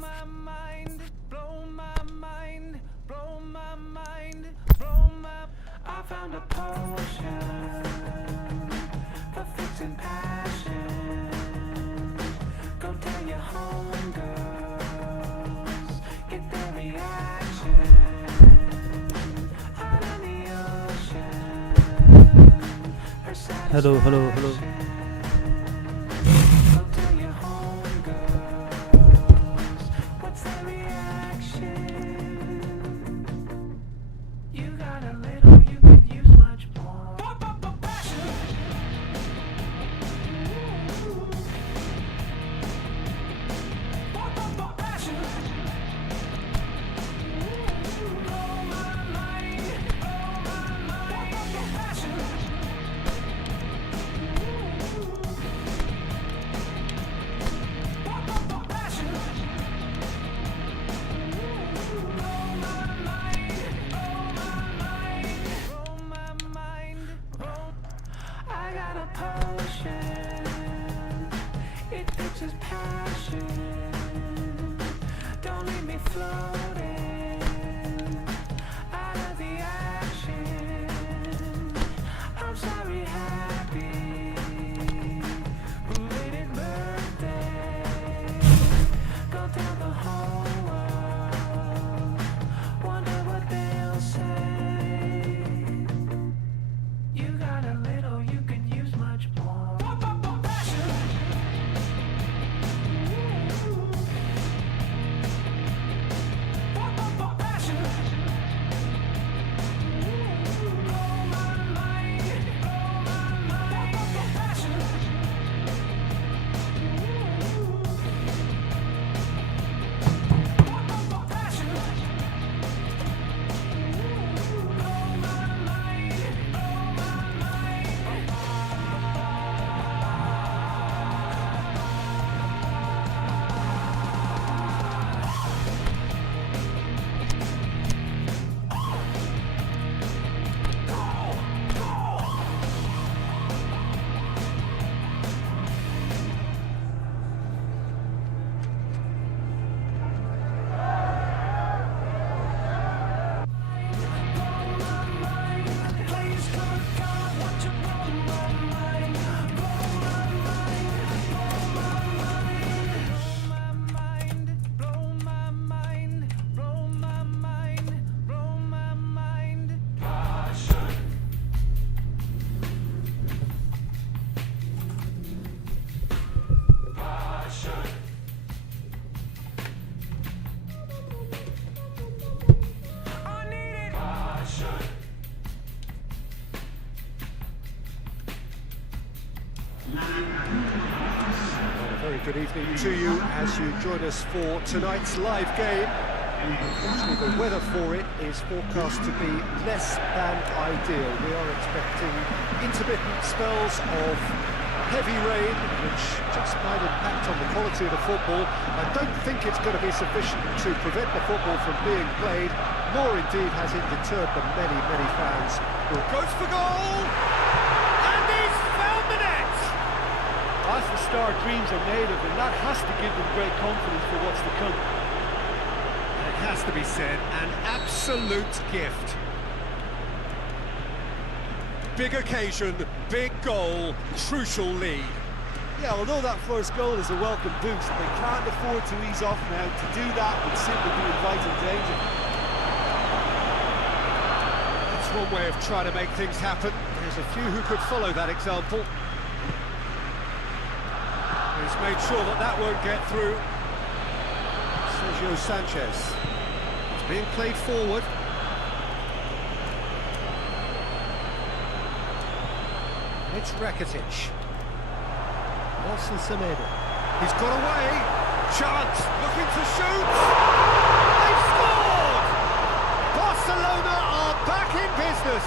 my mind, blow my mind, blow my mind, blow my. I found a potion for fixing passion. Go tell your homegirls, get their reaction. Out on the ocean, her satisfaction. Hello. Go tell your homegirls, what's their reaction? You got a little, you could use much more. Passion. Passion. Blow my mind, passion. Passion. Blow my mind, I got a potion, it fixes passion. Don't leave me floating out of the action. I'm sorry, happy belated birthday. Go tell the whole world, wonder what they'll say. You got a little, you could use much more. Passion. Passion. Blow my mind, passion. Passion. Blow my mind, please good God, won't you blow my mind, blow my mind, blow my mind, blow my mind, blow my mind. Passion. Passion. I need it. Passion. Very good evening to you as you join us for tonight's live game. Unfortunately, the weather for it is forecast to be less than ideal. We are expecting intermittent spells of heavy rain, which just might impact on the quality of the football. I don't think it's going to be sufficient to prevent the football from being played, nor indeed has it deterred the many fans who goes for goal! And he's found the net! That's the start dreams are made of, and that has to give them great confidence for what's to come. And it has to be said, an absolute gift. Big occasion, big goal, crucial lead. Yeah, although that first goal is a welcome boost, they can't afford to ease off now. To do that would simply be inviting danger. That's one way of trying to make things happen. There's a few who could follow that example. He's made sure that that won't get through. Sergio Sanchez. It's being played forward. It's Rakitic. Nelson Semedo. He's got away. Chance, looking to shoot. They've scored! Barcelona are back in business.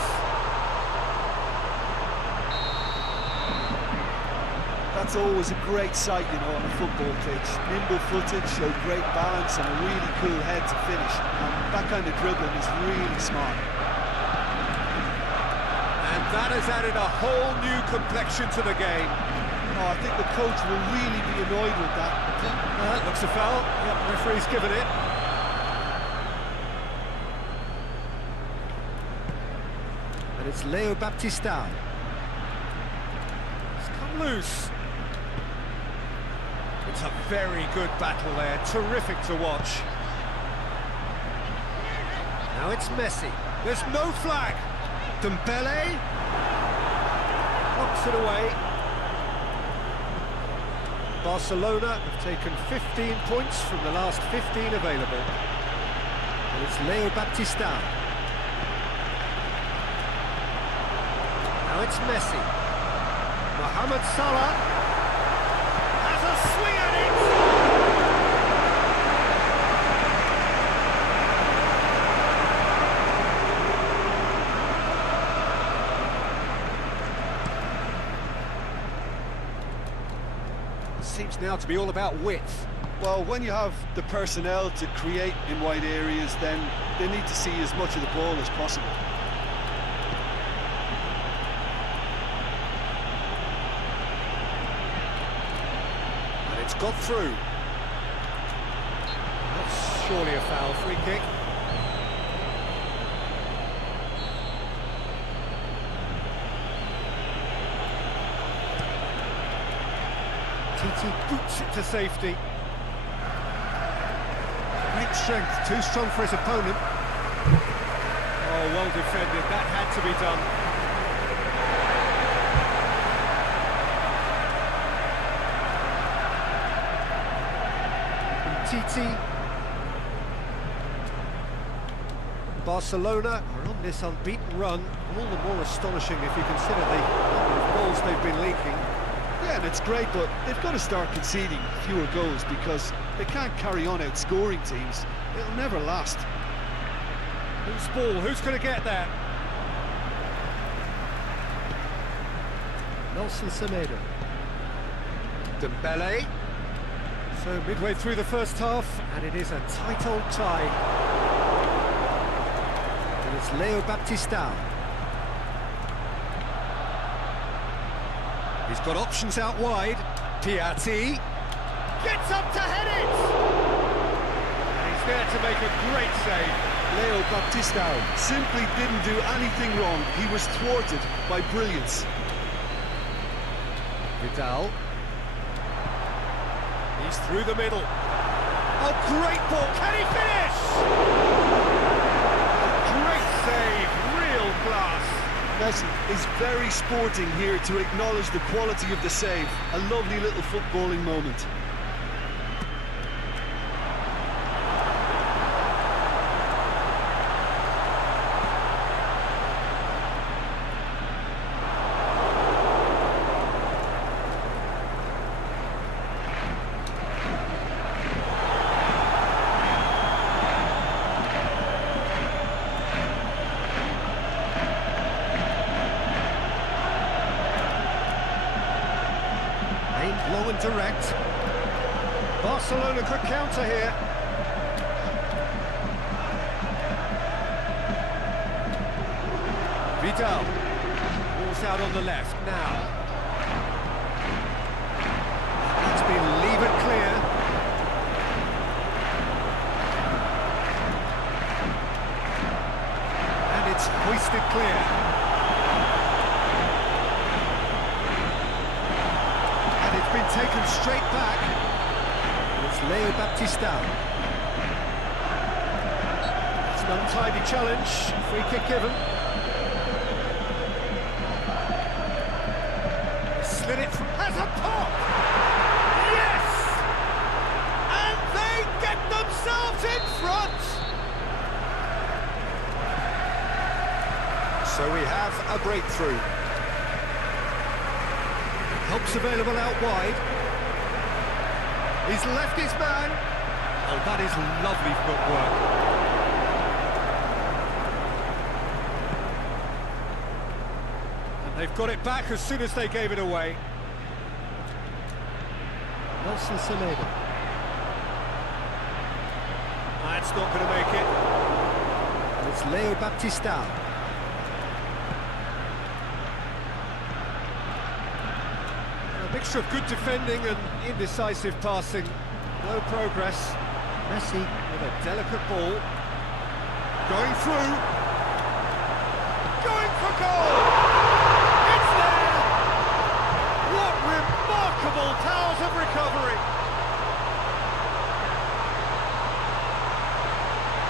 That's always a great sight, you know, on a football pitch. Nimble-footed, showed great balance and a really cool head to finish. And backhand dribbling is really smart. And that has added a whole new complexion to the game. Oh, I think the coach will really be annoyed with that. That looks a foul. Yep, referee's given it. And it's Leo Baptistao. It's come loose. It's a very good battle there, terrific to watch. Now it's Messi. There's no flag. Dembele knocks it away. Barcelona have taken 15 points from the last 15 available. And it's Leo Baptistao. Now it's Messi. Mohamed Salah has a swing at it. Seems now to be all about width. Well, when you have the personnel to create in wide areas, then they need to see as much of the ball as possible. And it's got through. That's surely a foul, free kick. Titi boots it to safety. Great strength, too strong for his opponent. Oh, well defended, that had to be done. And Titi. Barcelona are on this unbeaten run, all the more astonishing if you consider the number of goals they've been leaking. Yeah, and it's great, but they've got to start conceding fewer goals because they can't carry on outscoring teams. It'll never last. Who's ball? Who's going to get that? Nelson Semedo. Dembele. So midway through the first half, and it is a tight old tie. And it's Leo Baptistao. He's got options out wide. Piatti gets up to head it! And he's there to make a great save. Leo Baptistao simply didn't do anything wrong. He was thwarted by brilliance. Vidal. He's through the middle. Oh, great ball! Can he finish? Great save, real class. Messi is very sporting here to acknowledge the quality of the save. A lovely little footballing moment. Low and direct. Barcelona could counter here. Vidal. Ball's out on the left now. It's been levered clear. And it's hoisted clear. Been taken straight back. It's Leo Baptistao. It's an untidy challenge. Free kick given. Slid it from... Has a pop! Yes! And they get themselves in front! So we have a breakthrough. Help's available out wide. He's left his man. Oh, that is lovely footwork. And they've got it back as soon as they gave it away. Nelson Semedo. That's not going to make it. And it's Leo Baptistao. Mixture of good defending and indecisive passing. No progress. Messi with a delicate ball. Going through. Going for goal! It's there! What remarkable powers of recovery!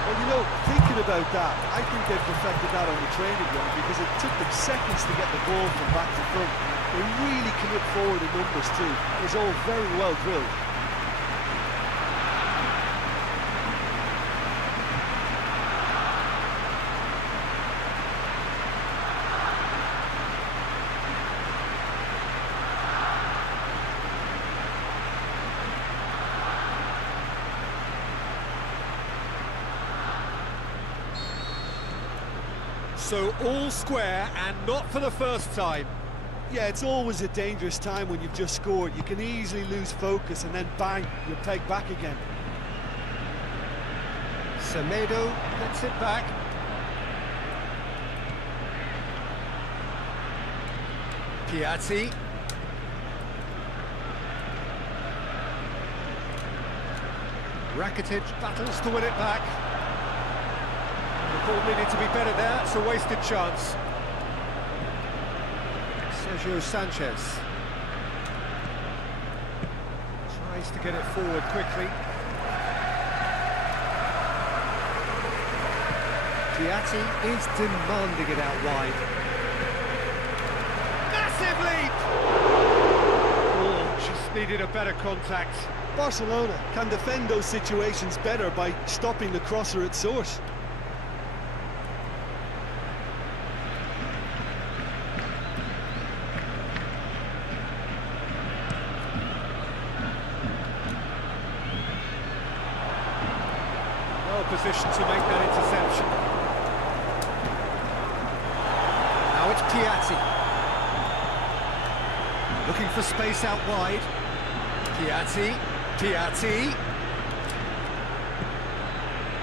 Well, you know, thinking about that, I think they've perfected that on the training ground because it took them seconds to get the ball from back to front. They really commit forward in numbers too. It was all very well drilled. So all square and not for the first time. Yeah, it's always a dangerous time when you've just scored. You can easily lose focus and then bang, you're pegged back again. Semedo gets it back. Piatti. Rakitic battles to win it back. The ball needed to be better there, it's a wasted chance. Sergio Sanchez tries to get it forward quickly. Piatti is demanding it out wide. Massive leap! Oh, just needed a better contact. Barcelona can defend those situations better by stopping the crosser at source. Well positioned to make that interception. Now it's Piatti. Looking for space out wide. Piatti.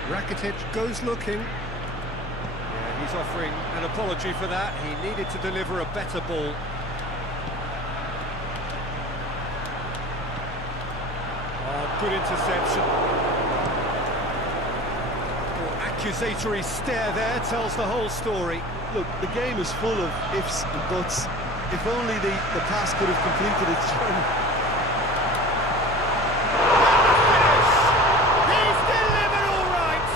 Rakitic goes looking. Yeah, he's offering an apology for that. He needed to deliver a better ball. Oh, good interception. Accusatory stare there tells the whole story. Look, the game is full of ifs and buts. If only the pass could have completed its journey. He's delivered all right.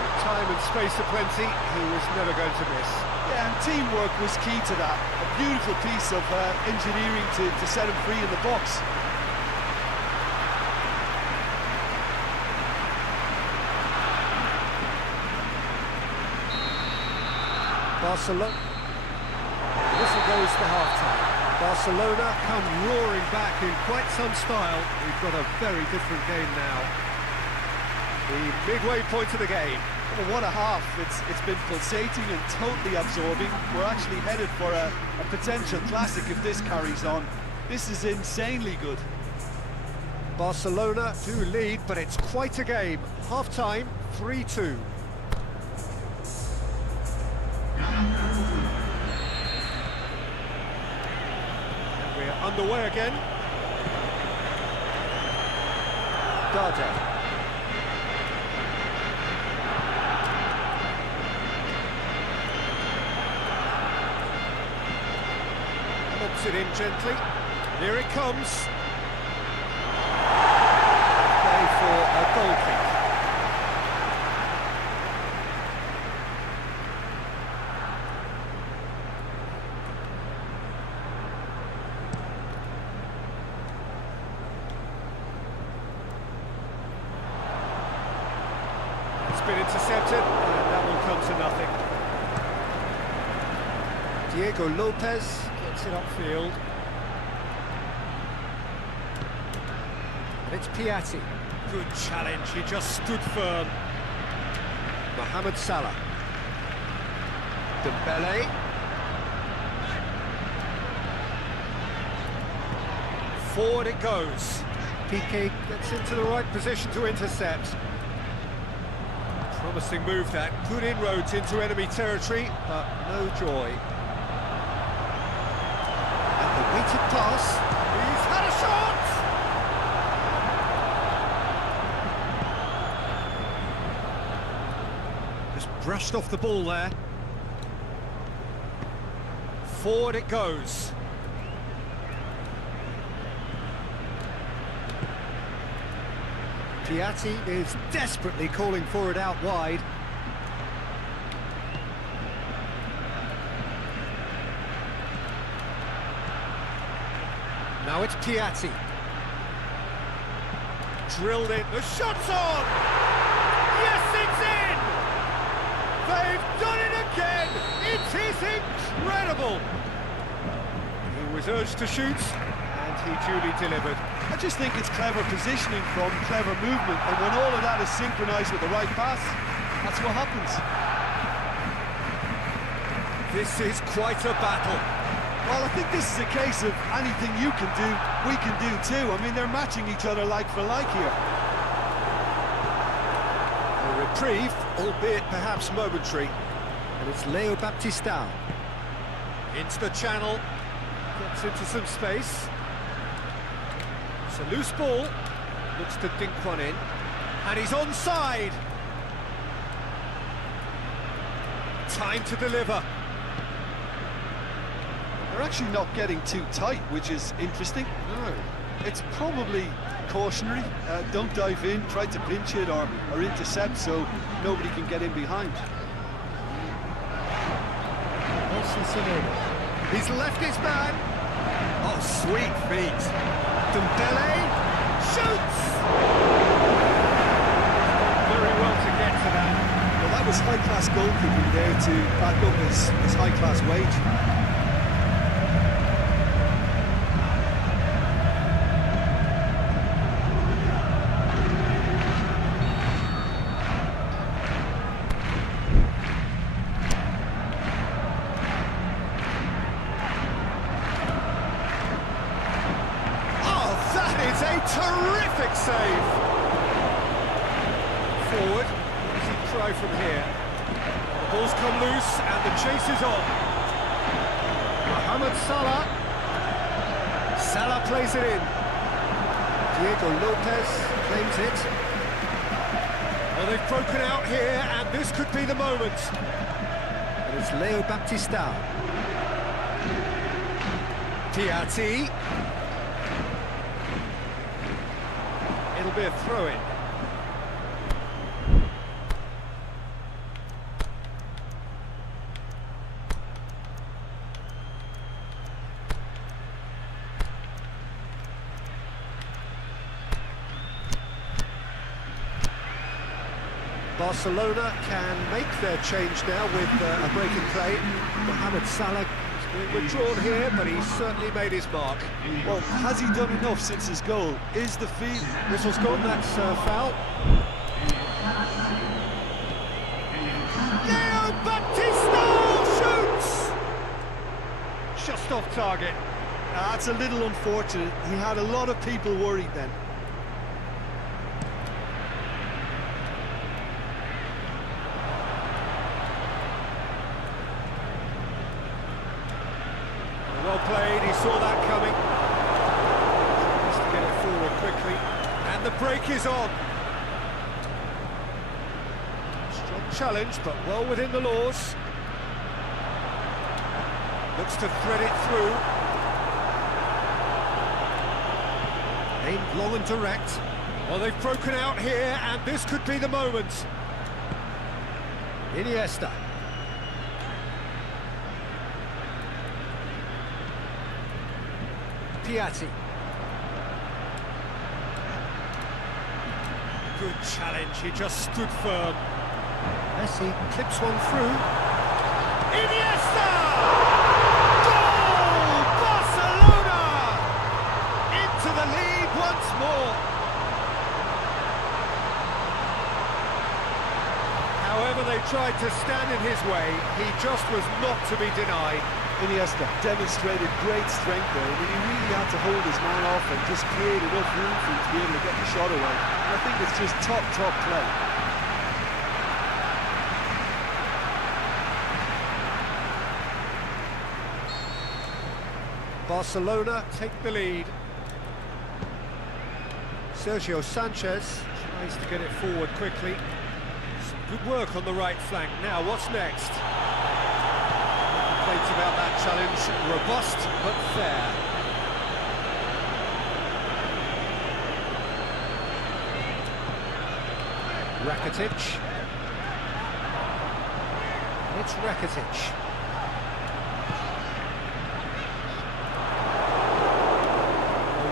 With time and space aplenty, he was never going to miss. Yeah, and teamwork was key to that. A beautiful piece of engineering to set him free in the box. Barcelona. Whistle goes for half-time. Barcelona come roaring back in quite some style. We've got a very different game now. The midway point of the game. Well, what a half. It's been pulsating and totally absorbing. We're actually headed for a potential classic if this carries on. This is insanely good. Barcelona do lead, but it's quite a game. Half-time, 3-2. We're underway again. Darder. Lobs it in gently. Here it comes. Play for a goal kick. It's been intercepted, and that will come to nothing. Diego Lopez gets it upfield. And it's Piatti. Good challenge, he just stood firm. Mohamed Salah. Dembele. Forward it goes. Piqué gets into the right position to intercept. Promising move that, good inroads into enemy territory, but no joy. Pointed pass. He's had a shot! Just brushed off the ball there. Forward it goes. Piatti is desperately calling for it out wide. Now it's Piatti. Drilled in, the shot's on! Yes, it's in! They've done it again! It is incredible! He was urged to shoot, and he duly delivered. I just think it's clever positioning from clever movement, and when all of that is synchronised with the right pass, that's what happens. This is quite a battle. Well, I think this is a case of anything you can do, we can do too. I mean, they're matching each other like for like here. A reprieve, albeit perhaps momentary. And it's Leo Baptistao. Into the channel. Gets into some space. It's a loose ball. Looks to dink one in. And he's onside. Time to deliver. They're actually not getting too tight, which is interesting. No. It's probably cautionary. Don't dive in, try to pinch it or intercept so nobody can get in behind. He's left his man. Oh, sweet feet. Dembele shoots. Very well to get to that. Well, that was high-class goalkeeping there to back up his high-class wage. Terrific save! Forward, easy try from here. The ball's come loose and the chase is on. Mohamed Salah. Salah plays it in. Diego Lopez claims it. Well, they've broken out here and this could be the moment. And it's Leo Baptistao. Piatti. It'll be a throw-in. Barcelona can make their change now with a break in play. Mohamed Salah being withdrawn here, but he's certainly made his mark. Well, has he done enough since his goal? Is the feed? Whistle's gone, that's foul. Leo Baptistao shoots! Just off target. That's a little unfortunate. He had a lot of people worried then. Well played, he saw that coming. Just to get it forward quickly. And the break is on. Strong challenge, but well within the laws. Looks to thread it through. Aimed long and direct. Well, they've broken out here, and this could be the moment. Iniesta. Piatti. Good challenge, he just stood firm. Messi clips one through. Iniesta! Goal! Barcelona! Into the lead once more. However they tried to stand in his way, he just was not to be denied. Iniesta demonstrated great strength there. I mean, he really had to hold his man off and just create enough room for him to be able to get the shot away. And I think it's just top play. Barcelona take the lead. Sergio Sanchez tries to get it forward quickly. Some good work on the right flank. Now, what's next? No complaints about that challenge. Robust, but fair. Rakitic. It's Rakitic.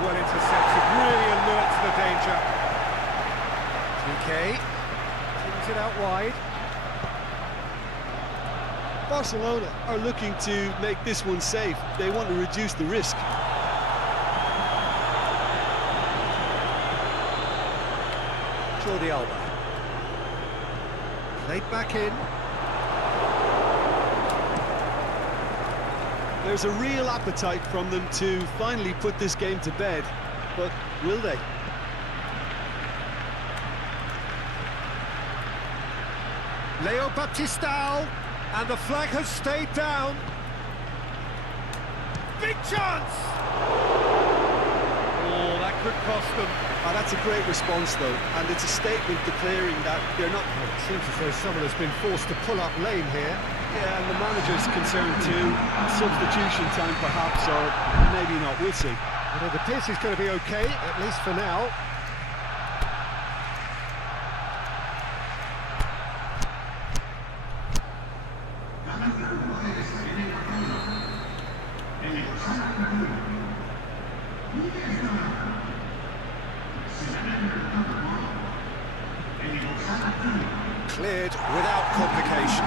Well intercepted, really alert to the danger. TK brings it out wide. Barcelona are looking to make this one safe. They want to reduce the risk. Jordi Alba. Played back in. There's a real appetite from them to finally put this game to bed, but will they? Leo Baptistao, and the flag has stayed down. Big chance! Oh, that could cost them. Oh, that's a great response, though, and it's a statement declaring that they're not... Well, it seems as though someone has been forced to pull up lane here. Yeah, and the manager's concerned too. Substitution time, perhaps, or maybe not. We'll see. But it appears he's going to be okay, at least for now. Cleared without complication.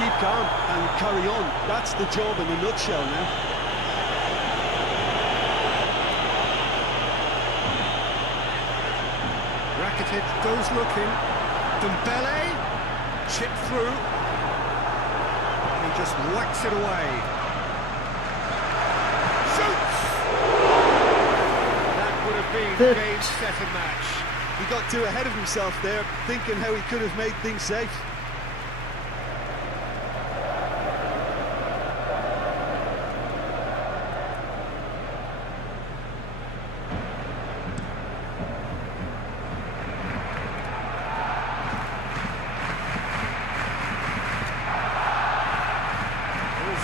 Keep calm and carry on. That's the job in a nutshell now. Rakitic goes looking. Dembele, chipped through. And he just whacks it away. Shoots! That would have been game, set and match. He got too ahead of himself there, thinking how he could have made things safe.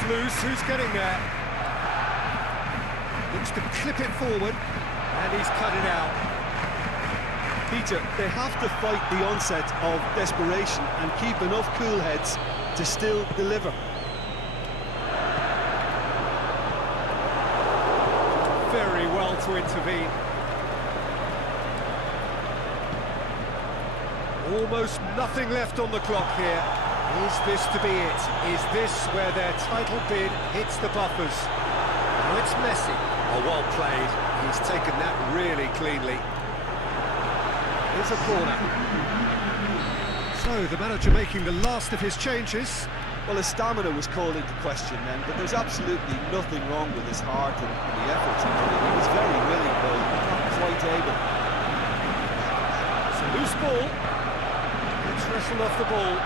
Loose, who's getting there? Looks to clip it forward, and he's cut it out. Peter, they have to fight the onset of desperation and keep enough cool heads to still deliver. Very well to intervene. Almost nothing left on the clock here. Is this to be it? Is this where their title bid hits the buffers? Now it's Messi. Oh, well played. He's taken that really cleanly. Here's a corner. So, the manager making the last of his changes. Well, his stamina was called into question then, but there's absolutely nothing wrong with his heart and the efforts he put in. He was very willing, though, not quite able. It's a loose ball. It's wrestled off the ball.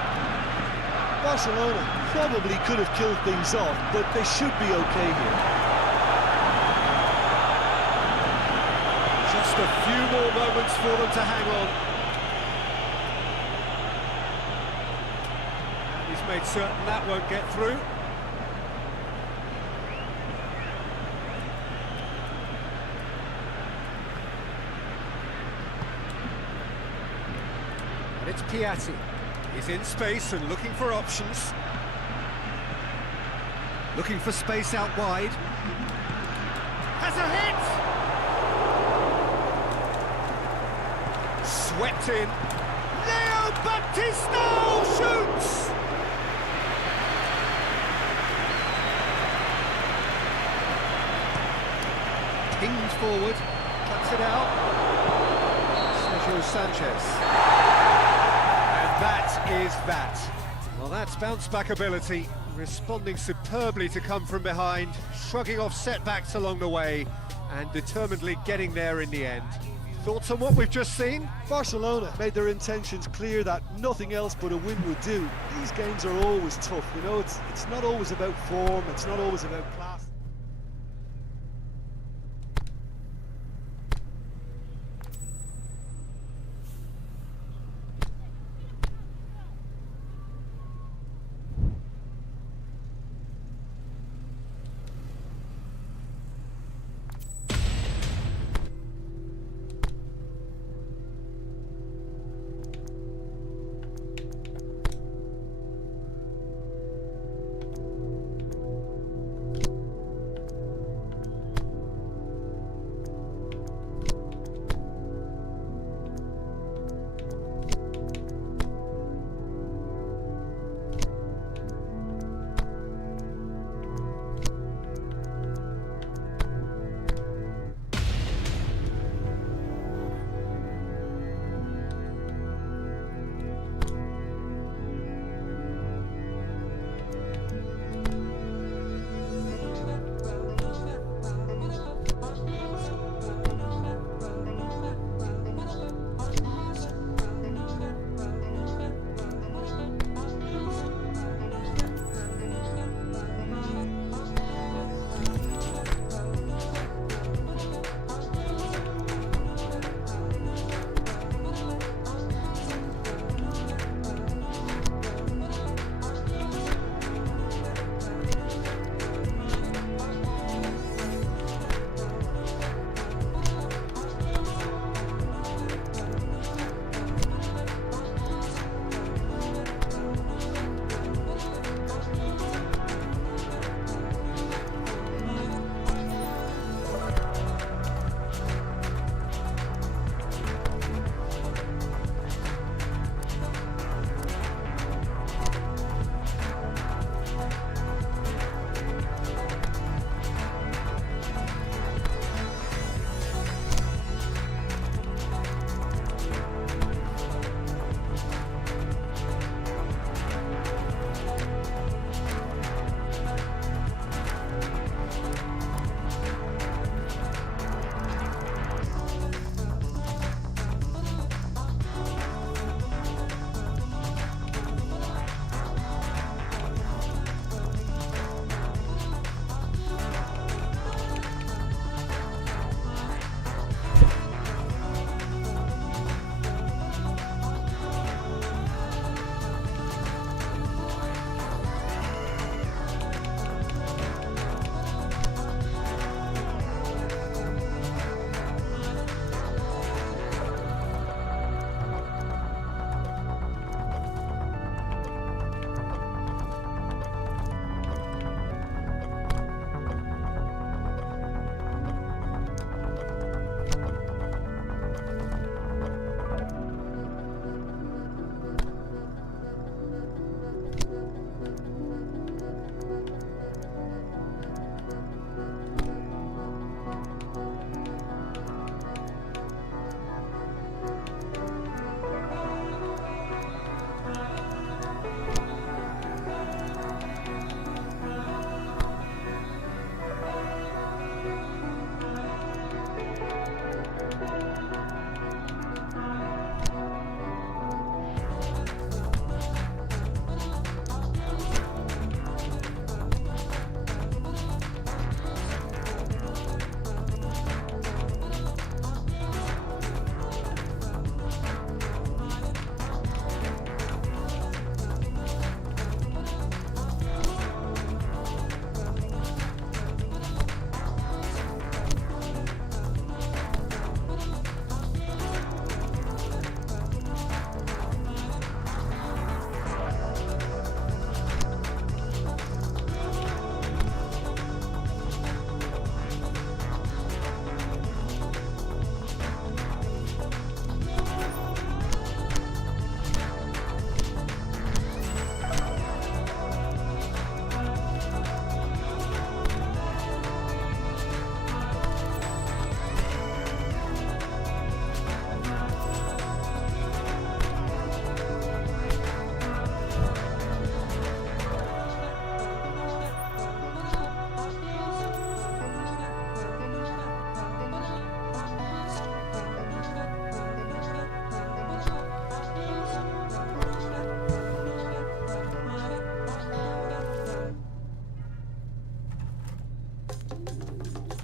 Barcelona probably could have killed things off, but they should be okay here. Just a few more moments for them to hang on. And he's made certain that won't get through. And it's Piatti. He's in space and looking for options. Looking for space out wide. Has a hit! Swept in. Leo Baptistao shoots! Pinged forward, cuts it out. Sergio Sanchez. That is that. Well, that's bounce-back ability, responding superbly to come from behind, shrugging off setbacks along the way, and determinedly getting there in the end. Thoughts on what we've just seen? Barcelona made their intentions clear that nothing else but a win would do. These games are always tough, you know, it's not always about form, it's not always about class.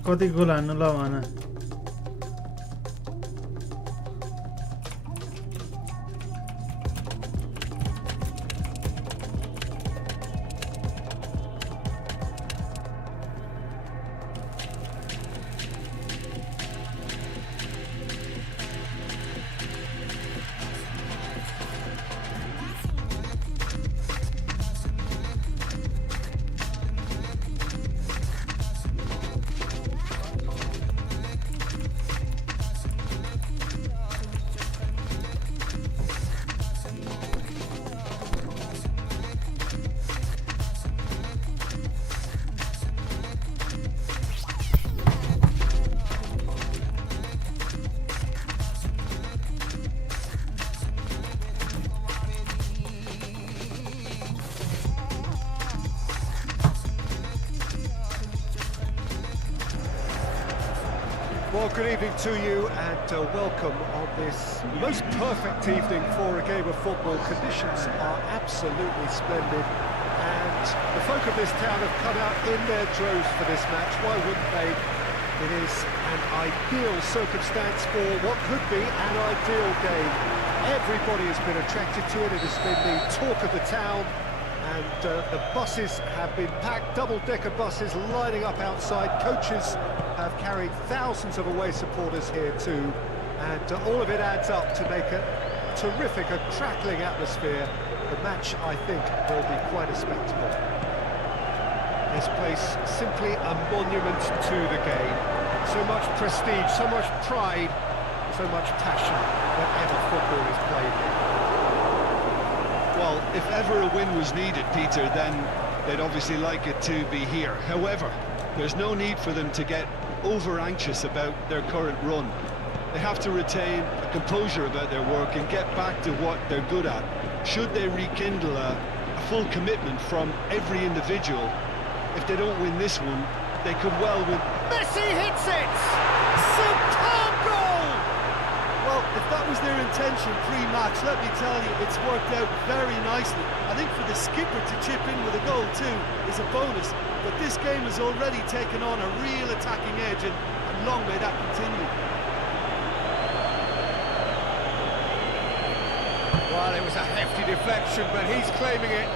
कति गोल हान्नु ल भन Well, good evening to you and welcome on this most perfect evening for a game of football. Conditions are absolutely splendid and the folk of this town have come out in their droves for this match. Why wouldn't they? It is an ideal circumstance for what could be an ideal game. Everybody has been attracted to it. It has been the talk of the town. And the buses have been packed, double-decker buses lining up outside. Coaches have carried thousands of away supporters here too. And all of it adds up to make a terrific, a crackling atmosphere. The match, I think, will be quite a spectacle. This place, simply a monument to the game. So much prestige, so much pride, so much passion whenever football is played here. Well, if ever a win was needed, Peter, then they'd obviously like it to be here. However, there's no need for them to get over-anxious about their current run. They have to retain a composure about their work and get back to what they're good at. Should they rekindle a full commitment from every individual, if they don't win this one, they could well win. Messi hits it! Superb goal! Well, if that was their intention pre-match, let me tell you, it's worked out very nicely. I think for the skipper to chip in with a goal too is a bonus, but this game has already taken on a real attacking edge, and long may that continue. Well, it was a hefty deflection, but he's claiming it.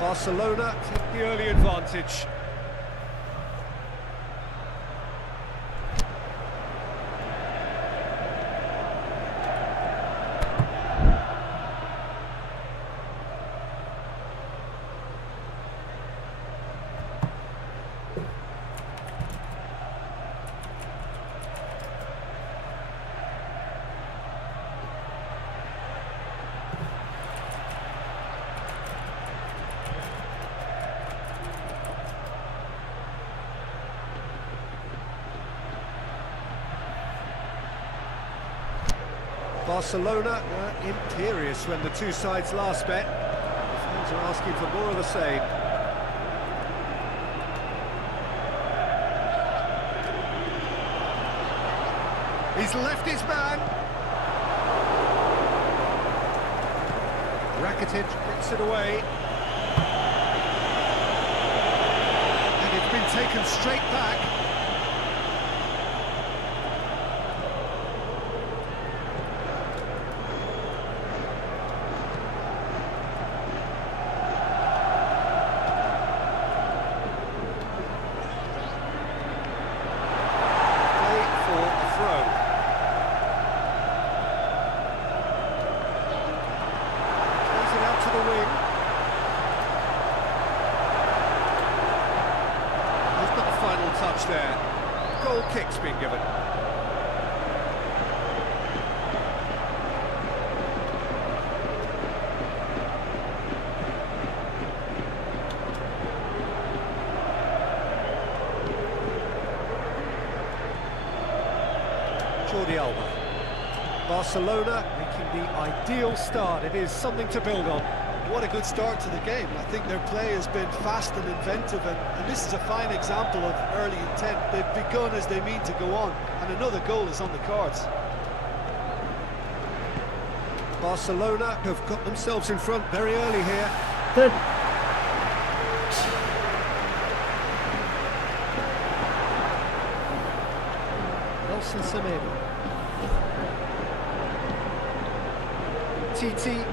Barcelona take the early advantage. Barcelona were imperious when the two sides last met. The fans are asking for more of the same. He's left his man. Rakitic gets it away. And it's been taken straight back. Touch there. Goal kick's been given. Jordi Alba. Barcelona making the ideal start. It is something to build on. What a good start to the game. I think their play has been fast and inventive, and this is a fine example of early intent. They've begun as they mean to go on, and another goal is on the cards. Barcelona have got themselves in front very early here. Good. Nelson Semedo. Titi.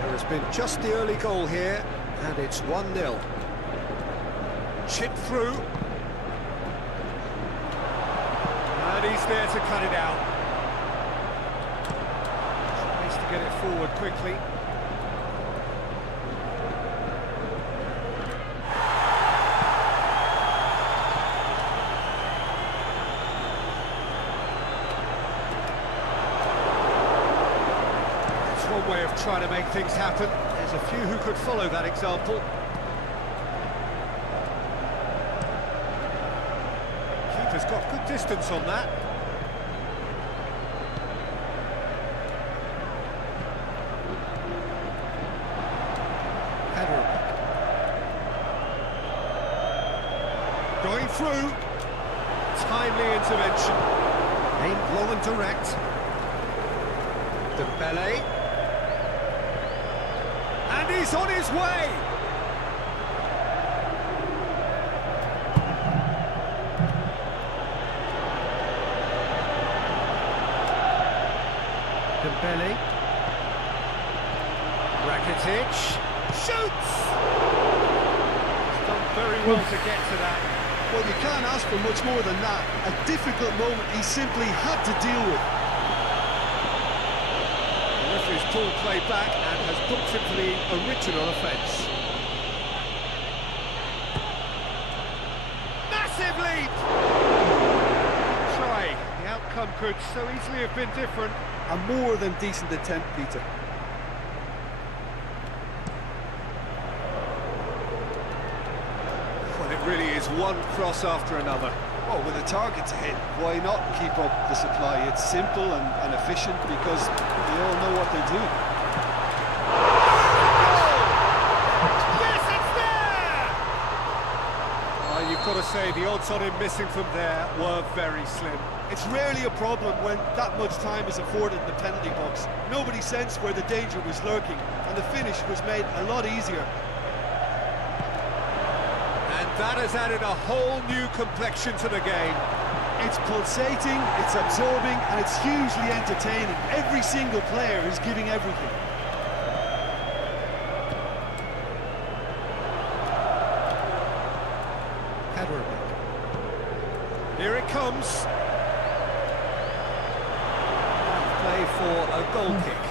There has been just the early goal here, and it's 1-0. Chip through. And he's there to cut it out. Tries to get it forward quickly. One way of trying to make things happen. There's a few who could follow that example. Keeper's got good distance on that. Header. Going through. Timely intervention. Aimed low and direct. Dembele. And he's on his way! Dembele. Rakitic. Shoots! He's done very well to get to that. Well, you can't ask for much more than that. A difficult moment he simply had to deal with. The referee's pulled play back and has booked him for the original offence. Massive leap! Try. The outcome could so easily have been different. A more than decent attempt, Peter. Well, it really is one cross after another. Well, with a target to hit, why not keep up the supply? It's simple and efficient because they all know what they're doing. Yes, it's there! You've got to say, the odds on him missing from there were very slim. It's rarely a problem when that much time is afforded in the penalty box. Nobody sensed where the danger was lurking, and the finish was made a lot easier. And that has added a whole new complexion to the game. It's pulsating, it's absorbing, and it's hugely entertaining. Every single player is giving everything. Here it comes. Play for a goal kick.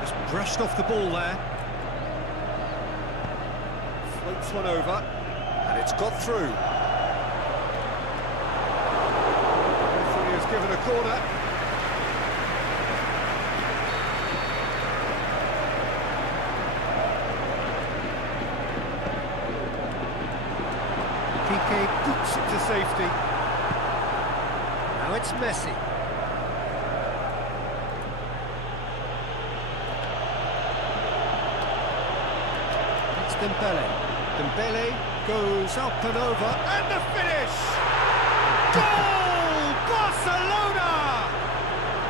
Just brushed off the ball there. Floats one over, and it's got through. Referee has given a corner. Piqué boots it to safety. Now it's Messi. It's Dembele. Dembele goes up and over, and the finish! Goal! Barcelona!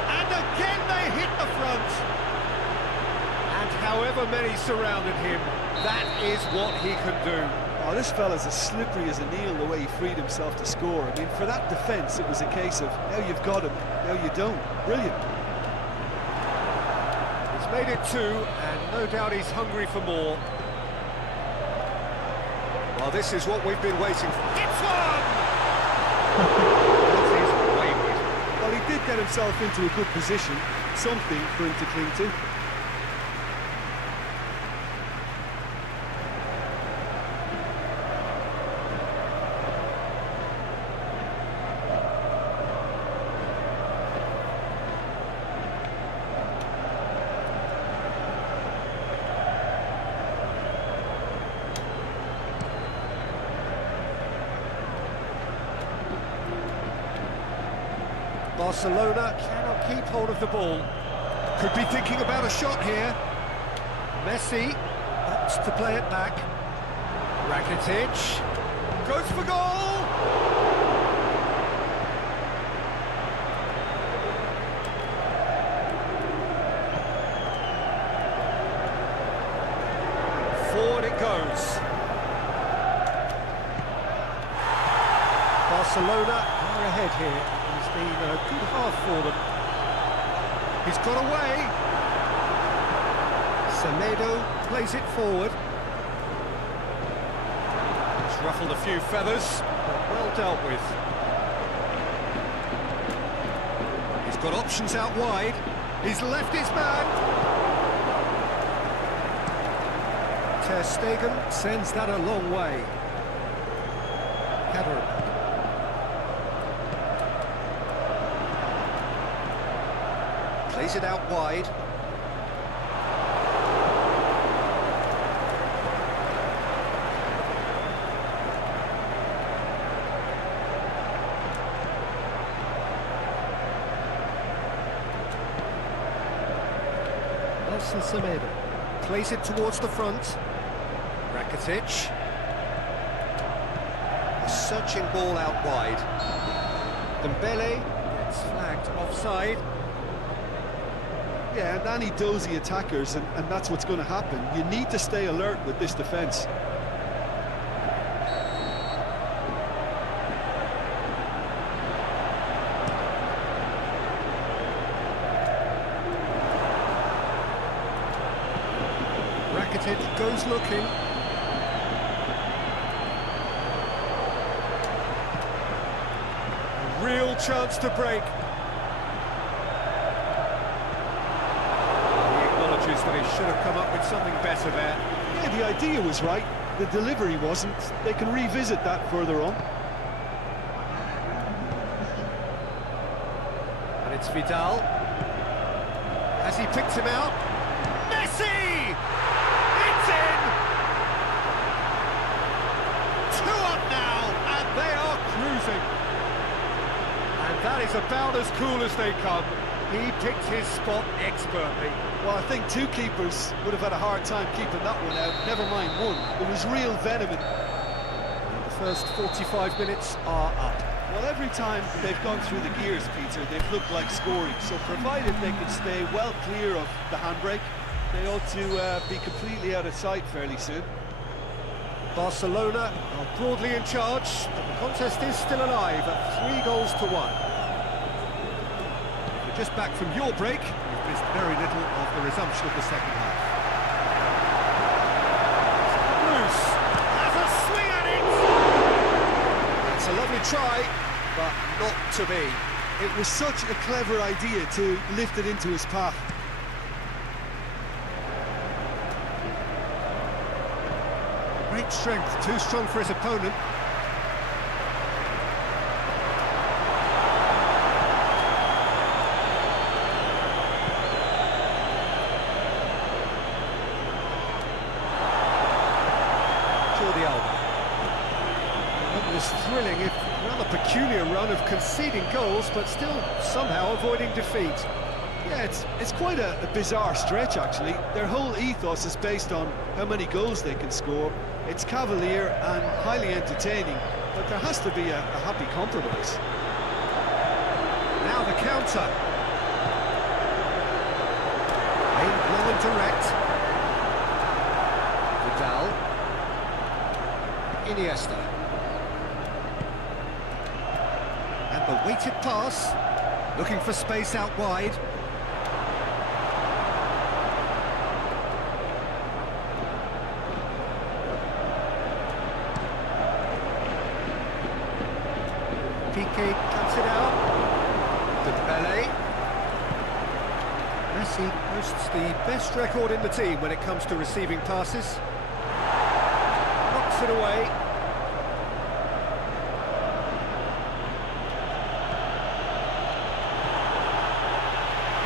And again they hit the front. And however many surrounded him, that is what he can do. Oh, this fella's as slippery as an eel the way he freed himself to score. I mean, for that defence, it was a case of, now you've got him, now you don't. Brilliant. He's made it two, and no doubt he's hungry for more. Well, this is what we've been waiting for. It's one! That is way better. Well, he did get himself into a good position, something for him to cling to. Barcelona cannot keep hold of the ball. Could be thinking about a shot here. Messi opts to play it back. Rakitic goes for goal! Forward it goes. Barcelona are ahead here. It's been a good half for them. He's got away. Semedo plays it forward. It's ruffled a few feathers, but well dealt with. He's got options out wide. He's left his man. Ter Stegen sends that a long way. Kaderabek. Plays it out wide. Nelson Semedo plays it towards the front. Rakitic. A searching ball out wide. Dembele gets flagged offside. Yeah, and Danny does the attackers, and that's what's going to happen. You need to stay alert with this defence. Rakitic goes looking. A real chance to break. That he should have come up with something better there. Yeah, the idea was right, the delivery wasn't. They can revisit that further on. And it's Vidal. Has he picked him out? Messi! It's in! 2 up now, and they are cruising. And that is about as cool as they come. He picked his spot expertly. Well, I think 2 keepers would have had a hard time keeping that one out, never mind 1. There was real venom in. The first 45 minutes are up. Well, every time they've gone through the gears, Peter, they've looked like scoring. So provided they can stay well clear of the handbrake, they ought to be completely out of sight fairly soon. Barcelona are broadly in charge, but the contest is still alive at 3-1. Just back from your break, you've missed very little of the resumption of the second half. Bruce has a swing at it! It's a lovely try, but not to be. It was such a clever idea to lift it into his path. Great strength, too strong for his opponent. Jordi Alba. It was thrilling, if rather peculiar run of conceding goals, but still somehow avoiding defeat. Yeah, it's quite a bizarre stretch, actually. Their whole ethos is based on how many goals they can score. It's cavalier and highly entertaining, but there has to be a happy compromise. Now the counter. Aimed low and direct. Vidal. Iniesta. And the weighted pass. Looking for space out wide. Piqué cuts it out. Dembele. Messi boasts the best record in the team when it comes to receiving passes. Knocks it away.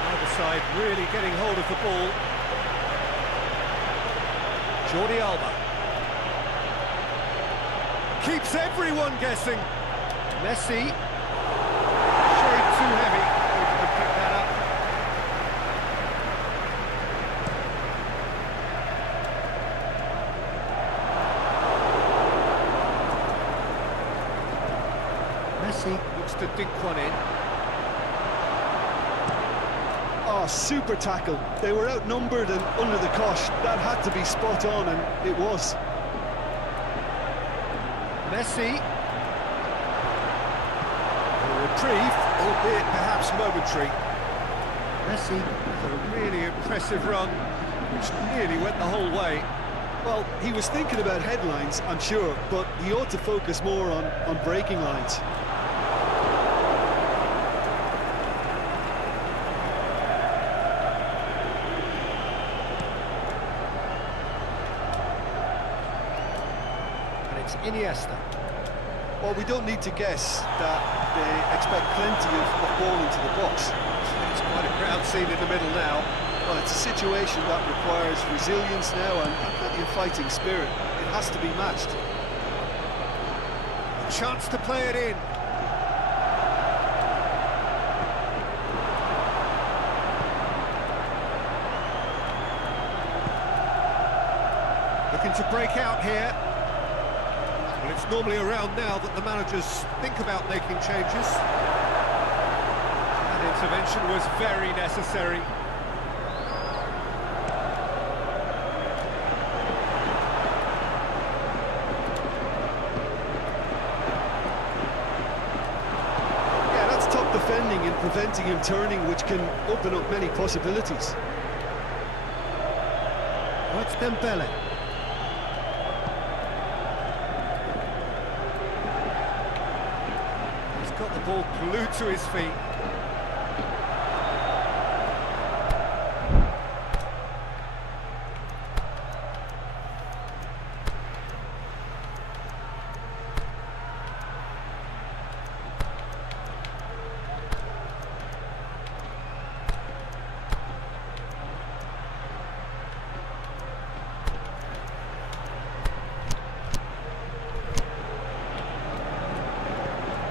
Either side really getting hold of the ball. Jordi Alba. Keeps everyone guessing. Messi, shade too heavy. Messi looks to dink one in. Oh, super tackle. They were outnumbered and under the cosh. That had to be spot on, and it was. Messi. A reprieve, albeit perhaps momentary. Messi with a really impressive run, which nearly went the whole way. Well, he was thinking about headlines, I'm sure, but he ought to focus more on breaking lines. And it's Iniesta. Well, we don't need to guess that they expect plenty of ball into the box. It's quite a crowd scene in the middle now. Well, it's a situation that requires resilience now and plenty of fighting spirit. It has to be matched. A chance to play it in. Looking to break out here. Well, it's normally around now that the managers think about making changes. That intervention was very necessary. Defending and preventing him turning, which can open up many possibilities. Oh, it's Dembele. He's got the ball glued to his feet.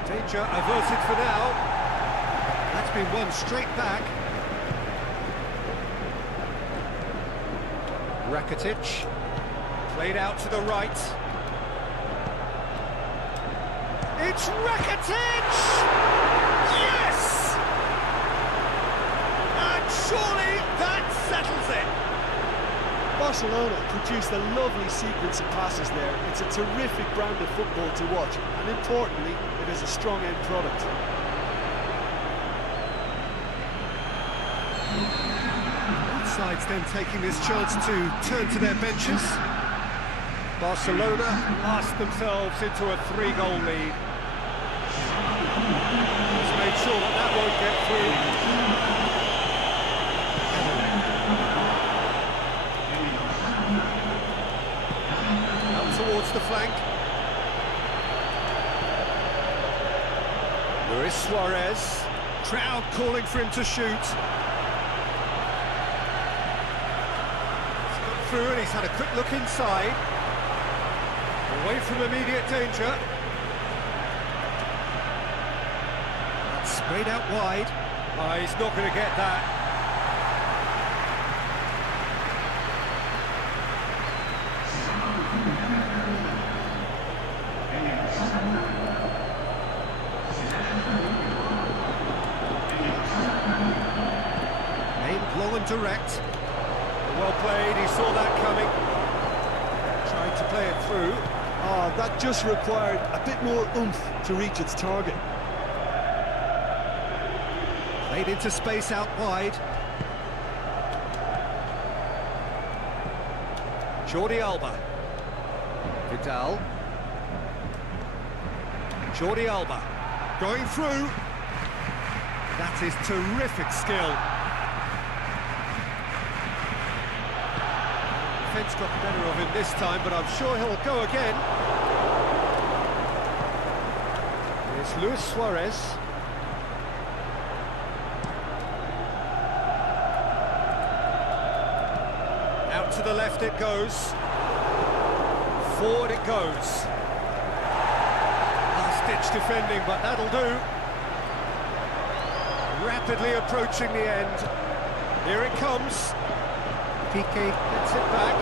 Danger averted for now. That's been won straight back. Rakitic. Played out to the right. It's Rakitic! Yes! And surely that settles it. Barcelona produced a lovely sequence of passes there. It's a terrific brand of football to watch, and importantly, it is a strong end product. Both sides then taking this chance to turn to their benches. Barcelona asked themselves into a 3-goal lead. He's made sure that that won't get through. Towards the flank. Luis Suarez. Crowd calling for him to shoot. He's got through and he's had a quick look inside. Away from immediate danger. That's sprayed out wide. Oh, he's not going to get that. Long and direct. Well played, he saw that coming. Tried to play it through. Oh, that just required a bit more oomph to reach its target. Played into space out wide. Jordi Alba. Vidal. Jordi Alba. Going through. That is terrific skill. Defence got the better of him this time, but I'm sure he'll go again. Here's Luis Suarez. Out to the left it goes. Forward it goes. Last-ditch defending, but that'll do. Rapidly approaching the end. Here it comes. Piqué gets it back.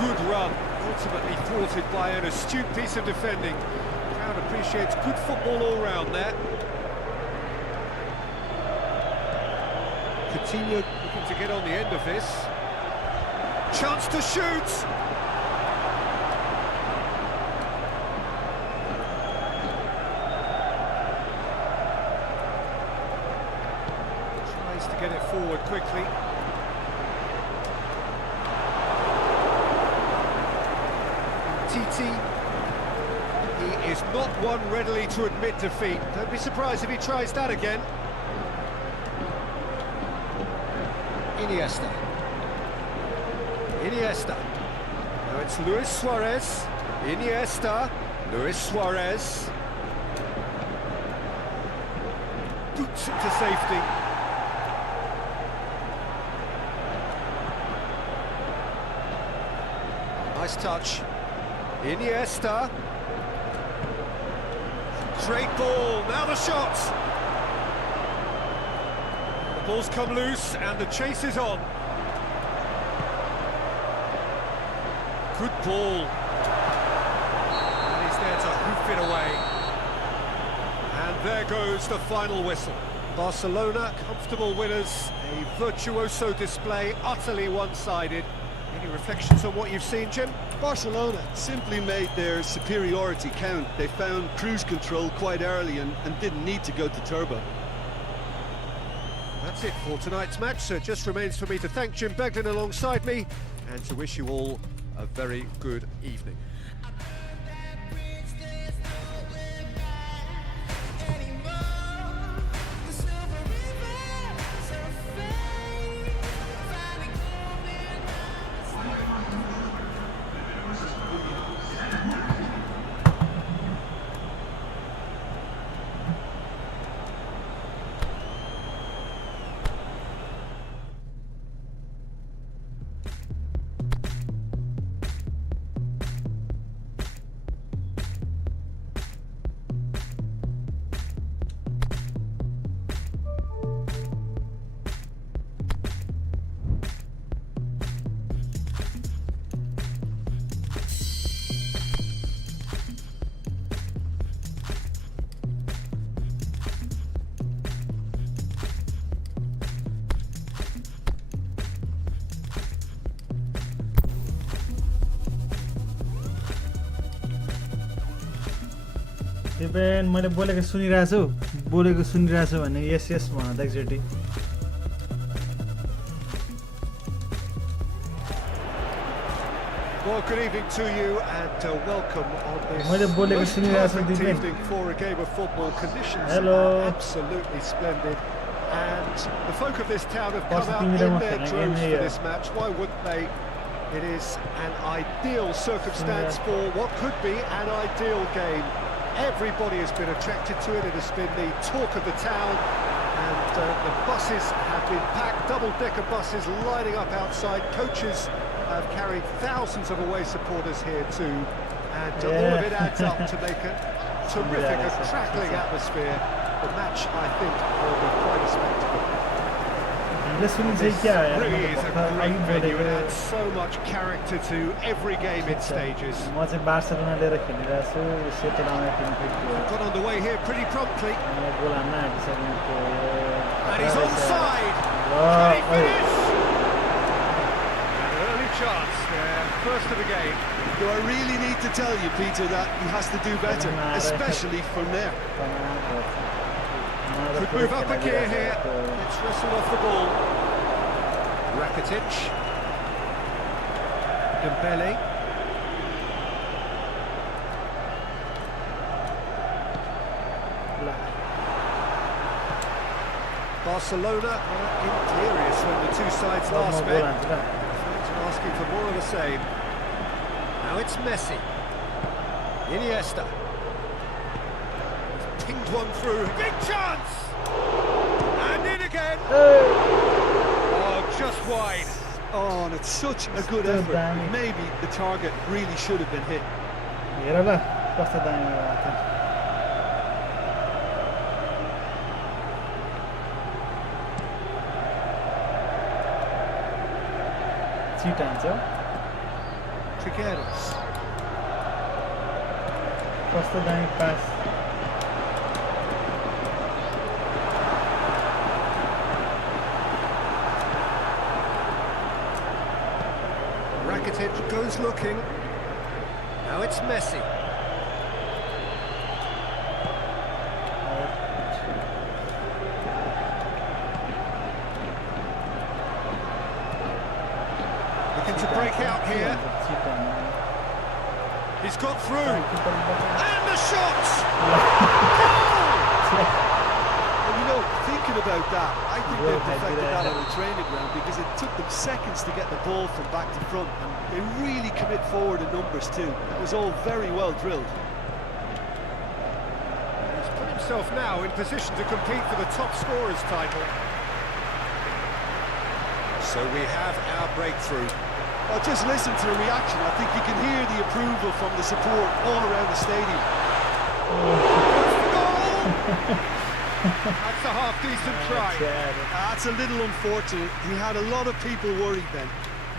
Good run, ultimately thwarted by an astute piece of defending. crowd appreciates good football all round there. Coutinho looking to get on the end of this. Chance to shoot! Tries to get it forward quickly. Titi. He is not one readily to admit defeat. Don't be surprised if he tries that again. Iniesta. Iniesta. Now it's Luis Suarez. Iniesta. Luis Suarez. Boots it to safety. Nice touch. Iniesta. Straight ball. Now the shots. The ball's come loose and the chase is on. Good ball. And he's there to hoof it away. And there goes the final whistle. Barcelona, comfortable winners. A virtuoso display, utterly one-sided. Any reflections on what you've seen, Jim? Barcelona simply made their superiority count. They found cruise control quite early and didn't need to go to turbo. That's it for tonight's match, so it just remains for me to thank Jim Beglin alongside me and to wish you all a very good evening. Even मैले बोलेको सुनिरहेको छु भने yes yes भन त एकचोटि Well, good evening to you and welcome on this मैले बोलेको most सुनिरहेको छु perfect Dipen evening for a game of football. Conditions Hello. are absolutely splendid and the folk of this town have come out in their droves for this match. Why wouldn't they? It is an ideal circumstance for what could be an ideal game. Everybody has been attracted to it. It has been the talk of the town, and the buses have been packed, double-decker buses lining up outside. Coaches have carried thousands of away supporters here too, and all of it adds up to make a terrific, crackling atmosphere. The match, I think, will be quite a spectacle. हामीले सुनिन्छ क्या यार Really is a great venue and बोलेको adds so much character to every game it stages. म चाहिँ Barcelona लिएर खेलिरहेको छु सेतो लाउने टिम थियो Got underway here pretty promptly, मलाई गोल हान्न आँटिसकेको and he's onside. Can he finish? An early chance there, first of the game. Do I really need to tell you, Peter, that he has to do better, especially from there? Could move up a gear here. It's wrestled off the ball. Rakitic. Dembele. Barcelona imperious when the two sides last met. Fans are asking for more of the same. Now it's Messi. Iniesta. He's pinged one through. Big chance! And in again. Oh, just wide. Oh, and it's such a good Still effort. damning. Maybe the target really should have been hit. हेर ल कस्तो दामी भएको थियो छिट हान्छ Trigueros. कस्तो दामी पास Rakitic goes looking. Now it's Messi. Looking to break out here. He's got through. And the shot! And you know, thinking about that, I think they've perfected that on the training ground because it took them seconds to get the ball from back to front, and they really commit forward in numbers too. That was all very well drilled. He's put himself now in position to compete for the top scorers title. So we have our breakthrough. Well, just listen to the reaction. I think you can hear the approval from the support all around the stadium. That's a half-decent try. That's a little unfortunate. He had a lot of people worried then.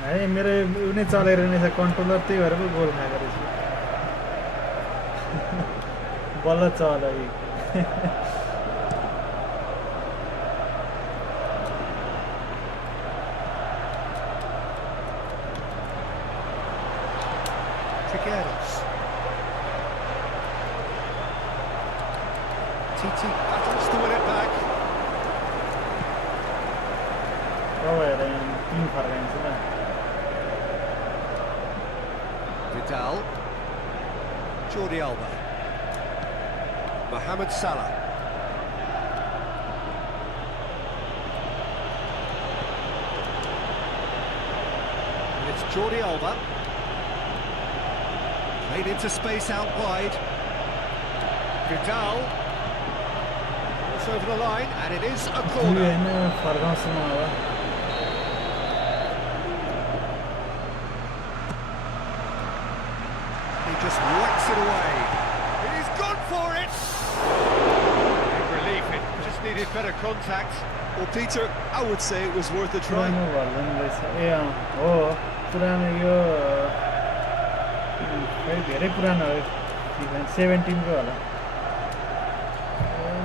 है मेरो उनी चलेर नै छ controller त्यही भएर पो गोल खाएको रहेछ बल्ल चल्यो Figueres. Titi battles to win it back. भएर टिम फर्काइन्छ त Vidal. Jordi Alba. Mohamed Salah. And it's Jordi Alba. Played into space out wide. Vidal. It's over the line, and it is a yo corner. होइन फर्काउँछु म अब He just whacks it away. He's gone for it! Big relief, it just needed better contact. Well, Peter, I would say it was worth a try. पुरानो version रहेछ ए हो पुरानो यो खै धेरै पुरानो हो 17 को होला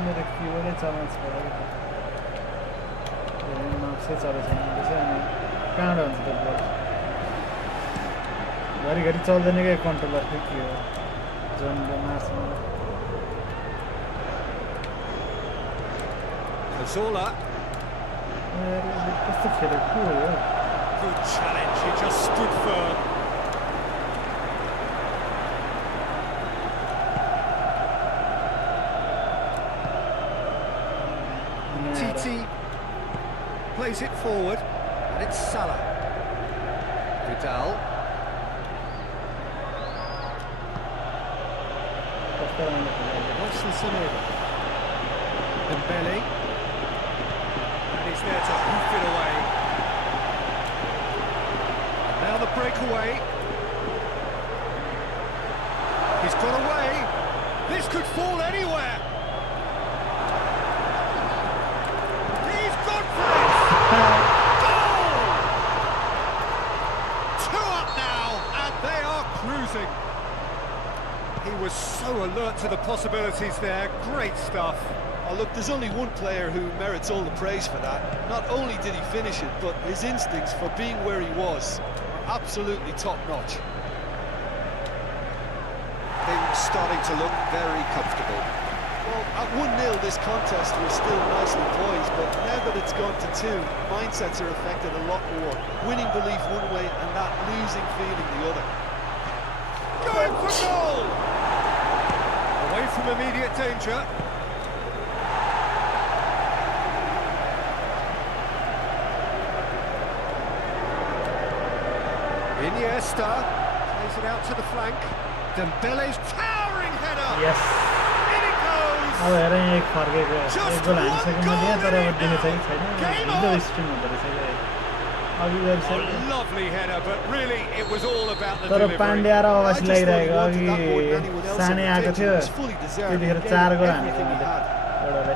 मेरो किबोर्डै चलाउँछ माउसै चलाउँछ अनि कहाँबाट हुन्छ त बल घरिघरि चल्दैन क्या कन्ट्रोलर के हो जोनले मार्छ मलाई Cazorla, कस्तो खेलेको हो यो good challenge, he just stood firm. Titi plays it forward, and it's Salah. Vidal. कस्तो राम्रो खेलेको Nelson Semedo. Dembele. And he's there to hoof it away. And now the breakaway. He's got away. This could fall anywhere. He's gone for it. Goal! 2 up now, and they are cruising. He was so alert to the possibilities there. Great stuff. Oh, look, there's only one player who merits all the praise for that. Not only did he finish it, but his instincts for being where he was are absolutely top-notch. Things starting to look very comfortable. Well, at 1-0 this contest was still nicely poised, but now that it's gone to 2, mindsets are affected a lot more. Winning belief one way and that losing feeling the other. Going for goal! Away from immediate danger. Iniesta plays it out to the flank. Dembele's towering header. Yes In it goes. अब हेर यहाँ एक फर्केको एक गोल हानिसकेँ मैले यहाँ तर अब देखेको छ कि छैन भिडियो स्ट्रिम हुँदो रहेछ क्या अघि A गरिसक्यो lovely header, but really it was all about the तर delivery. Pandya raw I Awassi just thought he लागिरहेको wanted अघि that more than anyone else सानै on the आएको pitch. थियो It was fully deserved. त्यतिखेर He 4 gave गोल हानेको everything he मैले had. एउटाले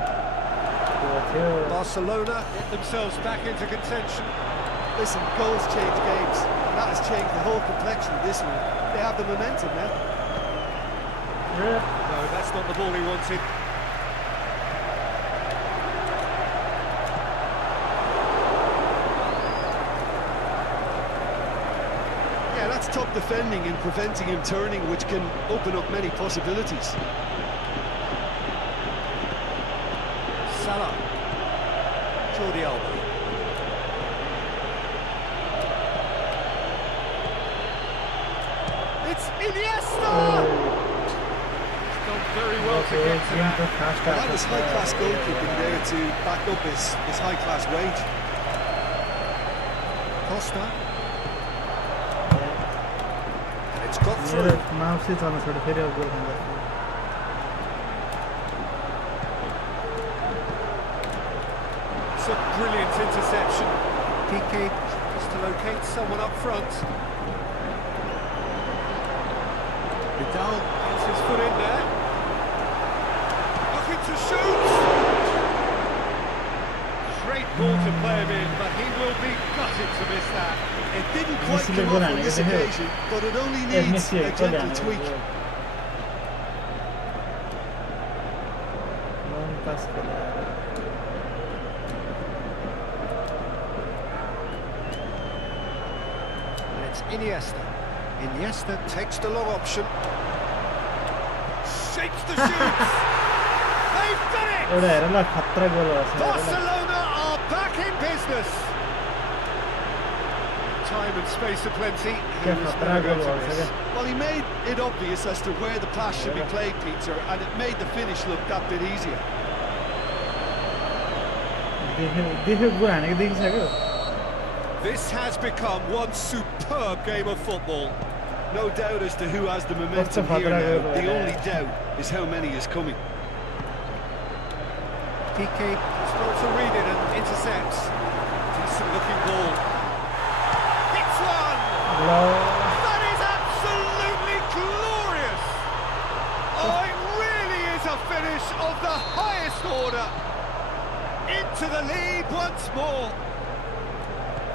त्यो थियो Barcelona get themselves back into contention. Listen, goals change games, and that has changed the whole complexion of this one. They have the momentum now. No, that's not the ball he wanted. Yeah, that's top defending and preventing him turning, which can open up many possibilities. Salah. Jordi Alba. It's Iniesta! He's done very well to get to that. Well, that was high-class goalkeeping there to back up his high-class wage. Costa. And it's got through. माउसी चल्न छोड्यो फेरि अब गोल खाँदा It's a brilliant interception. Piqué has to locate someone up front. Vidal gets his foot in there. Looking to shoot! Great ball to play him in, but he will be gutted to miss that. It didn't quite Messi come goal off on हानेको this देख्यो occasion, but it only ए needs Messi a goal gentle हानेको tweak. Long pass खेला And it's Iniesta. Iniesta takes the long option. Shapes the shoots! They've done it! एउटा हेर ल खतरा गोल भएछ हेर ल Barcelona are back in business. Time and space aplenty. He क्या was खतरा never goal going to भएछ miss. क्या Well, he made it obvious as to where the pass should be played, Peter, and it made the finish look that bit easier. देख्यो गोल हानेको देखिसक्यो This has become one superb game of football. No doubt as to who has the momentum What's the here now. goal, The only doubt is how many is coming. Piqué starts to read it and intercepts. Decent looking ball. Hits one! ल That is absolutely glorious! Oh, it really is a finish of the highest order. Into the lead once more.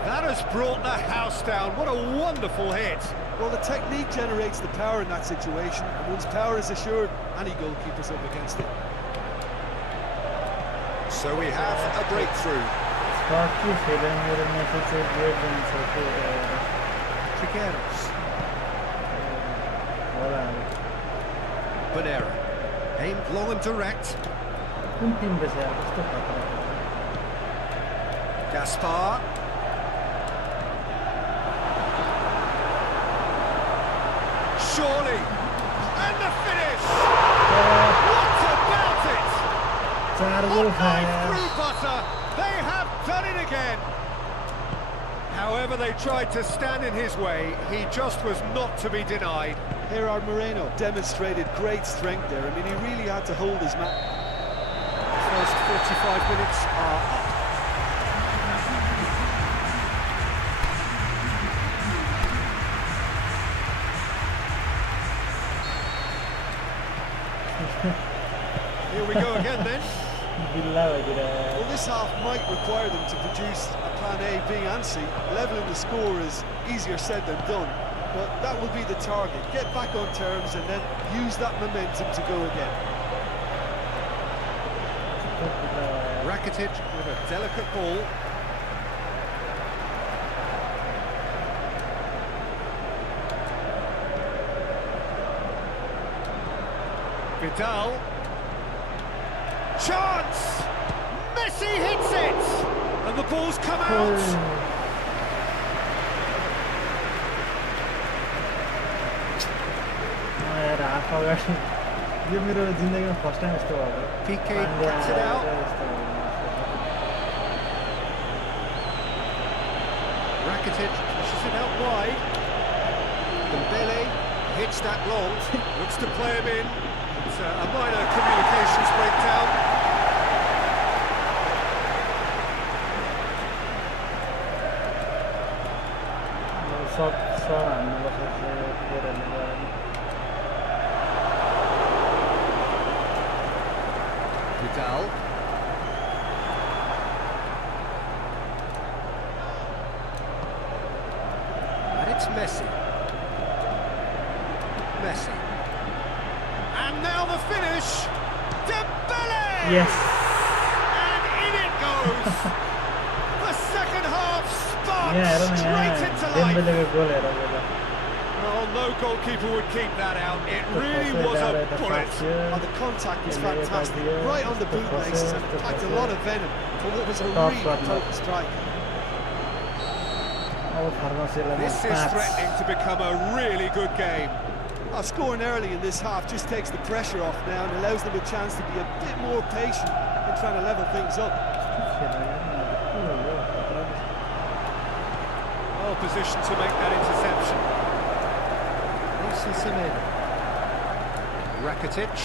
That has brought the house down. What a wonderful hit. Well, the technique generates the power in that situation, and once power is assured, any goalkeeper's up against it. So we have a breakthrough. स्कटले खेल्यो मेरो message चाहिँ great जान्छ Trigueros. होला Bonera. Aimed long and direct. कुन Tim रहेछ यार कस्तो खतरा Gaspar. Surely. And the finish. What about it? 4 goal Hot खायो knife through butter. They have done it again. However they tried to stand in his way, he just was not to be denied. Gerard Moreno demonstrated great strength there. I mean, he really had to hold his man. First 45 minutes are up. Here we go again then. बिल्ला भइदिएर Well, this half might require them to produce a plan A, B and C. Levelling the score is easier said than done, but that will be the target. Get back on terms and then use that momentum to go again. Rakitic with a delicate ball. Vidal. Chance! Messi hits it! And the ball's come out! यार half अगाडि यो मेरो जिन्दगीमा first time यस्तो भएको Piqué पानीले cuts it आएर out. यस्तो भयो। Rakitic pushes it out wide. Dembele hits that long, looks to play him in. It's a minor communications breakdown. सब हान्नुपर्छ प्लेयरहरूले गएर Vidal. And it's Messi. Messi. And And now the finish. Dembele! Yes. And in it goes. The second half sparks यहाँ हेर न straight यहाँ into life. डेम्बेलेको गोल हेर पहिला Well, no goalkeeper would keep that out. It त्यो really फसे was डाँडा a यता bullet. फास्यो Oh, the contact was Yeah, yeah, fantastic, yeah. right on the Good bootlaces, and process, it packed a good lot of venom for what was a Top really shot, man. potent strike. अब फार्मेसीलाई This is threatening to become a really good game. Scoring early in this half just takes the pressure off now and allows them a chance to be a bit more patient in trying to level things up. Well positioned to make that interception. Lucius in. Rakitic.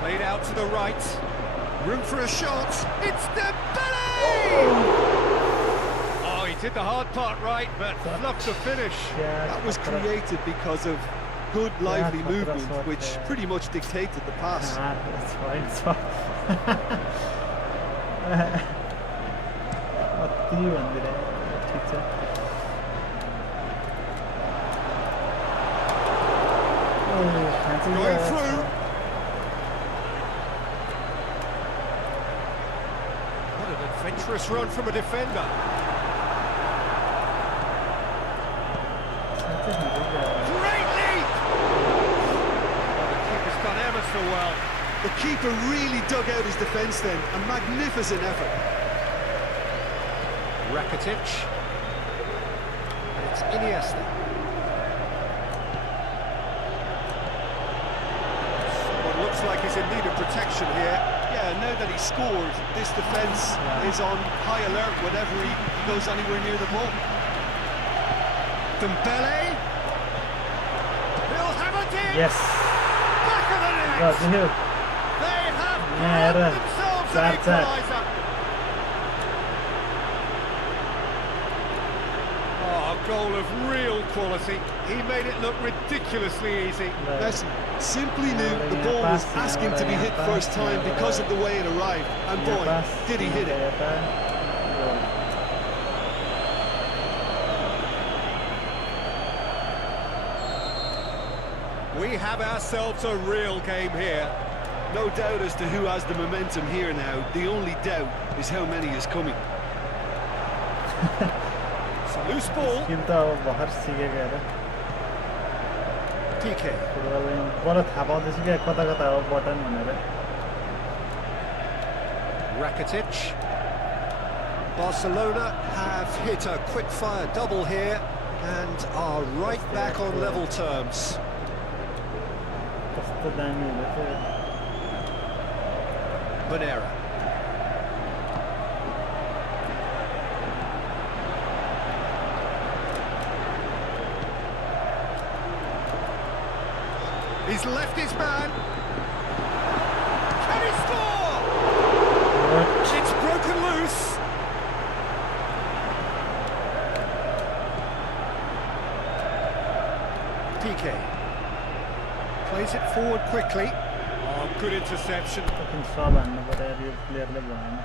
Played out to the right. Room for a shot. It's Dembele! Oh, he did the hard part right, but fluffed the finish. That was created because of good, lively Yeah, movement, that's which what, pretty much dictated the pass. अति भनिदिएर ठिक छ Going through. What an adventurous run from a defender. Great leap! The keeper's done ever so well. The keeper really dug out his defence then, a magnificent effort. Rakitic. And it's Iniesta. Someone looks like he's in need of protection here. Yeah, now that he's scored, this defence is on high alert whenever he goes anywhere near the ball. Dembele. He'll have it in. Yes. Back of the net. They have Yeah, grabbed themselves an that's it. equaliser. Oh, a goal of real quality. He made it look ridiculously easy. Messi simply knew the ball was asking to be hit first time because of the way it arrived, and boy, did he hit it. We have ourselves a real game here. No doubt as to who has the momentum here now. The only doubt is how many is coming. It's a loose ball. Skill त अब भर्खर सिकेको हेर PK. फुटबलमा बल्ल थाहा पाउँदैछु क्या कता कता हो बटन भनेर Rakitic. Barcelona have hit a quick-fire double here and are right back on level terms. कस्तो दामी हुँदै थियो Bonera. He's left his man. Can he score? It's broken loose. PK. Plays it forward quickly. Oh, good interception. लेकिन सब हान्नु पर्यो यार यो प्लेयरले भएन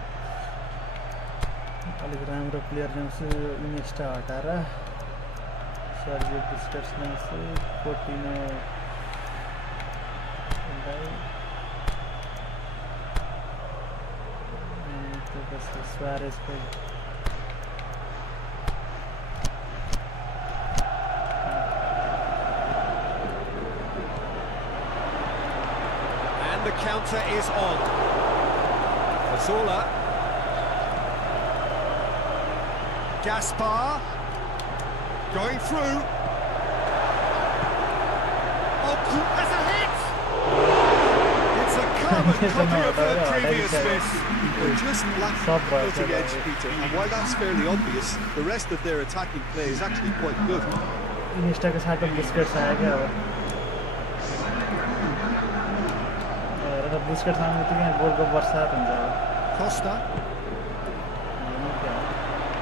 अलिक राम्रो प्लेयर ल्याउँछु इनिएस्टा हटाएर सर्जियो बुस्केट्स ल्याउँछु कोटिनो त्यसपछि Suarez The counter is on. Cazorla. Gaspar. Going through. Oh, that's a hit! It's a carbon copy of the previous miss. They just lack the cutting edge, Peter, and while that's fairly obvious, the rest of their attacking play is actually quite good. इनिएस्टाको साथमा Busquets आयो क्या अब Busquets आउने बित्तिकै गोलको बर्सात हुन्छ अब Costa. हेर्नु क्या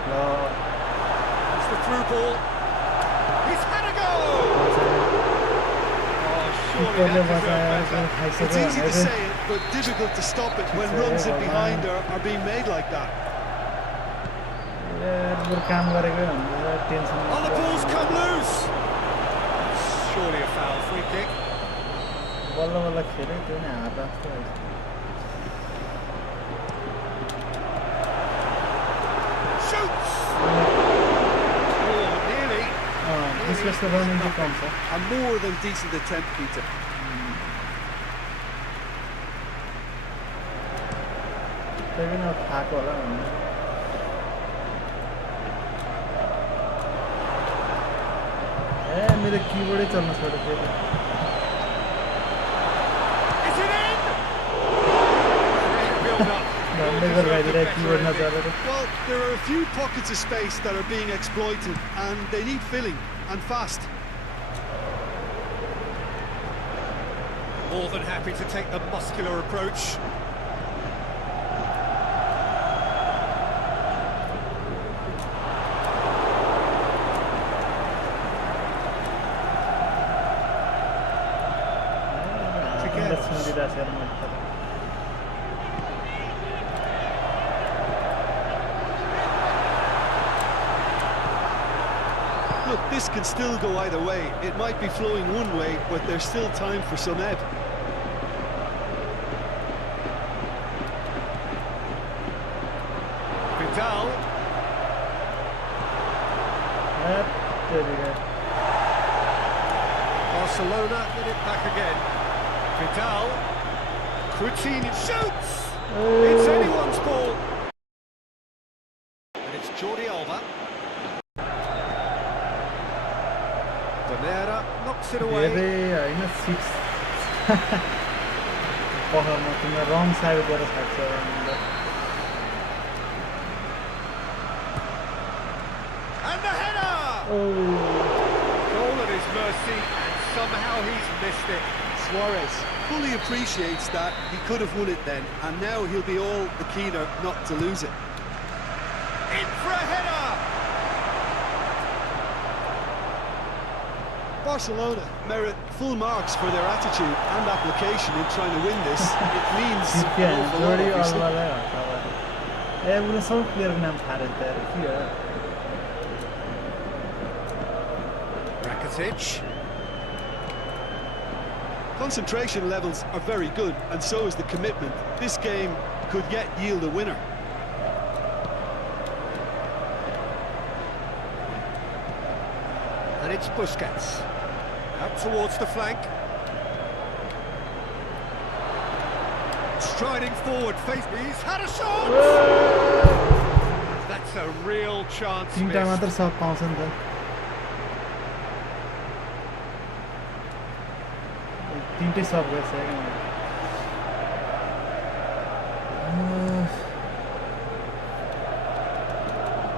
हो It's the through ball. He's had a goal! Oh, surely that deserved better. It's easy to say it, but difficult to stop it when runs in behind are being made like that. बरु काम गरेकै हुन्छ tension Oh, the ball's come loose! surely a foul. Free kick. बल्ल बल्ल खेल्यो त्यो नि हात जस्तो रहेछ Shoots! Oh, nearly. त्यसको त रनिङ चाहिँ कम छ A more than decent attempt, Peter. त्यही पनि अब खाएको होला भन्ने ए मेरो किबोर्डै चल्न छोड्यो फेरि Is it in? Great build-up. झन्डै गरिरहेको keyboard नचलेर Well, there are a few pockets of space that are being exploited, and they need filling, and fast. More than happy to take the muscular approach. सुनिदिरहेको छ मैले त Look, this can still go either way. It might be flowing one way, but there's still time for some ebb. Vidal. there we go Barcelona get it back again. Vidal. Coutinho shoots! It's anyone's ball. And it's Jordi Alba. Donera knocks it away. धेरै होइन 6 पहरमा तिमीलाई रङ side गरेर थाक्छ And the header! Goal at his mercy, and somehow he's missed it. Suarez fully appreciates that he could have won it then, and now he'll be all the keener not to lose it. In for a header! Barcelona merit full marks for their attitude and application in trying to win this. It means an awful lot, जोडी obviously. अलवालाई हो तपाईँ ए उसले सब प्लेयरको नाम थाहा रहेछ यार के हो Rakitic. Concentration levels are very good, and so is the commitment. This game could yet yield a winner. And it's Busquets. Out towards the flank. Striding forward, he's had a shot! That's a real chance तिनवटा missed. मात्र सब पाउँछ नि त तिनटै सब गर्छ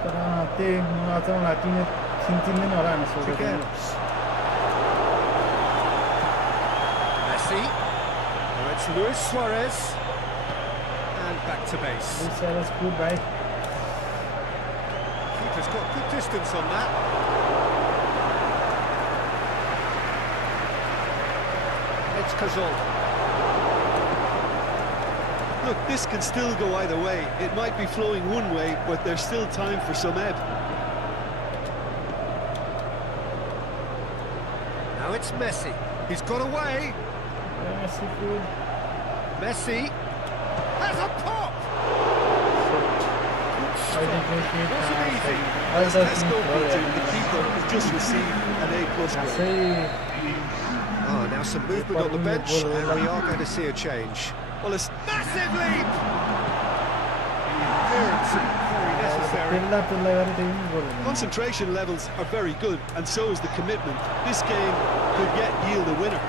तर त्यही मलाई चाहिँ मलाई तिमी चिन्दैन होला भनेर सोचेको थिएँ। Figueres. Messi. Now it's Luis Suarez. And back to base. Luis good भाइ Keeper's got good distance on that. It's Cazorla. Look, this can still go either way. It might be flowing one way, but there's still time for some ebb. Now it's Messi. He's got away. Messi good Messi has a pop. अहिले Wasn't easy. Let's go, Peter. The keeper has just received an A+ grade. खासै Oh, now some movement on the bench, and we are going to see a change. Well, it's Massive leap. Clearance very necessary. पेल्ला पेल्ला गरेर त्यही पनि गोल हुँदैन। concentration levels are very good, and so is the commitment. This game could yet yield a winner.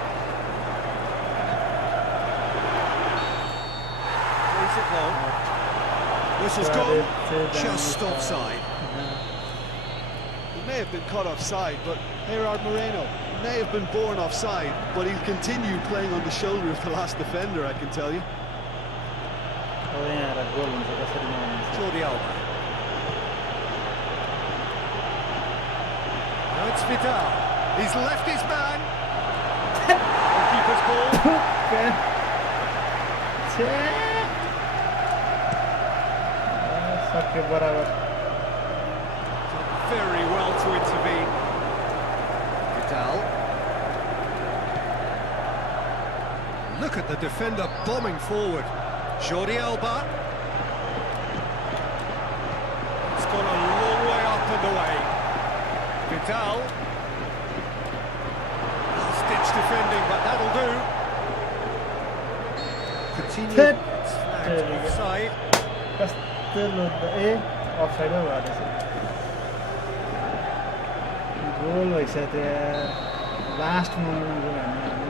Plays it long. Whistle's Got gone, it, just offside. He may have been caught offside, but Gerard Moreno may have been born offside, but he'll continue playing on the shoulder of the last defender, I can tell you. अब यहाँ आएर गोल हुन्छ कसरी नहुन्छ Jordi Alba. Now it's Vidal. He's left his man. The keeper's ball. सक्यो बराबर Very well to intervene. Vidal. Look at the defender bombing forward. Jordi Alba. It's gone a long way up and away. Vidal. Last-ditch defending, but that'll do. Coutinho. Ted. It's flagged offside. कस्तो लोड्दा ए offside हो भएर चाहिँ गोल भइसक्यो त्यहाँ last मोमेन्टमा गोल हान्नु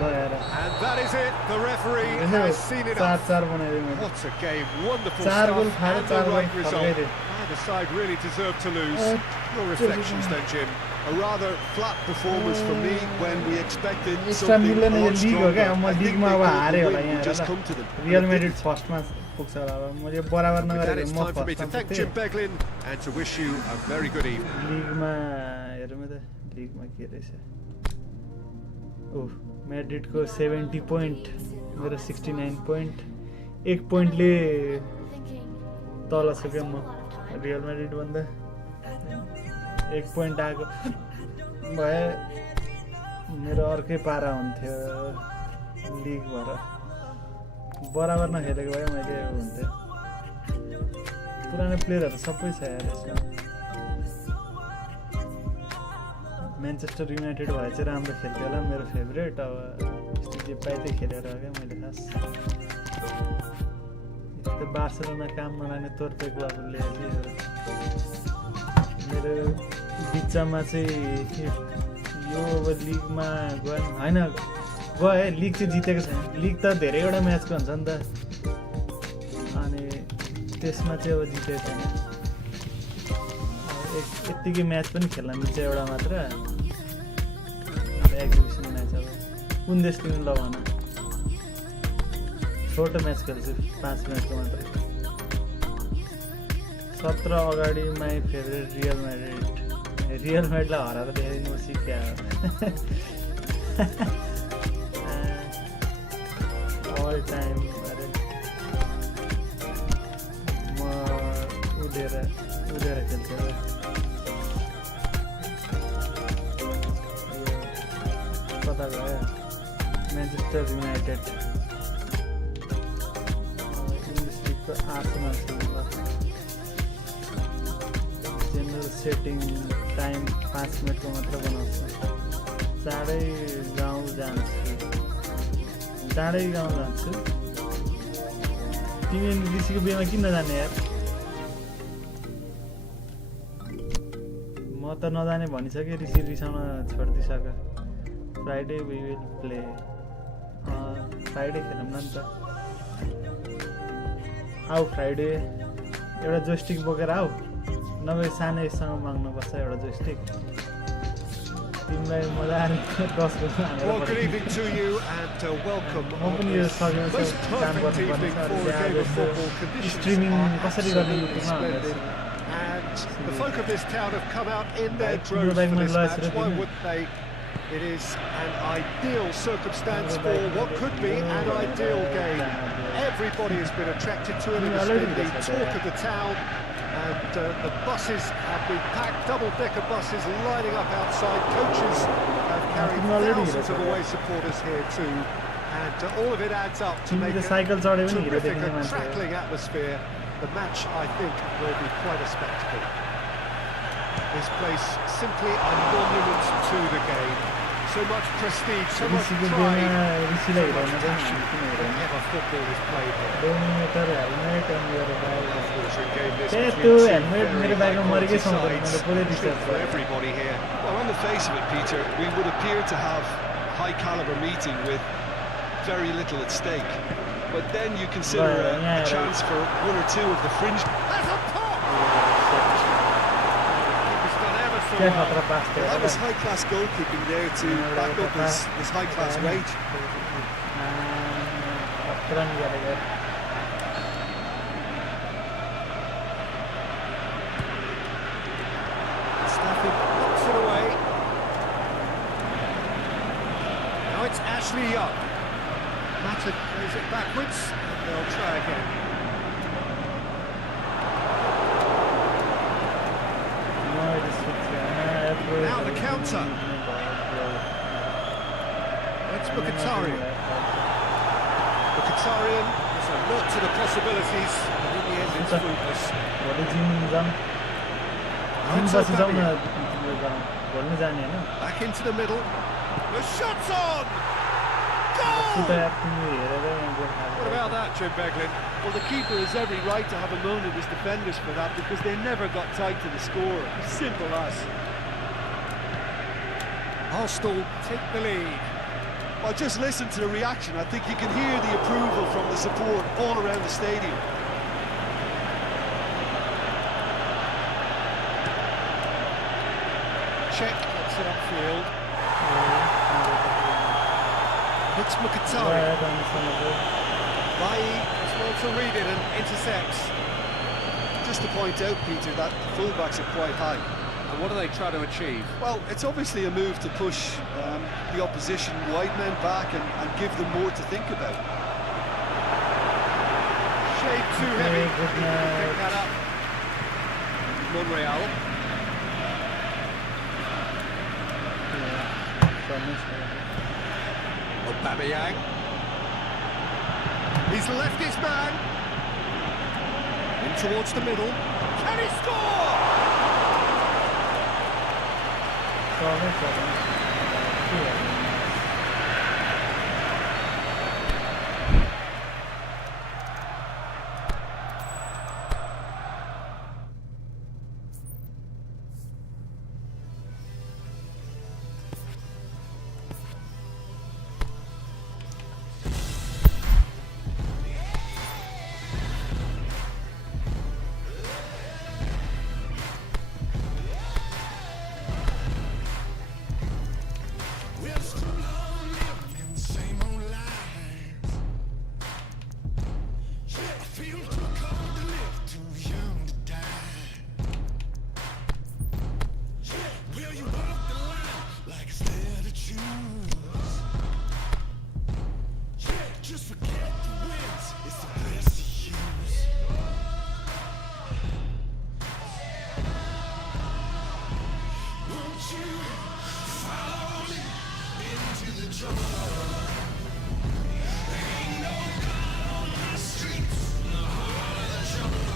ल हेर And that is it. The referee has seen it up. 4-4 बनाइदियो मैले What a game. Wonderful चार stuff गोल खाएर and the 4 goal right result. फर्काइदियो Neither side really deserved to lose. Your reflections then, Jim. A rather flat performance for me when we expected extra something a मिल्दैन यो lot लिग हो क्या stronger. म I think लिगमा they अब thought हारेँ the होला win यहाँ would just come to them. Real Madrid फर्स्टमा पुग्छ होला अब मैले बराबर With that, नगरेको it's म time for me to फर्स्टमा thank Jim Beglin and to wish you a very good evening. लिगमा हेरौँ त लिगमा के रहेछ ओह म्याड्रिडको 70 पोइन्ट मेरो 69 पोइन्ट 1 पोइन्टले तल छु क्या म रियल म्याड्रिड भन्दा 1 पोइन्ट आएको भए मेरो अर्कै पारा हुन्थ्यो लिग भएर बराबर नखेलेको भए मैले हुन्थ्यो पुरानो प्लेयरहरू सबै छ यार यसमा म्यान्चेस्टर युनाइटेड भए चाहिँ राम्रो खेल्थ्यो होला मेरो फेभरेट अब यस्तो जे पाइ त्यही खेलेर हो क्या मैले खास यस्तो बार्सेलोना काम नलाने तोर्पे क्लबले मेरो बिचमा चाहिँ यो अब लिगमा गयो होइन गयो है लिग चाहिँ जितेको छैन लिग त धेरैवटा म्याचको हुन्छ नि त अनि त्यसमा चाहिँ अब जितेको छैन यत्तिकै म्याच पनि खेल्न मिल्छ एउटा मात्र एक्जिबिसन म्याच अब कुन देश तिमी ल भन छोटो म्याच खेल्छु 5 म्याचको मात्र 17 अगाडि माई फेभरेट रियल म्याड्रिडलाई हराएर देखाइदिनु सिक्या अल टाइम अरे म उडेर खेल्छु कता गयो म्यान्चेस्टर युनाइटेड इङ्ग्लिस लिगको आर्सेनलसँग ल जेनरल सेटिङ टाइम 5 मिनटको मात्र बनाउँछ चाँडै गाउँ जान्छु तिमी ऋषिको बिहेमा किन नजाने यार म त नजाने भनिसकेँ ऋषि रिसाउन छोडिदिइसक्यो Friday we will play Friday खेलौँ न नि त आऊ फ्राइडे एउटा जोस्टिक बोकेर आऊ नभए सानैसँग माग्नुपर्छ एउटा जोस्टिक तिमीलाई मजाले 10 बजी Well, good evening to you and welcome म on पनि यो this सकेर most काम perfect गर्नुपर्ने evening छ for a game of football. Conditions streaming are कसरी गर्ने absolutely युट्युबमा splendid. And the folk of this town have come out in their Like, droves like for my this last match. Why review. wouldn't they? It is an ideal circumstance for what could be an ideal game. Everybody has been attracted to it. It has been the talk of the town. And the buses have been packed, double-decker buses lining up outside. Coaches have carried thousands of away supporters here too. And all of it adds up to make a terrific and crackling atmosphere. The match, I think, will be quite a spectacle. This place simply a monument to the game. So much prestige, so much pride, so much passion whenever football is played here. Unfortunate game this between two very high-quality sides. Treat for everybody here. Well, on the face of it, Peter, we would appear to have high-caliber meeting with very little at stake. But then you consider a chance for one or two of the fringe. There's a pop! It's done ever so well. Well, that was high-class goalkeeping there to back up his high-class wage. Stafford knocks it away. Now it's Ashley Young. Mata plays it backwards, and they'll try again. Now the counter. It's Mkhitaryan. Mkhitaryan, there's a lot to the possibilities, but in the end it's fruitless. भोलि gym जाऊँ gym बसी जाऊँ न तिम्रो गाउँ भोल्न जाने होइन Back into the middle. The shot's on! तँ Goal! यार तिमी हेरेर यहाँ गोल What about that, Jim Beglin? Well, the keeper has every right to have a moan at his defenders for that because they never got tight to the score. Simple as. Arsenal take the lead. Well, just listen to the reaction. I think you can hear the approval from the support all around the stadium. Check gets it upfield. It's Mkhitaryan. Right on some Bailly as well to read it and intercepts. Just to point out, Peter, that the fullbacks are quite high. And what do they try to achieve? Well, it's obviously a move to push the opposition wide men back and give them more to think about. Shade too heavy. Hey, good night. Pick that up. Monreal. Aubameyang. He's left his man. In towards the middle. Can he score? We're still all living in the same old lives. Yeah, I feel too cold to live, too young to die. Yeah, will you walk the line like it's there to choose? Yeah, just forget the wins, it's the best to use. Won't you follow me into the jungle? Ain't no God on my streets, in the heart of the jungle.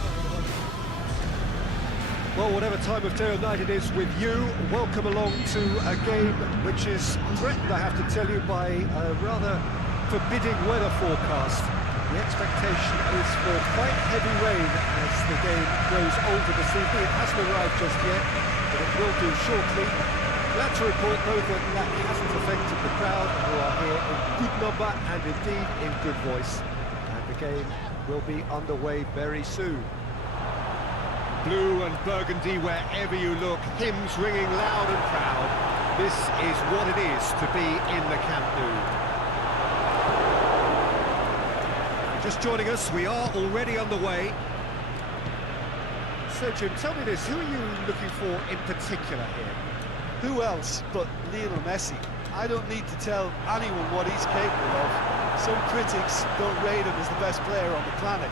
Well, whatever time of day or night it is with you, welcome along to a game which is threatened, I have to tell you, by a rather forbidding weather forecast. The expectation is for quite heavy rain as the game grows older this evening. It hasn't arrived just yet, but it will do shortly. Glad to report, though, that that hasn't affected the crowd, who are here in good number and indeed in good voice. And the game will be underway very soon. Blue and burgundy wherever you look, hymns ringing loud and proud. This is what it is to be in the Camp Nou. Just joining us, we are already on the way. So Jim, tell me this, who are you looking for in particular here? Who else but Lionel Messi? I don't need to tell anyone what he's capable of. Some critics don't rate him as the best player on the planet.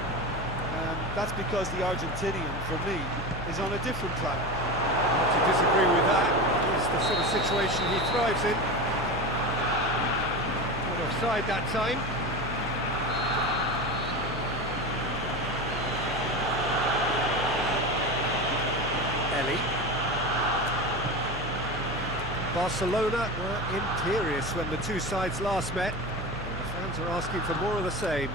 That's because the Argentinian, for me, is on a different planet. To disagree with that, it's the sort of situation he thrives in. Not offside that time. Ellie. Barcelona were imperious when the two sides last met. The fans are asking for more of the same.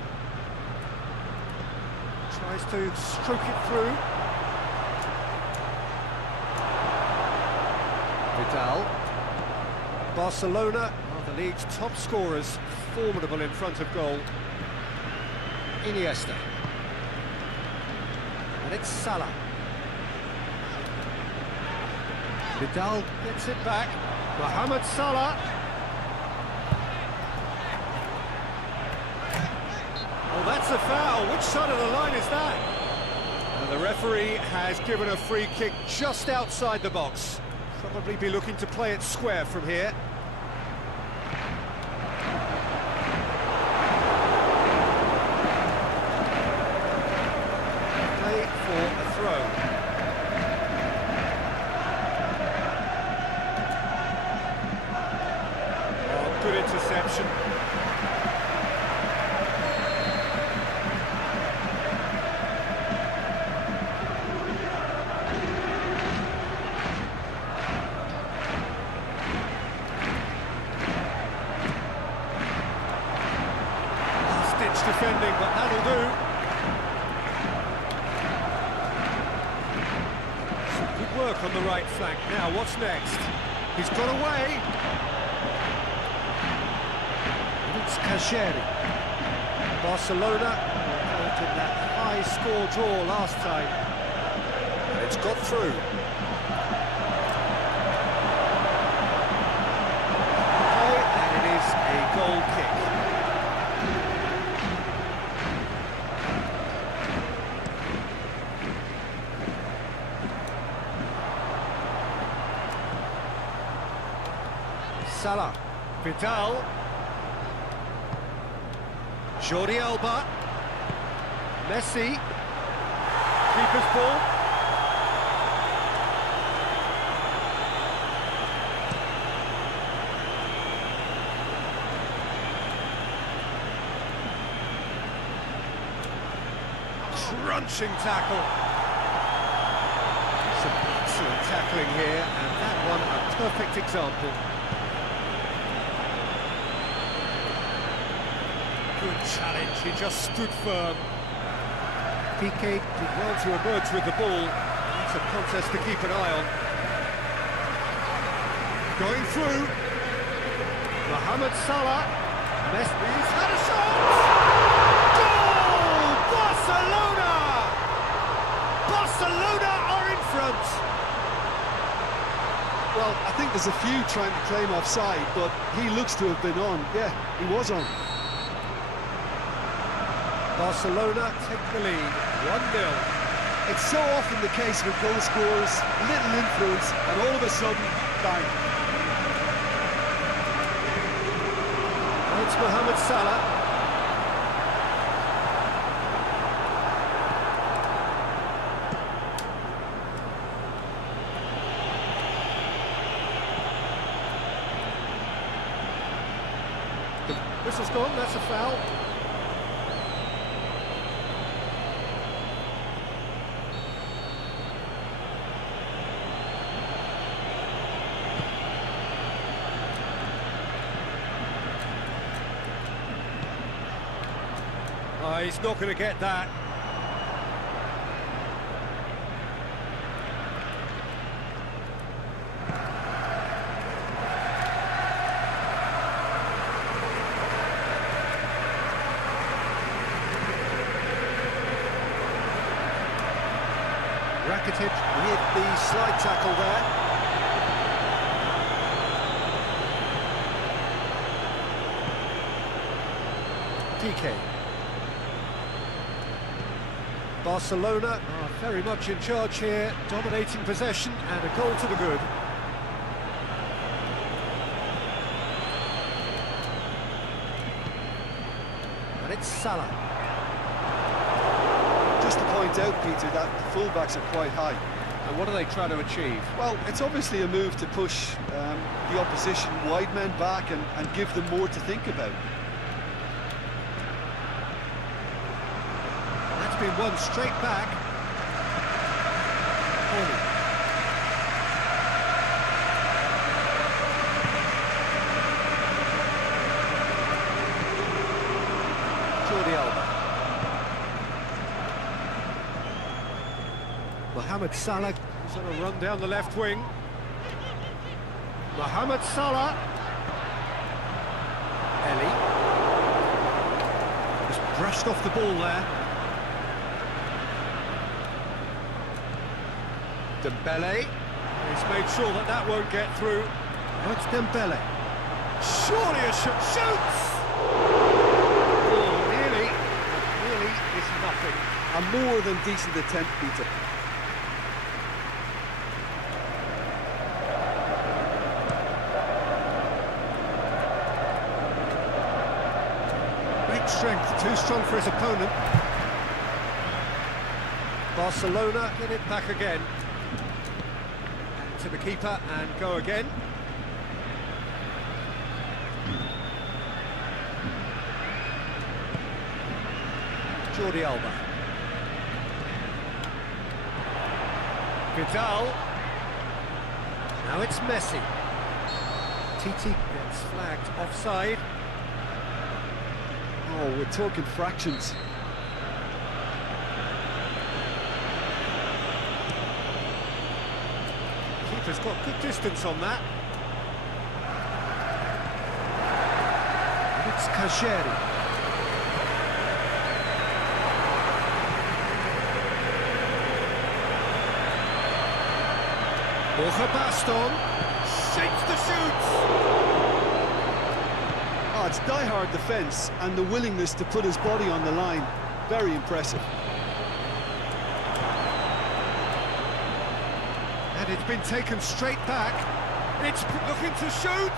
Tries to stroke it through. Vidal. Barcelona are the league's top scorers, formidable in front of goal. Iniesta. And it's Salah. Vidal gets it back. Mohamed Salah. Well, that's a foul. Which side of the line is that? And the referee has given a free kick just outside the box. Probably be looking to play it square from here. Play for a throw. Oh, good interception. opening, but that'll do. Some good work on the right flank. Now, what's next? He's got away. And it's Kasheri. Barcelona involved in that high score draw last time. And it's got through. Okay, and it is a goal kick. Salah, Vidal, Jordi Alba, Messi, keeper's ball. Crunching tackle. Some excellent tackling here, and that one a perfect example. Good challenge, he just stood firm. Piqué did well to emerge with the ball. It's a contest to keep an eye on. Going through. Mohamed Salah. Messi's had a shot! Goal! Barcelona! Barcelona are in front! Well, I think there's a few trying to claim offside, but he looks to have been on. Yeah, he was on. Barcelona take the lead, 1-0. It's so often the case with goal scorers, little influence, and all of a sudden, bang. It's Mohamed Salah. The whistle's gone, that's a foul. He's not going to get that. Rakitic with the slide tackle there. Piqué. Barcelona are very much in charge here, dominating possession and a goal to the good. And it's Salah. Just to point out, Peter, that the fullbacks are quite high. And what are they trying to achieve? Well, it's obviously a move to push the opposition wide men back and give them more to think about. Been one straight back. Jordi Alba. Mohamed Salah is on a run down the left wing. Mohamed Salah. Ellie. Just brushed off the ball there. Dembele, he's made sure that that won't get through. Now it's Dembele. Surely a shot, shoots! Oh, nearly, but nearly is nothing. A more than decent attempt, Peter. Great strength, too strong for his opponent. Barcelona get it back again. To the keeper and go again. Jordi Alba. Vidal. Now it's Messi. Titi gets flagged offside. Oh, we're talking fractions. Keeper's got good distance on that. It's Kasheri. Borja Baston shapes the shoots. Oh, it's die-hard defence and the willingness to put his body on the line. Very impressive. And it's been taken straight back. It's looking to shoot.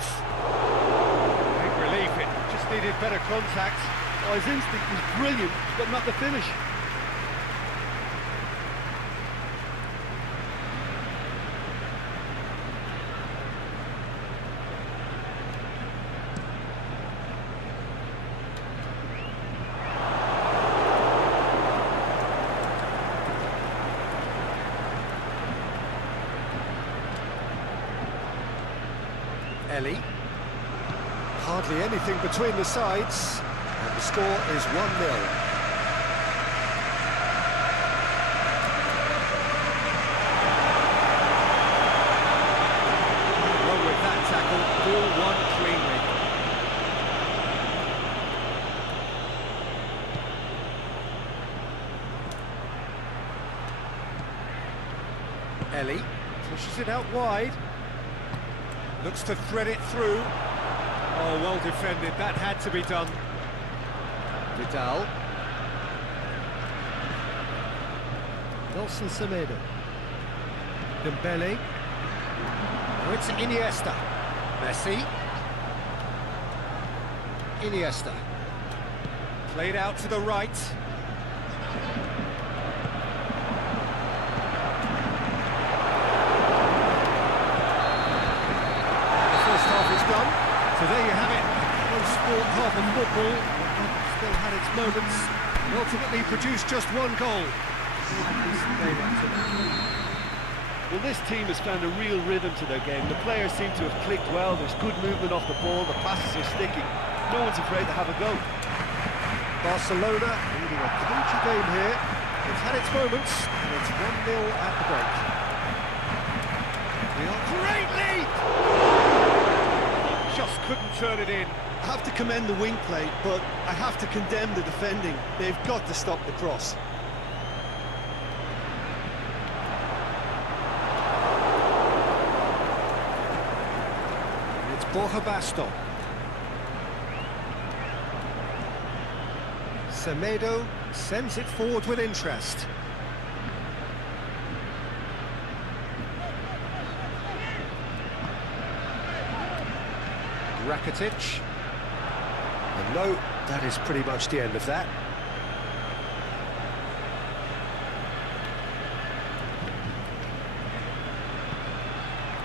Big relief, it just needed better contact. Oh, his instinct was brilliant, but not the finish. Ellie. Hardly anything between the sides, and the score is 1-0. Well, with that tackle, ball won cleanly. Ellie pushes it out wide. Looks to thread it through. Oh, well defended. That had to be done. Vidal. Nelson Semedo. Dembele. Oh, it's Iniesta. Messi. Iniesta. Played out to the right. Done. So there you have it. Close sport half of football. Still had its moments. And ultimately produced just one goal. Well, this team has found a real rhythm to their game. The players seem to have clicked well. There's good movement off the ball. The passes are sticking. No one's afraid to have a go. Barcelona leading a cagey game here. It's had its moments, and it's 1-0 at the break. We are great lead! Just couldn't turn it in. I have to commend the wing play, but I have to condemn the defending. They've got to stop the cross. It's Borja Baston. Semedo sends it forward with interest. Rakitic. And no, that is pretty much the end of that.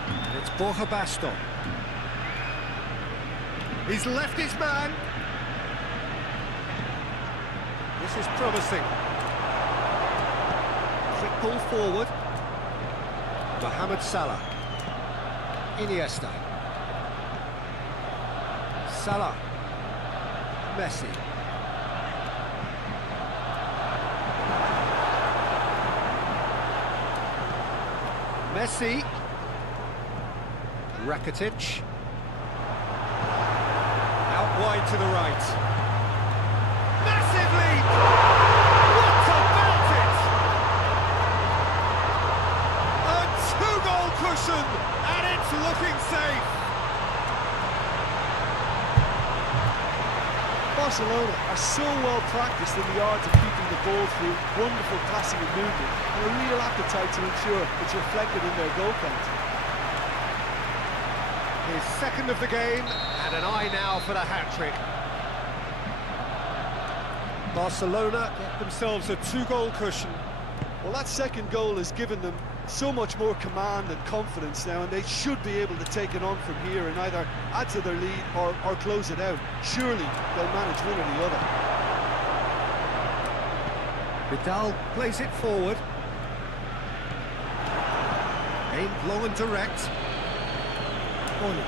And it's Borja Baston. He's left his man. This is promising. Quick ball forward. Mohamed Salah. Iniesta. Salah. Messi. Messi. Rakitic. Out wide to the right. Massive lead! What about it? A two-goal cushion, and it's looking safe. Barcelona are so well practiced in the art of keeping the ball through, wonderful passing and movement, and a real appetite to ensure it's reflected in their goal count. His second of the game, and an eye now for the hat-trick. Barcelona get themselves a two-goal cushion. Well, that second goal has given them so much more command and confidence now, and they should be able to take it on from here and either add to their lead or close it out. Surely they'll manage one or the other. Vidal plays it forward. Aimed long and direct. Oli.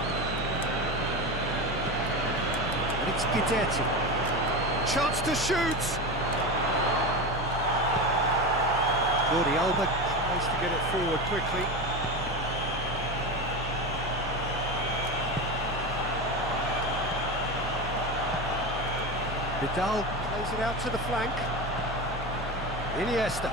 And it's Guidetti. Chance to shoot. Jordi Alba tries to get it forward quickly. Vidal plays it out to the flank. Iniesta.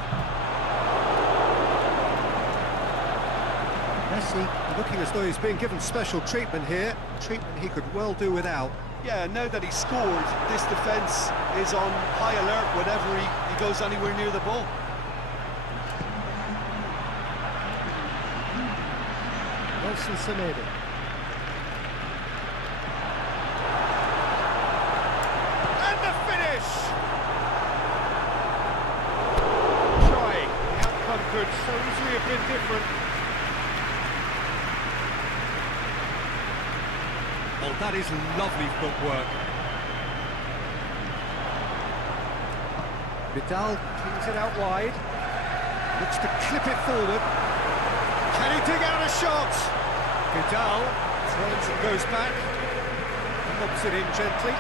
Messi looking as though he's being given special treatment here. Treatment he could well do without. Yeah, now that he scored, this defence is on high alert whenever he goes anywhere near the ball. Nelson Semedo. And the finish! Trying. The outcome could so easily have been different. Oh, that is lovely footwork. Vidal kicks it out wide. Looks to clip it forward. Can he dig out a shot? Vidal turns and goes back. Lobs it in gently.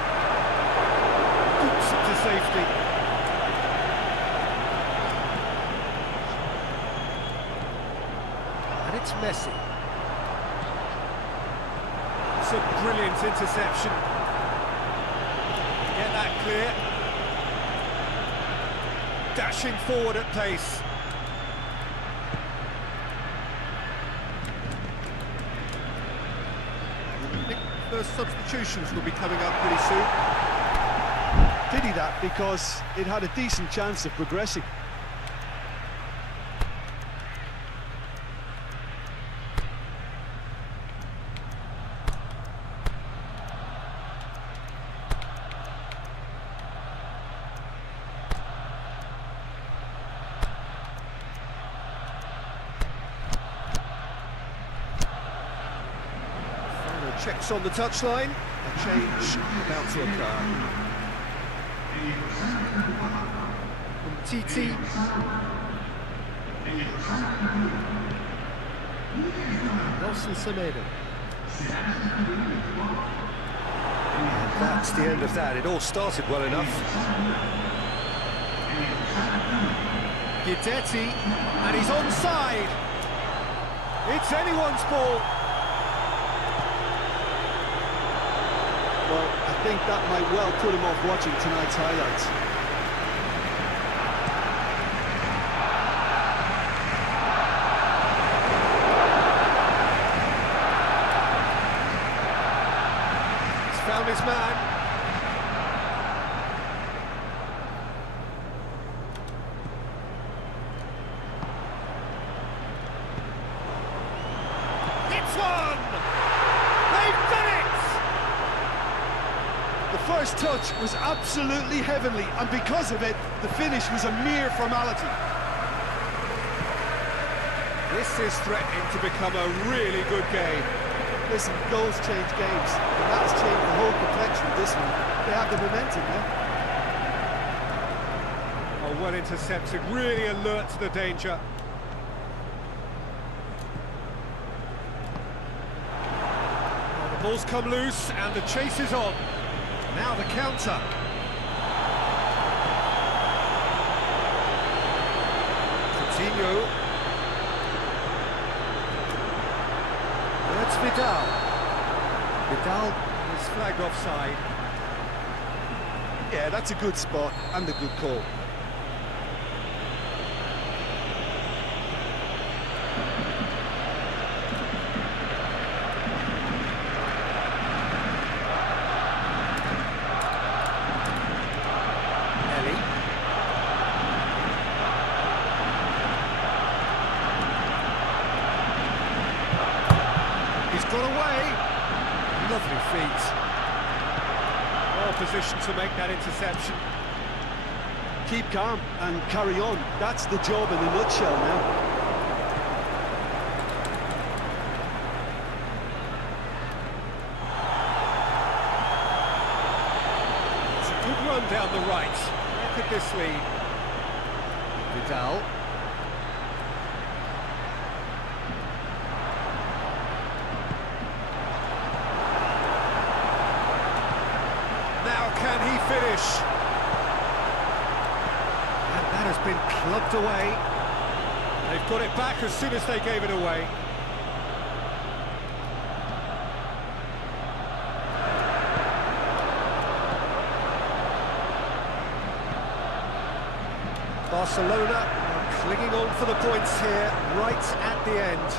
Boots it to safety. And it's Messi. It's a brilliant interception. Get that clear. Dashing forward at pace. First substitutions will be coming up pretty soon. Did he that because it had a decent chance of progressing? Checks on the touchline. A change about to occur. From TT. Nelson Semedo. And that's the end of that. It all started well enough. Guidetti, and he's onside. It's anyone's ball. Well, I think that might well put him off watching tonight's highlights. He's found his man. It's one! They've done it! The first touch was absolutely heavenly, and because of it, the finish was a mere formality. This is threatening to become a really good game. Listen, goals change games, and that's changed the whole complexion of this one. They have the momentum now. Oh, well intercepted, really alert to the danger. Well, the ball's come loose, and the chase is on. Now the counter. Coutinho. That's Vidal. Vidal is flagged offside. Yeah, that's a good spot and a good call. Got away. Lovely feet. Well positioned to make that interception. Keep calm and carry on. That's the job in a nutshell now. It's a good run down the right. Where could this lead? Vidal. Now can he finish? been clubbed away. They've got it back as soon as they gave it away. Barcelona are clinging on for the points here, right at the end.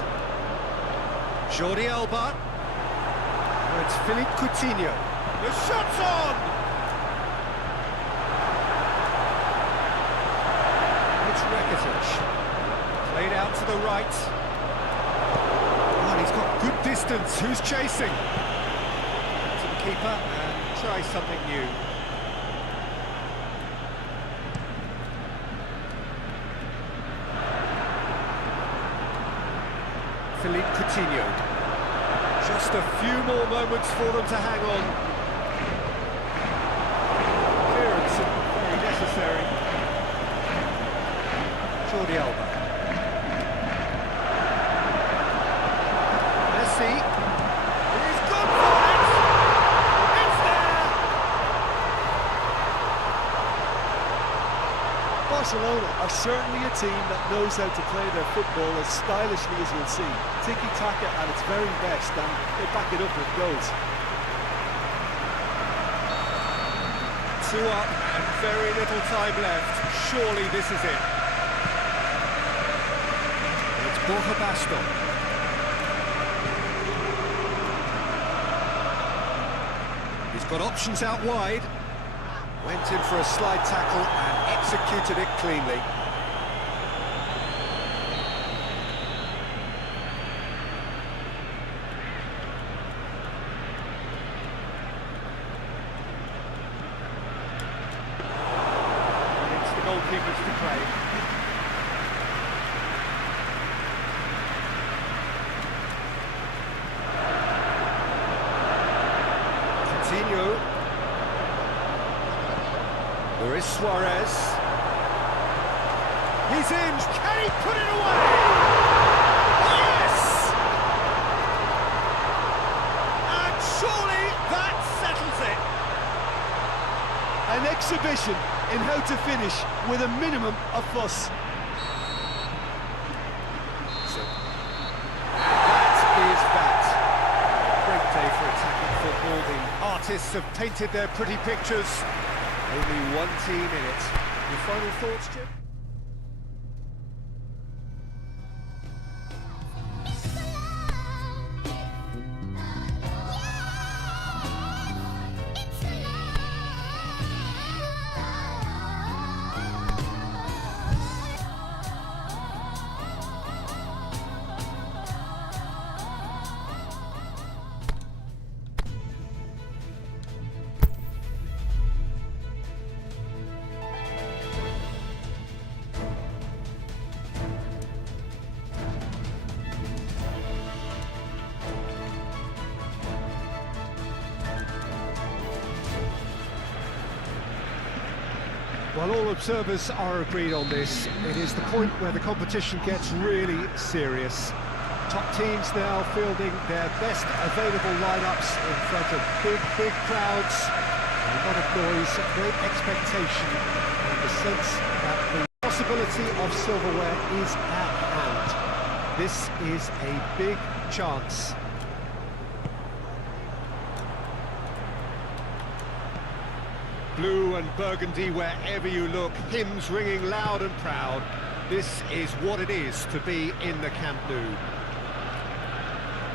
Jordi Alba. And it's Philippe Coutinho. The shot's on! It's Rakitic. Played out to the right. Oh, and he's got good distance. Who's chasing? To the keeper and try something new. Philippe Coutinho. Just a few more moments for them to hang on. Clearance very necessary. Jordi Alba. Messi. He's gone for it! It's there! Barcelona are certainly a team that knows how to play their football as stylishly as we'll see. Tiki-taka at its very best, and they back it up with goals. 2 up and very little time left. Surely this is it. It's Borja Baston. He's got options out wide. Went in for a slide tackle and executed it cleanly. It's the goalkeepers to play. Coutinho. There is Suarez. He's in. Can he put it away? Yes! And surely that settles it. An exhibition in how to finish with a minimum of fuss. So, that is that. Great day for attacking football. The artists have painted their pretty pictures. Only one team in it. Your final thoughts, Jim? Well, all observers are agreed on this. It is the point where the competition gets really serious. Top teams now fielding their best available lineups in front of big crowds. A lot of noise, great expectation, and the sense that the possibility of silverware is at hand. This is a big chance. Blue and burgundy wherever you look, hymns ringing loud and proud. This is what it is to be in the Camp Nou.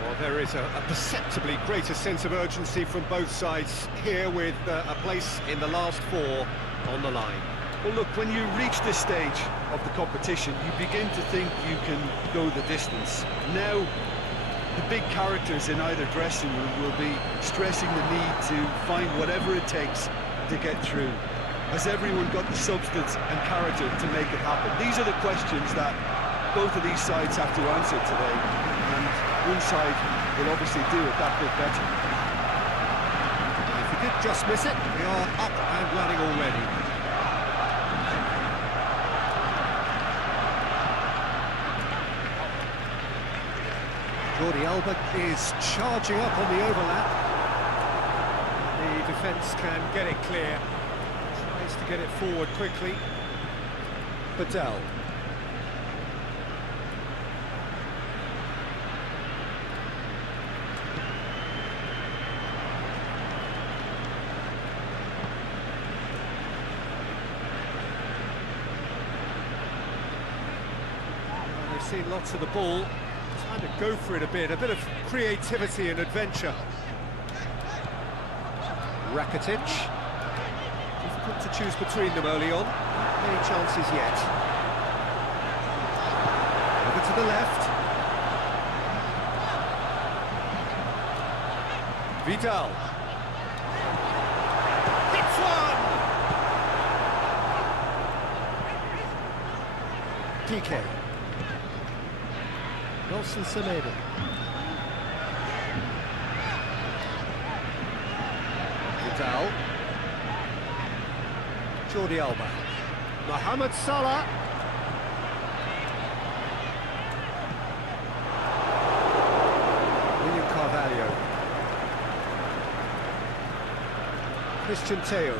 Well, there is a perceptibly greater sense of urgency from both sides here with a place in the last 4 on the line. Well, look, when you reach this stage of the competition, you begin to think you can go the distance. Now, the big characters in either dressing room will be stressing the need to find whatever it takes to get through. Has everyone got the substance and character to make it happen? These are the questions that both of these sides have to answer today, and one side will obviously do it that bit better. If we did just miss it, we are up and running already. Jordi Alba is charging up on the overlap. The defence can get it clear. Tries to get it forward quickly. Badal. They've seen lots of the ball. Time to go for it a bit of creativity and adventure. Rakitic. Difficult to choose between them early on. Not many chances yet. Over to the left. Vidal. Hits one! PK. Nelson Semedo. Vidal. Jordi Alba. Mohamed Salah. William Carvalho. Christian Teo.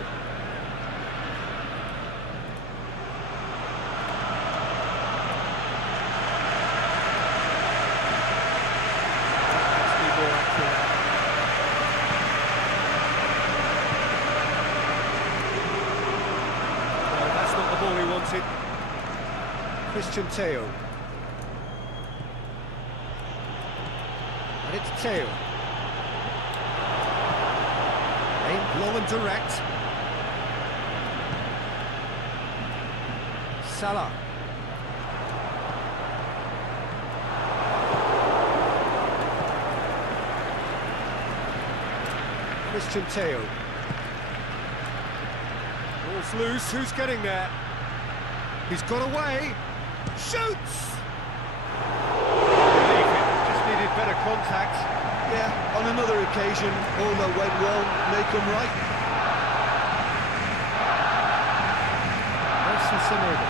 Christian Teo. And it's Teo. Aimed low and direct. Salah. Christian Teo. Ball's loose, who's getting there? He's got away. Shoots! Just needed better contact. Yeah, on another occasion, all that went wrong, make them right. Nelson Semedo.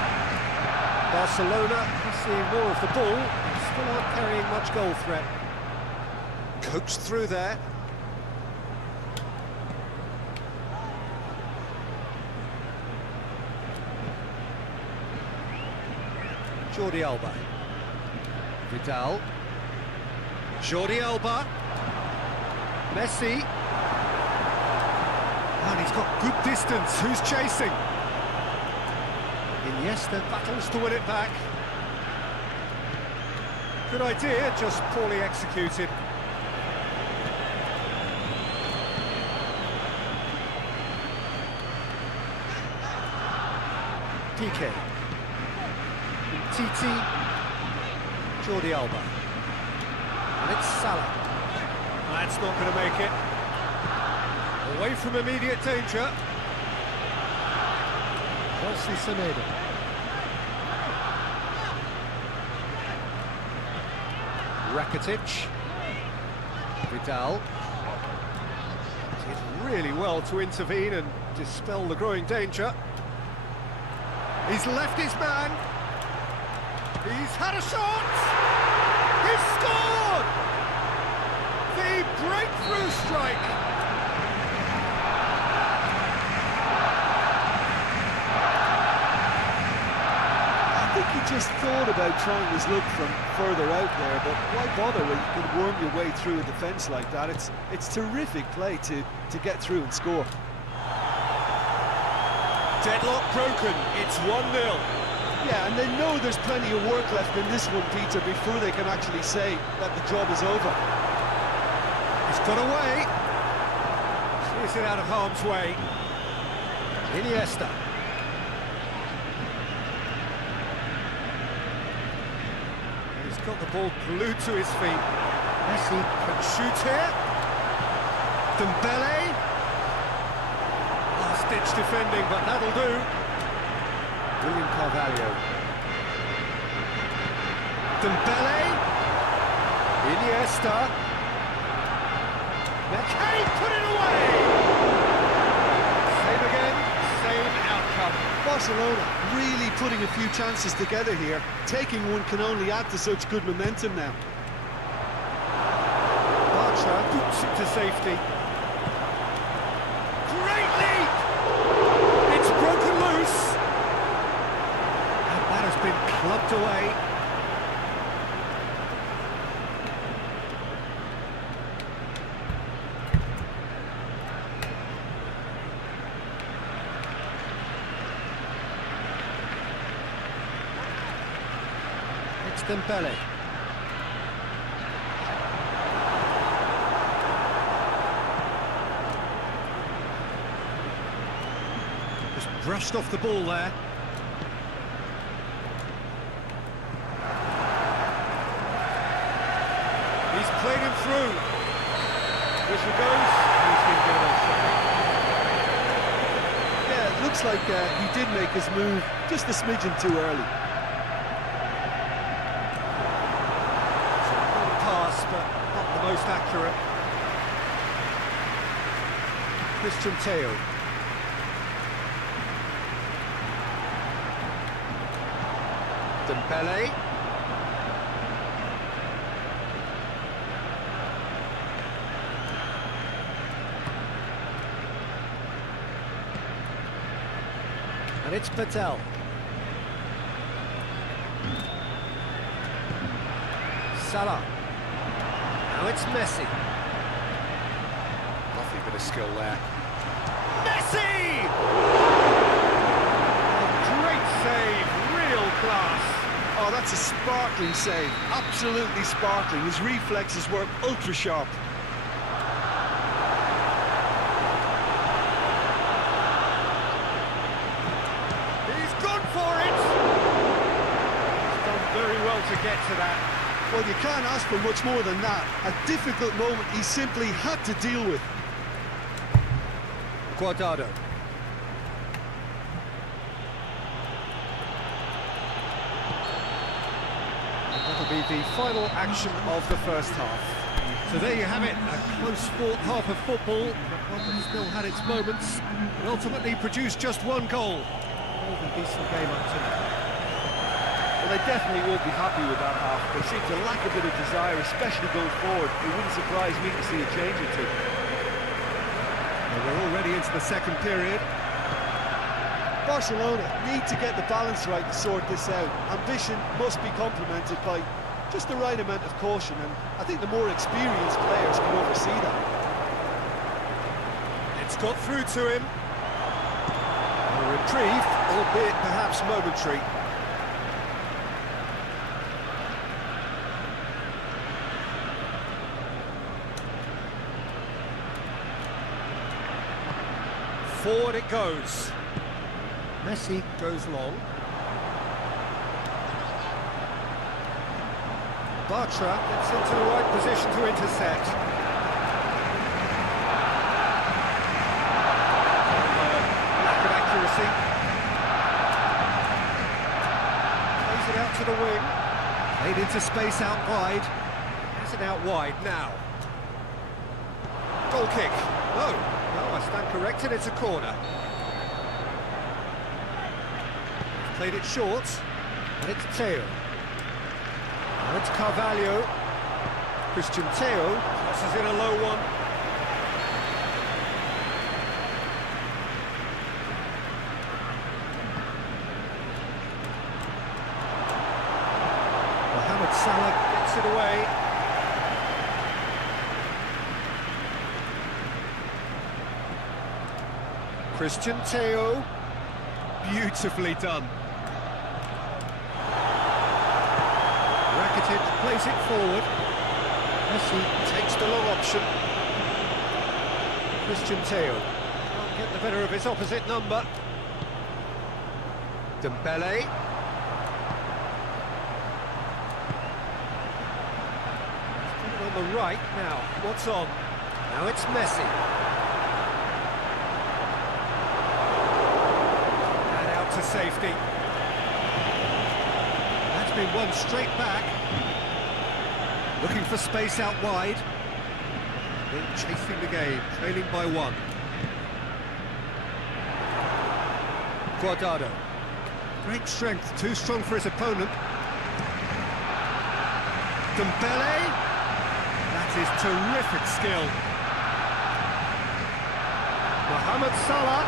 Barcelona are seeing more of the ball, but still aren't carrying much goal threat. Coaxed through there. Jordi Alba. Vidal. Jordi Alba. Messi. And he's got good distance. Who's chasing? Iniesta battles to win it back. Good idea, just poorly executed. PK. TT, Jordi Alba, and it's Salah. That's not going to make it. Away from immediate danger. Nelson Semedo. Rakitic. Vidal. Did really well to intervene and dispel the growing danger. He's left his man. He's had a shot! He's scored! The breakthrough strike! I think he just thought about trying his luck from further out there, but why bother when you can worm your way through a defence like that? It's terrific play to get through and score. Deadlock broken, it's 1-0. Yeah, and they know there's plenty of work left in this one, Peter, before they can actually say that the job is over. He's got away. Clears it out of harm's way. Iniesta. He's got the ball glued to his feet. Messi can shoot here. Dembele. Last-ditch defending, but that'll do. William Carvalho. Dembele. Iniesta. Can he put it away? Same again, same outcome. Barcelona really putting a few chances together here. Taking one can only add to such good momentum now. Barca boots it to safety. Great lead! It's broken loose. Clubbed away. It's Dembele. Just brushed off the ball there. He's played him through. Whistle goes. He's been given offside. Yeah, it looks like he did make his move just a smidgen too early. Good pass, but not the most accurate. Christian Theo. Dembele. And it's Patel. Salah. Now it's Messi. Lovely bit of skill there. Messi! A great save, real class. Oh, that's a sparkling save. Absolutely sparkling. His reflexes were ultra sharp. He's gone for it! He's done very well to get to that. Well, you can't ask for much more than that. A difficult moment he simply had to deal with. Guardado. And that'll be the final action of the first half. So there you have it, a close fought half of football, but one that still had its moments, and ultimately produced just one goal. More than decent game up to now. Well, they definitely won't be happy with that half. They seem to lack a bit of desire, especially going forward. It wouldn't surprise me to see a change or two. Well, we're already into the second period. Barcelona need to get the balance right to sort this out. Ambition must be complemented by just the right amount of caution, and I think the more experienced players can oversee that. It's got through to him. A reprieve, albeit perhaps momentary. Forward it goes. Messi goes long. Bartra gets into the right position to intercept. Lack of accuracy. Plays it out to the wing. Played into space out wide. Has it out wide now. Goal kick. No, I stand corrected, it's a corner. Played it short, and it's Theo. Now it's Carvalho. Christian Theo crosses in a low one. Mohamed Salah gets it away. Christian Theo, beautifully done. Rakitic plays it forward. Messi takes the long option. Christian Theo can't get the better of his opposite number. Dembele. He's got it on the right now. What's on? Now it's Messi. To safety. That's been won straight back. Looking for space out wide. Then chasing the game, trailing by one. Guardado. Great strength, too strong for his opponent. Dembele. That is terrific skill. Mohamed Salah.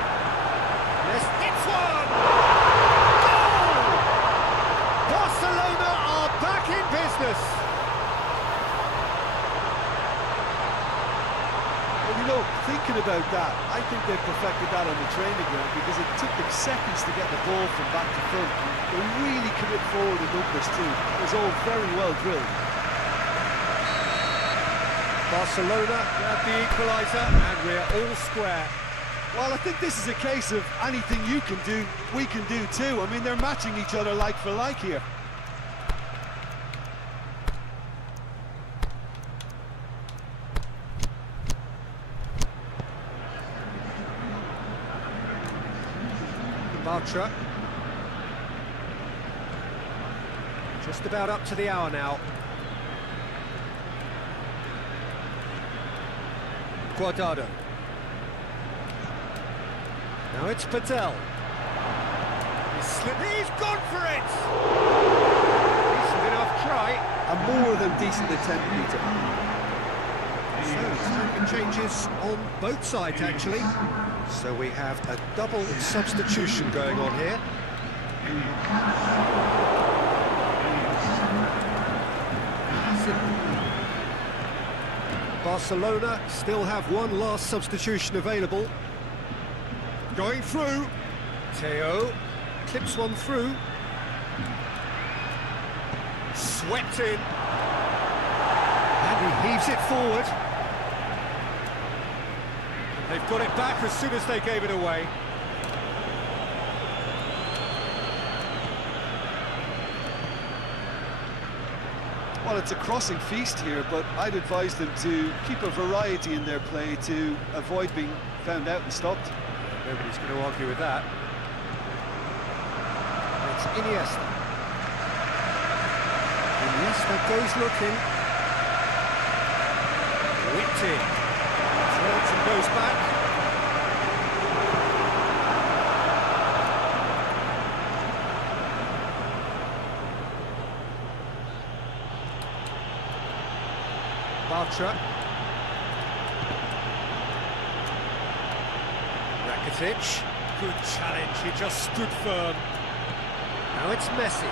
Yes, it's one! Goal! about that. I think they've perfected that on the training ground because it took them seconds to get the ball from back to front. They really commit forward in numbers too. It was all very well drilled. Barcelona grab the equaliser, and we're all square. Well, I think this is a case of anything you can do, we can do too. I mean, they're matching each other like for like here. Bartra. Just about up to the hour now. Guardado. Now it's Patel. He's gone for it! Decent enough try. A more than decent attempt, Peter. So, time changes on both sides, actually. So we have a double substitution going on here. Barcelona still have one last substitution available. Going through. Teo clips one through. Swept in. And he heaves it forward. They've got it back as soon as they gave it away. Well, it's a crossing feast here, but I'd advise them to keep a variety in their play to avoid being found out and stopped. Nobody's going to argue with that. It's Iniesta. Iniesta goes looking. Whipped in. Turns and goes back. Bartra. Rakitic. Good challenge, he just stood firm. Now it's Messi.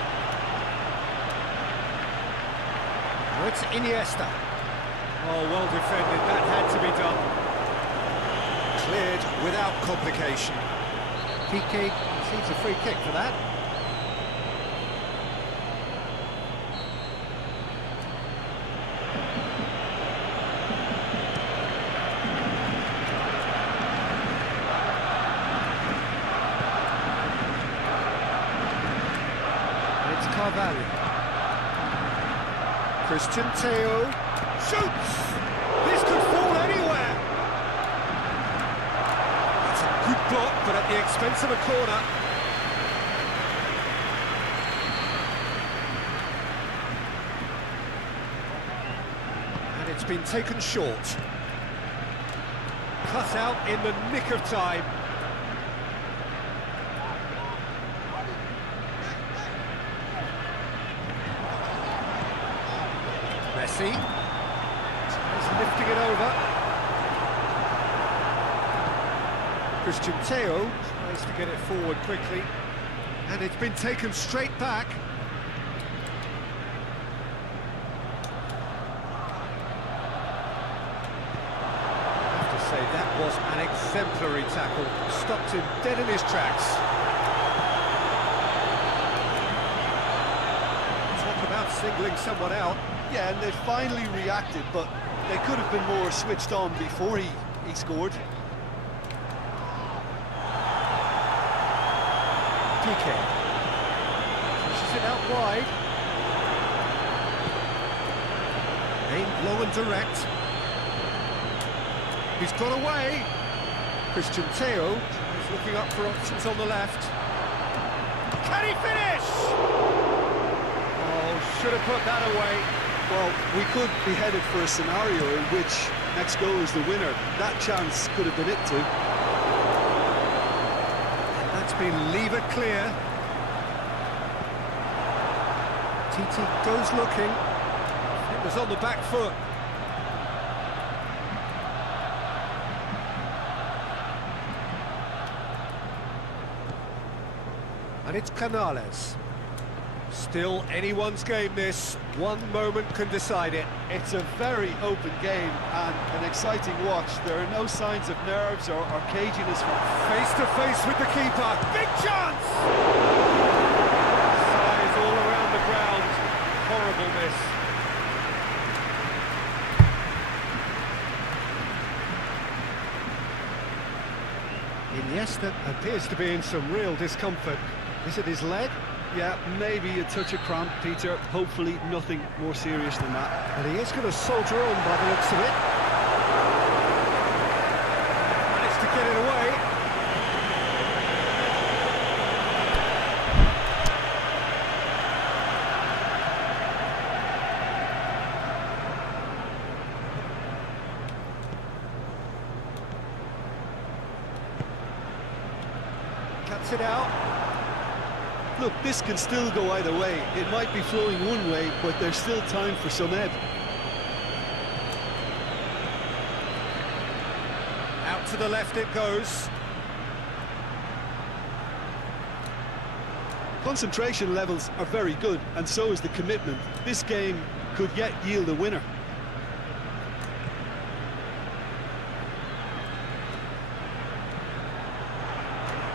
Now it's Iniesta. Oh, well defended, that had to be done. Cleared without complication. Piqué receives a free kick for that. And it's Carvalho. Christian Teo shoots! This could fall anywhere! That's a good block, but at the expense of a corner. And it's been taken short. Cut out in the nick of time. Messi. He's lifting it over. Christian Teo tries to get it forward quickly. And it's been taken straight back. I have to say, that was an exemplary tackle. Stopped him dead in his tracks. Talk about singling someone out. Yeah, and they finally reacted, but they could have been more switched on before he scored. Piqué pushes it out wide. Aimed low and direct. He's got away. Christian Teo is looking up for options on the left. Can he finish? Oh, should have put that away. Well, we could be headed for a scenario in which next goal is the winner. That chance could have been it too. That's been lever clear. Titi goes looking. It was on the back foot. And it's Canales. Still anyone's game this. One moment can decide it. It's a very open game and an exciting watch. There are no signs of nerves or caginess. Face to face with the keeper. Big chance! Size all around the ground. Horrible miss. Iniesta appears to be in some real discomfort. Is it his leg? Yeah, maybe a touch of cramp, Peter. Hopefully nothing more serious than that. And he is going to soldier on by the looks of it. Managed to get it away. Cuts it out. Look, this can still go either way. It might be flowing one way, but there's still time for some ebb. Out to the left it goes. Concentration levels are very good, and so is the commitment. This game could yet yield a winner.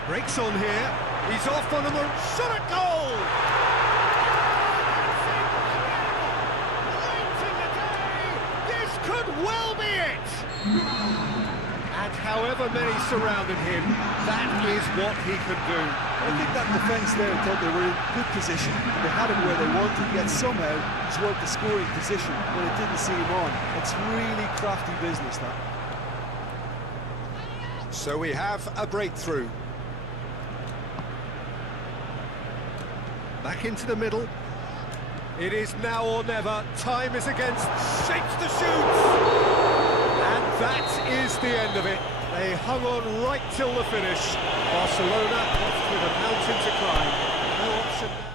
Breaks on here. He's off on the shot at goal! Late in the day, this could well be it! And however many surrounded him, that is what he can do. I think that defence there thought they were in good position. They had him where they wanted, yet somehow he's worked the scoring position when it didn't see him on. It's really crafty business, that. So we have a breakthrough. Back into the middle. It is now or never. Time is against. Shapes to shoot. And that is the end of it. They hung on right till the finish. Barcelona left with a mountain to climb. No option now.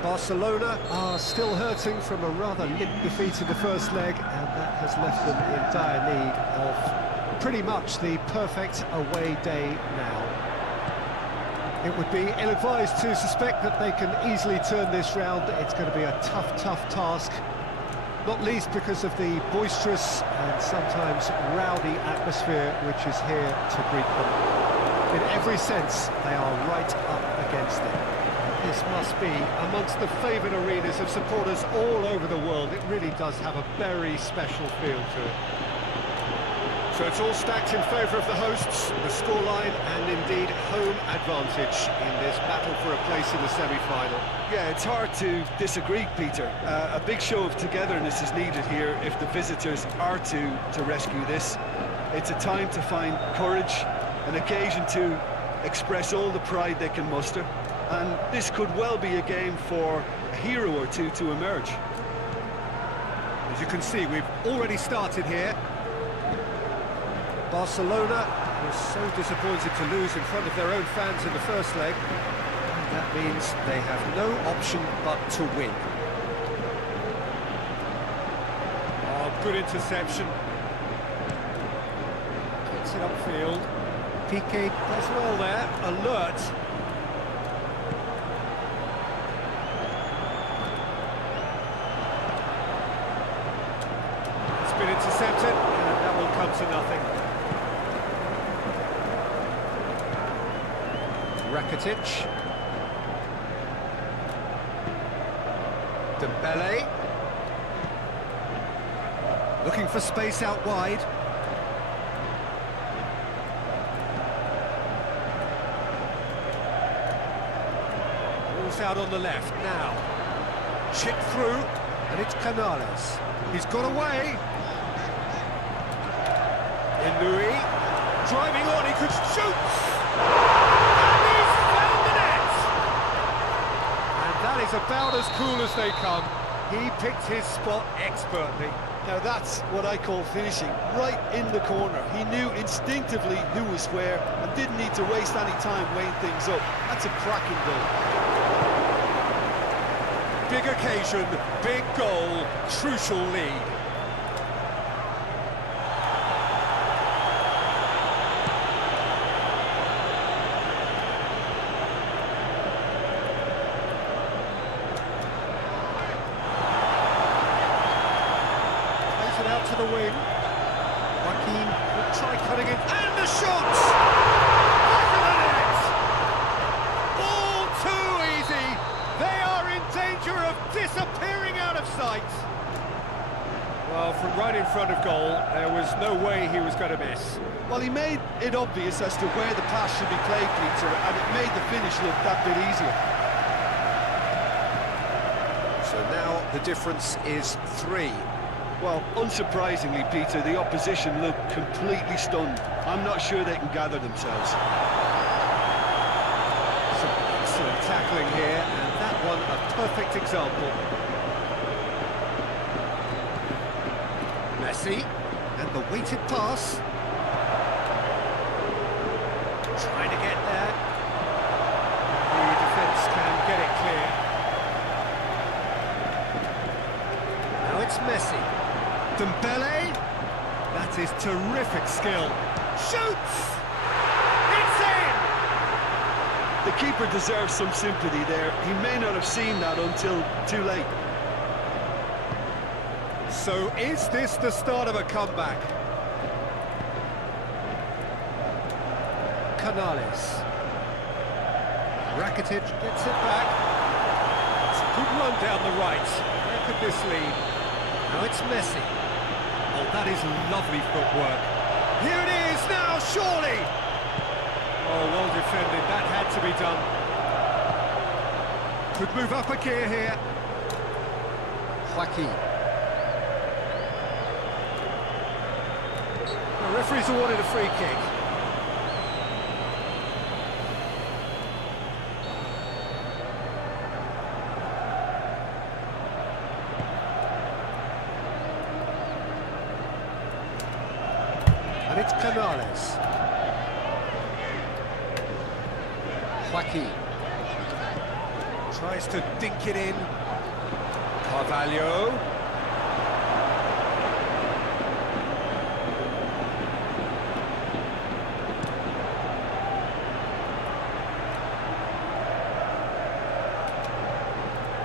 Barcelona are still hurting from a rather limp defeat in the first leg, and that has left them in dire need of pretty much the perfect away day now. It would be ill-advised to suspect that they can easily turn this round. It's going to be a tough task, not least because of the boisterous and sometimes rowdy atmosphere which is here to greet them. In every sense, they are right up against it. This must be amongst the favoured arenas of supporters all over the world. It really does have a very special feel to it. So it's all stacked in favour of the hosts, the scoreline and indeed home advantage in this battle for a place in the semi-final. Yeah, it's hard to disagree, Peter. A big show of togetherness is needed here if the visitors are to rescue this. It's a time to find courage, an occasion to express all the pride they can muster. And this could well be a game for a hero or two to emerge. As you can see, we've already started here. Barcelona was so disappointed to lose in front of their own fans in the first leg. That means they have no option but to win. Oh, good interception. Gets it upfield. Piqué does well there, alert. It's been intercepted, and that will come to nothing. Rakitic. Dembele. Looking for space out wide. Ball's out on the left now. Chip through, and it's Canales. He's got away. In Louis, driving on, he could shoot! And he's found the net! And that is about as cool as they come. He picked his spot expertly. Now that's what I call finishing, right in the corner. He knew instinctively who was where and didn't need to waste any time weighing things up. That's a cracking goal. Big occasion, big goal, crucial lead. Plays it out to the wing. Joaquin will try cutting it, and the shot! Back of the net! All too easy! They are in danger of disappearing out of sight. Well, from right in front of goal, there was no way he was going to miss. Well, he made it obvious as to where the pass should be played, Peter, and it made the finish look that bit easier. So now the difference is 3. Well, unsurprisingly, Peter, the opposition looked completely stunned. I'm not sure they can gather themselves. Some excellent tackling here, and that one a perfect example. Messi, and the weighted pass. Trying to get there. The defence can get it clear. Now it's Messi. Dembele. That is terrific skill. Shoots! It's in! The keeper deserves some sympathy there. He may not have seen that until too late. So is this the start of a comeback? Canales. Rakitic gets it back. It's a good run down the right. Where could this lead? Now it's Messi. Oh, that is lovely footwork. Here it is now, surely! Oh, well defended. That had to be done. Could move up a gear here. Joaquin. The referee's awarded a free kick. And it's Canales. Joaquin. Tries to dink it in. Carvalho.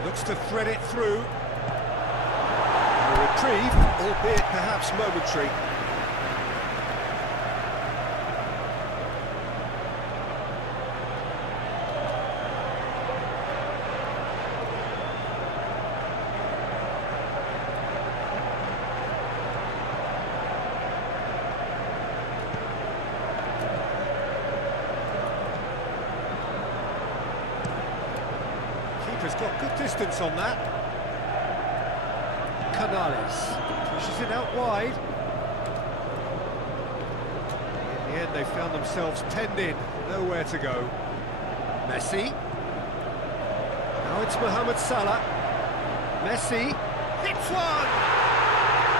Looks to thread it through. A reprieve, albeit perhaps momentary. Keeper's got good distance on that. Canales pushes it out wide. In the end, they found themselves penned in, nowhere to go. Messi. Now it's Mohamed Salah. Messi hits one.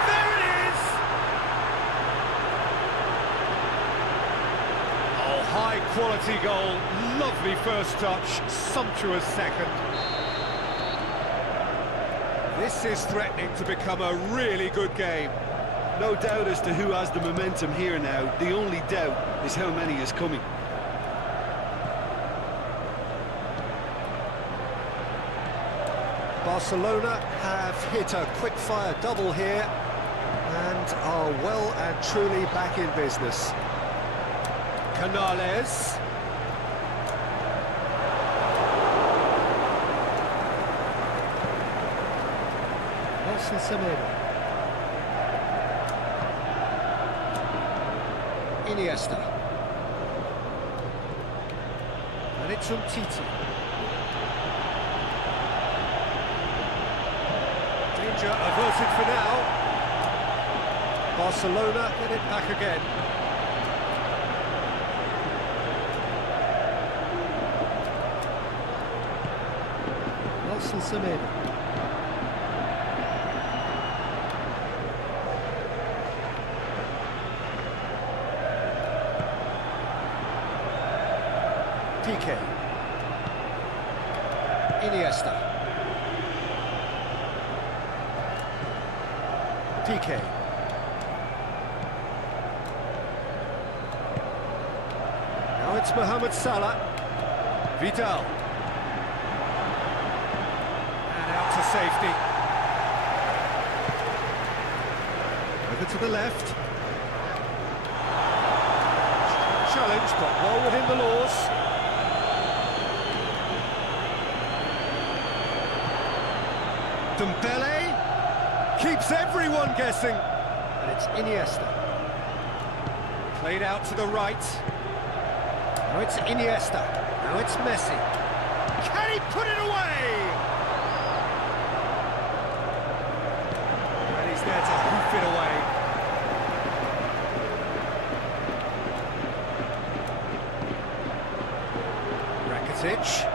There it is. Oh, high quality goal. Lovely first touch, sumptuous second. This is threatening to become a really good game. No doubt as to who has the momentum here now. The only doubt is how many is coming. Barcelona have hit a quick-fire double here and are well and truly back in business. Canales. Nelson Semedo. Iniesta. And it's Umtiti. Danger averted for now. Barcelona get it back again. Nelson Semedo. PK. Iniesta. PK. Now it's Mohamed Salah. Vidal. And out to safety. Over to the left. Challenge, but well within the laws. Dembele keeps everyone guessing. And it's Iniesta. Played out to the right. Now it's Iniesta. Now it's Messi. Can he put it away? And he's there to hoof it away. Rakitic.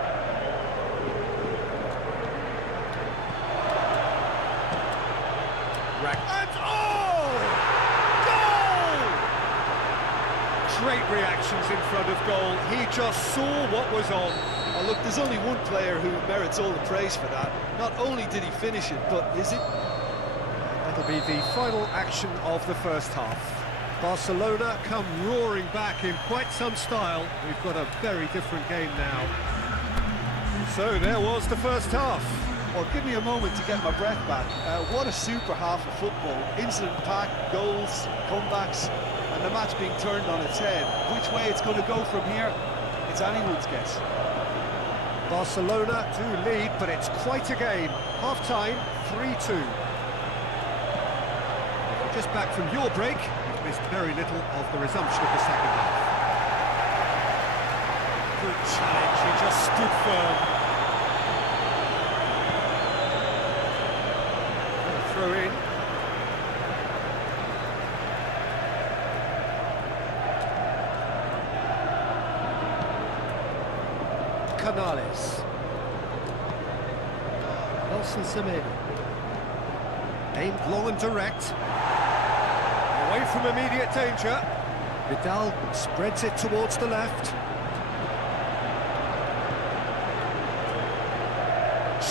And oh! Goal! Great reactions in front of goal. He just saw what was on. Oh, look, there's only one player who merits all the praise for that. Not only did he finish it, but is it? That'll be the final action of the first half. Barcelona come roaring back in quite some style. We've got a very different game now. So there was the first half. Well, give me a moment to get my breath back. What a super half of football. Incident-packed, goals, comebacks, and the match being turned on its head. Which way it's going to go from here, it's anyone's guess. Barcelona do lead, but it's quite a game. Half-time, 3-2. Just back from your break, you've missed very little of the resumption of the second half. Good challenge, he just stood firm. Throw in. Canales. Nelson Semedo. Aimed long and direct. Away from immediate danger. Vidal spreads it towards the left.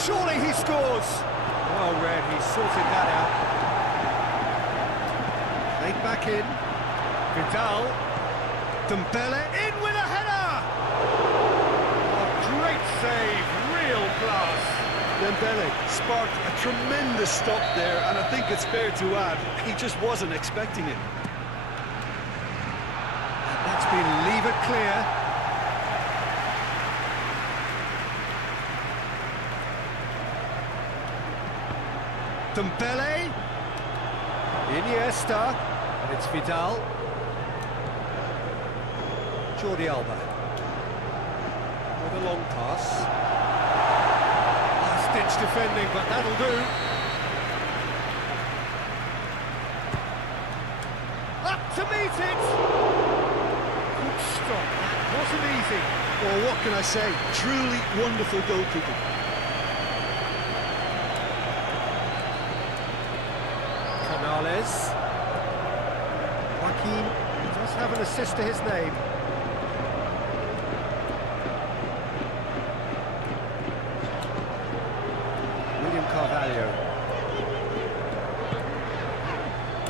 Surely he scores! Well read, he sorted that out. Played back in. Vidal. Dembele in with a header! A great save, real class. Dembele sparked a tremendous stop there, and I think it's fair to add, he just wasn't expecting it. And that's been levered clear. Dembele, Iniesta, and it's Vidal. Jordi Alba with a long pass. Last-ditch defending, but that'll do. Up to meet it. Good stop. That wasn't easy. Well, what can I say? Truly wonderful goalkeeping. Canales. Joaquin does have an assist to his name. William Carvalho.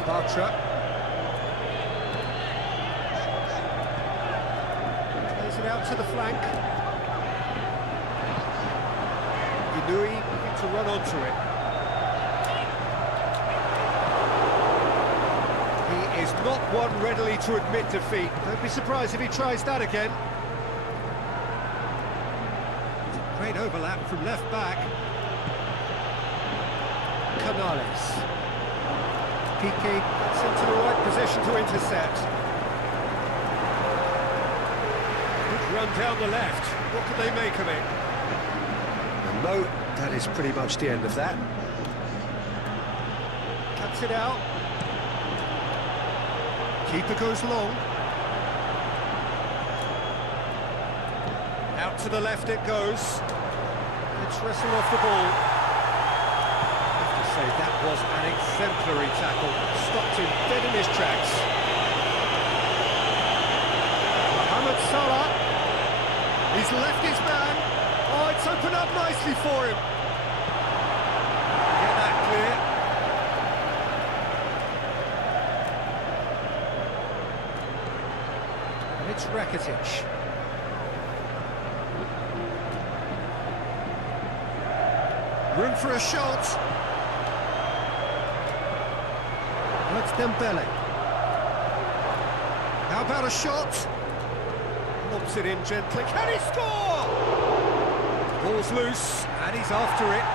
Bartra. Plays it out to the flank. Inui looking to run onto it. Is not one readily to admit defeat. Don't be surprised if he tries that again. Great overlap from left back. Canales. Piqué gets into the right position to intercept. Good run down the left. What can they make of it? And no, that is pretty much the end of that. Cuts it out. Keeper goes long. Out to the left it goes. It's wrestled off the ball. I have to say, that was an exemplary tackle. Stopped him dead in his tracks. Mohamed Salah. He's left his man. Oh, it's opened up nicely for him. Get that clear. And it's Rakitic. Room for a shot. That's Dembele. How about a shot? Lobs it in gently. Can he score? Ball's loose, and he's after it.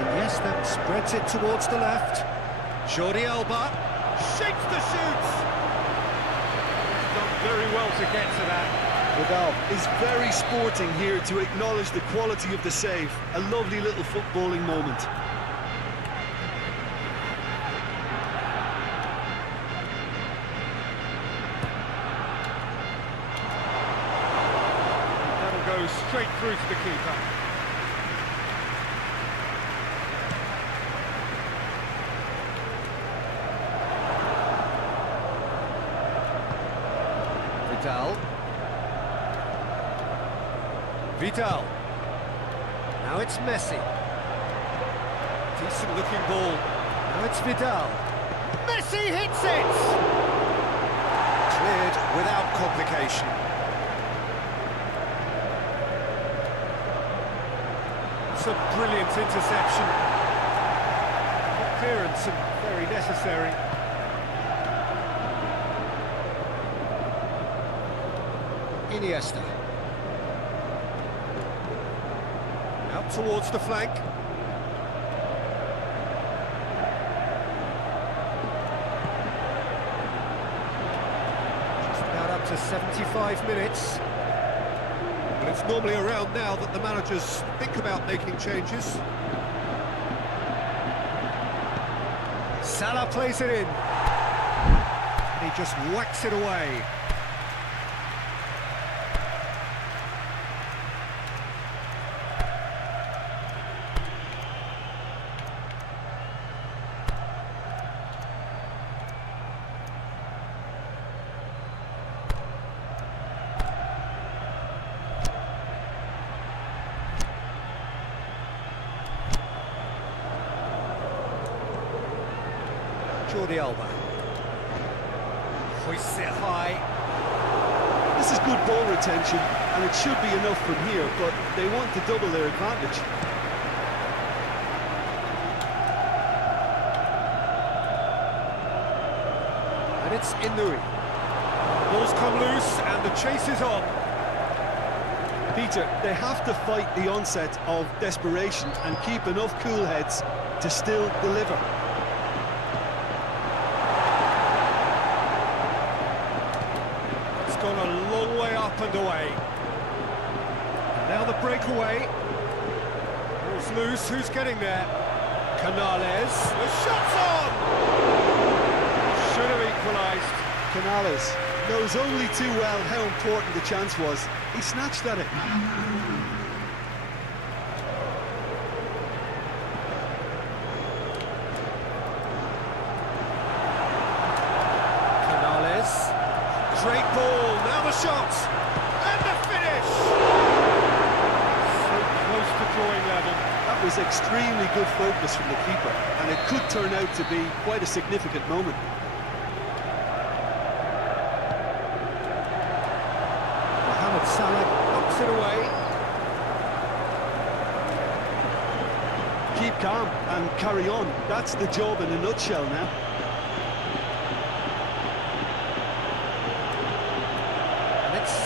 Iniesta spreads it towards the left. Jordi Alba shakes the shoots. Done very well to get to that. Vidal is very sporting here to acknowledge the quality of the save. A lovely little footballing moment. That'll go straight through to the keeper. Vidal. Now it's Messi. Decent looking ball. Now it's Vidal. Messi hits it! Cleared without complication. It's a brilliant interception. Good clearance and very necessary. Iniesta. Out towards the flank. Just about up to 75 minutes. Well, it's normally around now that the managers think about making changes. Salah plays it in. And he just whacks it away. Jordi Alba. Hoists it high. This is good ball retention, and it should be enough from here, but they want to double their advantage. And it's Inui. Ball's come loose, and the chase is on. Peter, they have to fight the onset of desperation and keep enough cool heads to still deliver. Gone a long way up and away. And now the breakaway. Ball's loose, who's getting there? Canales, the shot's on! Should have equalised. Canales knows only too well how important the chance was. He snatched at it. Great ball, now the shot, and the finish! So close to drawing level. That was extremely good focus from the keeper, and it could turn out to be quite a significant moment. Mohamed Salah knocks it away. Keep calm and carry on. That's the job in a nutshell now.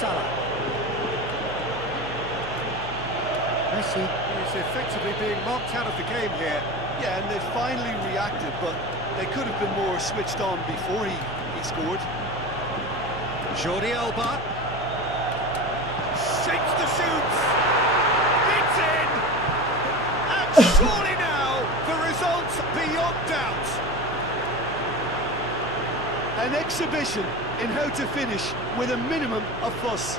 Salah. Messi is effectively being marked out of the game here. Yeah, and they finally reacted, but they could have been more switched on before he scored. Jordi Alba shapes the shoots. It's in! And surely now, the result's beyond doubt. An exhibition in how to finish with a minimum of fuss.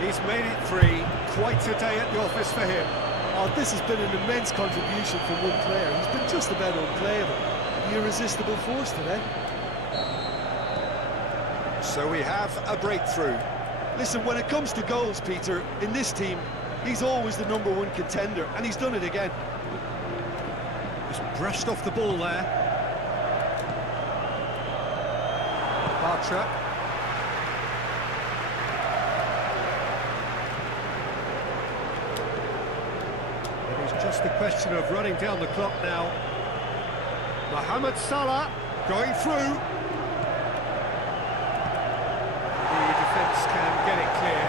He's made it 3. Quite a day at the office for him. Oh, this has been an immense contribution from one player. He's been just about unplayable. The irresistible force today. So we have a breakthrough. Listen, when it comes to goals, Peter, in this team, he's always the #1 contender, and he's done it again. Just brushed off the ball there. Bartra. It is just a question of running down the clock now. Mohamed Salah going through. The defence can get it clear.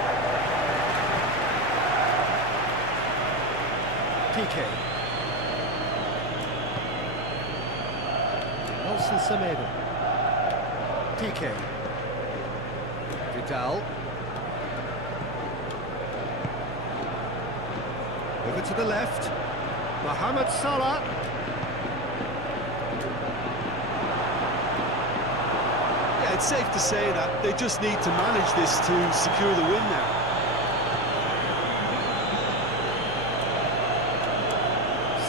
Piqué. Nelson Semedo. Piqué. Vidal. Over to the left. Mohamed Salah. Yeah, it's safe to say that they just need to manage this to secure the win now.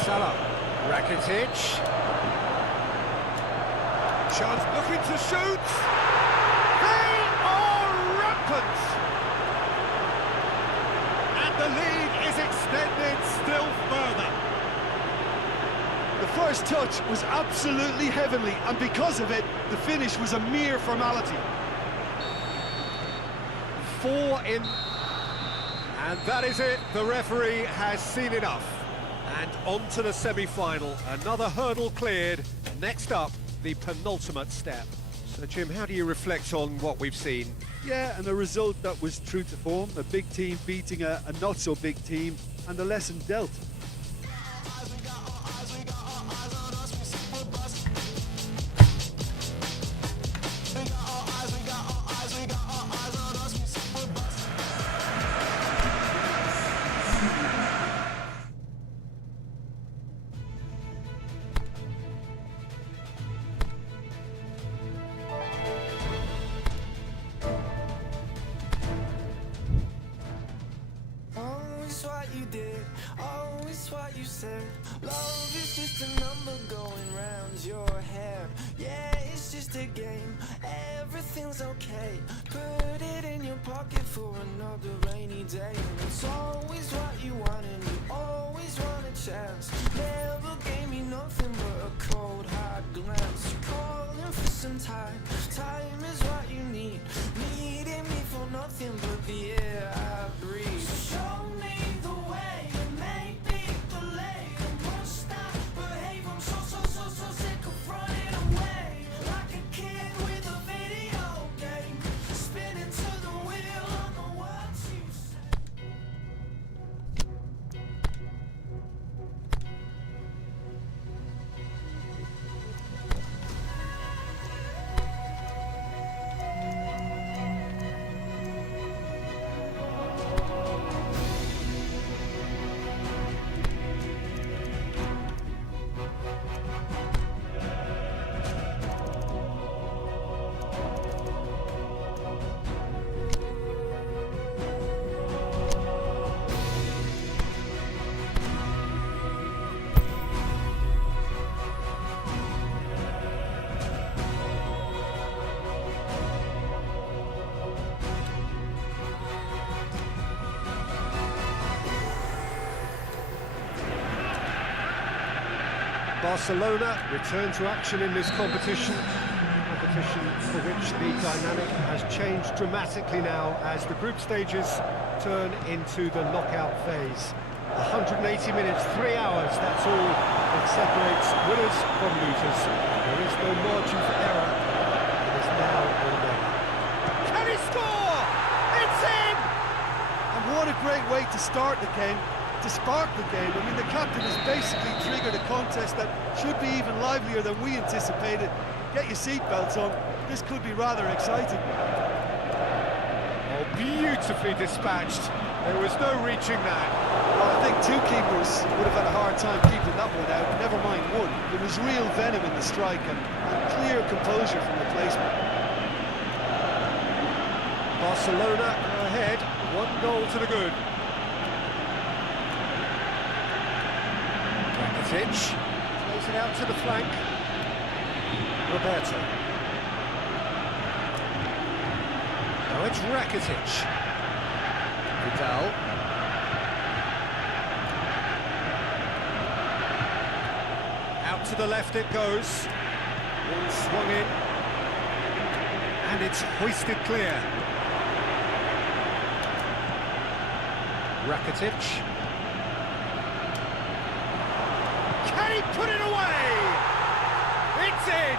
Salah. Rakitic. Chance looking to shoot. They are rampant. And the lead is extended still further. The first touch was absolutely heavenly, and because of it, the finish was a mere formality. 4 in. And that is it. The referee has seen enough. And on to the semi-final. Another hurdle cleared. Next up, the penultimate step. So, Jim, how do you reflect on what we've seen? Yeah, and a result that was true to form, a big team beating a not-so-big team, and the lesson dealt. Always what you did, always what you said. Love is just a number going round your head. Yeah, it's just a game, everything's okay. Put it in your pocket for another rainy day. And it's always what you want and you always want a chance. Never gave me nothing but a cold hard glance. You're calling for some time, time is what you need. Needing me for nothing but the air I breathe. So show me the way and make me delay. And won't stop, behave, I'm so sick of running away. Like a kid with a video game, spinning to the wheel on the words you say. Barcelona return to action in this competition for which the dynamic has changed dramatically now as the group stages turn into the knockout phase. 180 minutes, 3 hours, that's all that separates winners from losers. There is no margin for error. It is now or never. Can he score? It's in! And what a great way to start the game, to spark the game. I mean, the captain has basically triggered a contest that should be even livelier than we anticipated. Get your seatbelts on. This could be rather exciting. Oh, beautifully dispatched. There was no reaching that. Well, I think two keepers would have had a hard time keeping that one out, never mind one. There was real venom in the strike and clear composure from the placement. Barcelona are ahead, 1 goal to the good. Rakitic plays it out to the flank. Roberto. Now it's Rakitic. Vidal. Out to the left it goes. Ball swung in. And it's hoisted clear. Rakitic. Can he put it away? It's in!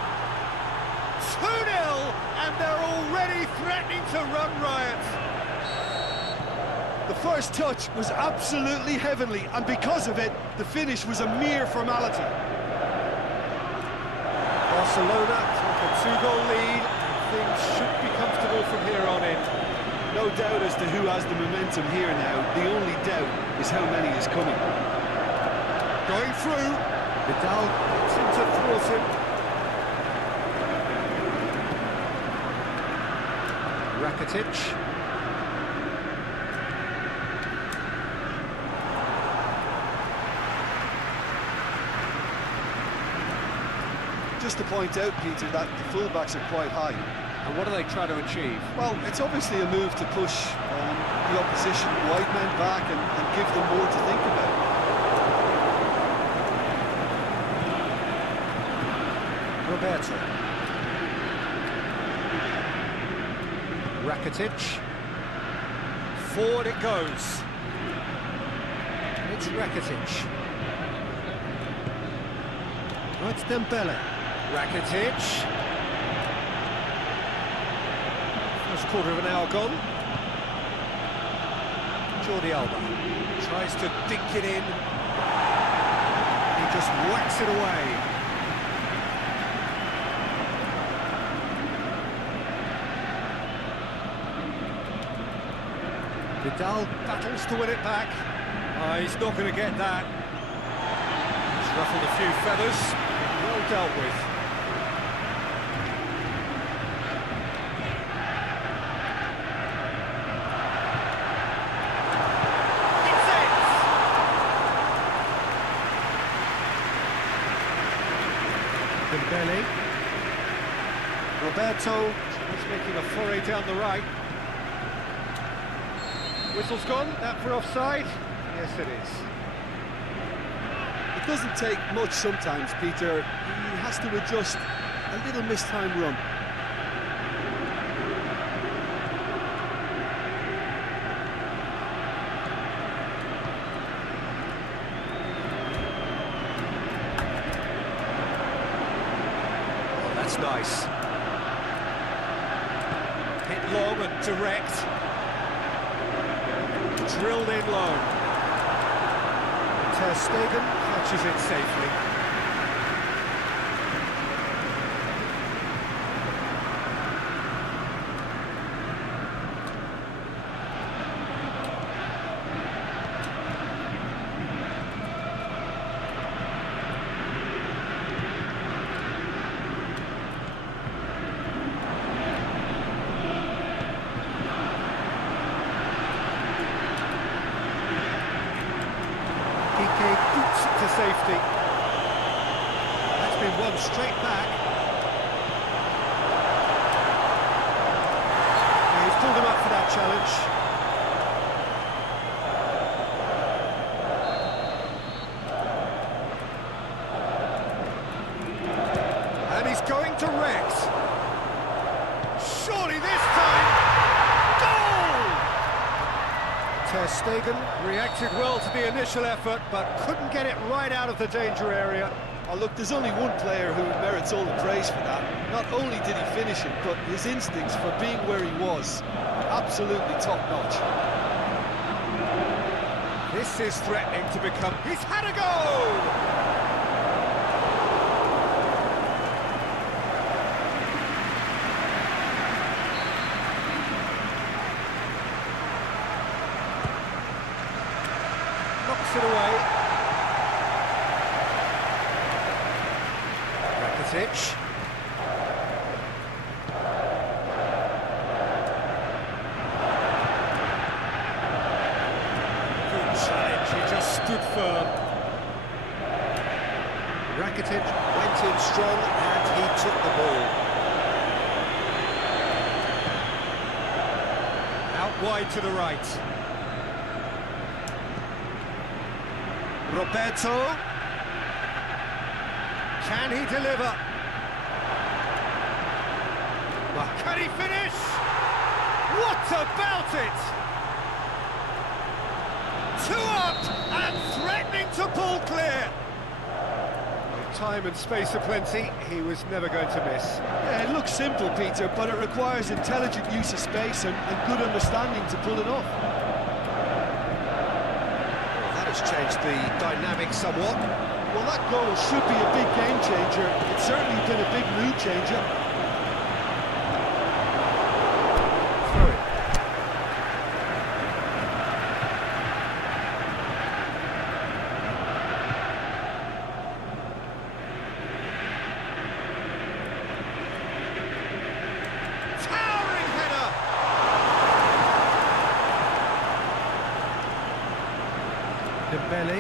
2-0, and they're already threatening to run riot. The first touch was absolutely heavenly, and because of it, the finish was a mere formality. Barcelona take a 2-goal lead, and things should be comfortable from here on in. No doubt as to who has the momentum here now. The only doubt is how many is coming. Going through, Vidal gets in to thwart him. Rakitic. Just to point out, Peter, that the fullbacks are quite high. And what are they trying to achieve? Well, it's obviously a move to push the opposition wide men back and give them more to think about. Roberto. Rakitic. Forward it goes. It's Rakitic. Oh, it's Dembele. Rakitic. First quarter of an hour gone. Jordi Alba tries to dink it in. He just whacks it away. Vidal battles to win it back. He's not going to get that. He's ruffled a few feathers. Well dealt with. It's it! Dembele. Roberto is making a foray down the right. Whistle's gone, that for offside? Yes, it is. It doesn't take much sometimes, Peter. He has to adjust a little mistimed run. Oh, that's nice. Hit long and direct. Drilled in low. Ter Stegen catches it safely. Boots it to safety. That's been won straight back. Yeah, he's pulled him up for that challenge. And he's going to Rex. Surely this time, goal! Ter Stegen reacted well to the initial effort, but couldn't get it right out of the danger area. Oh, look, there's only one player who merits all the praise for that. Not only did he finish it, but his instincts for being where he was, absolutely top-notch. This is threatening to become... He's had a go! Knocks it away. Rakitic. Good challenge, he just stood firm. Rakitic went in strong and he took the ball. Out wide to the right. Roberto, can he deliver? Can he finish? What about it? 2 up and threatening to pull clear. With time and space aplenty, he was never going to miss. Yeah, it looks simple, Peter, but it requires intelligent use of space and good understanding to pull it off. That has changed the dynamic somewhat. Well, that goal should be a big game changer. It's certainly been a big mood changer. Throw it. Towering header. Dembele.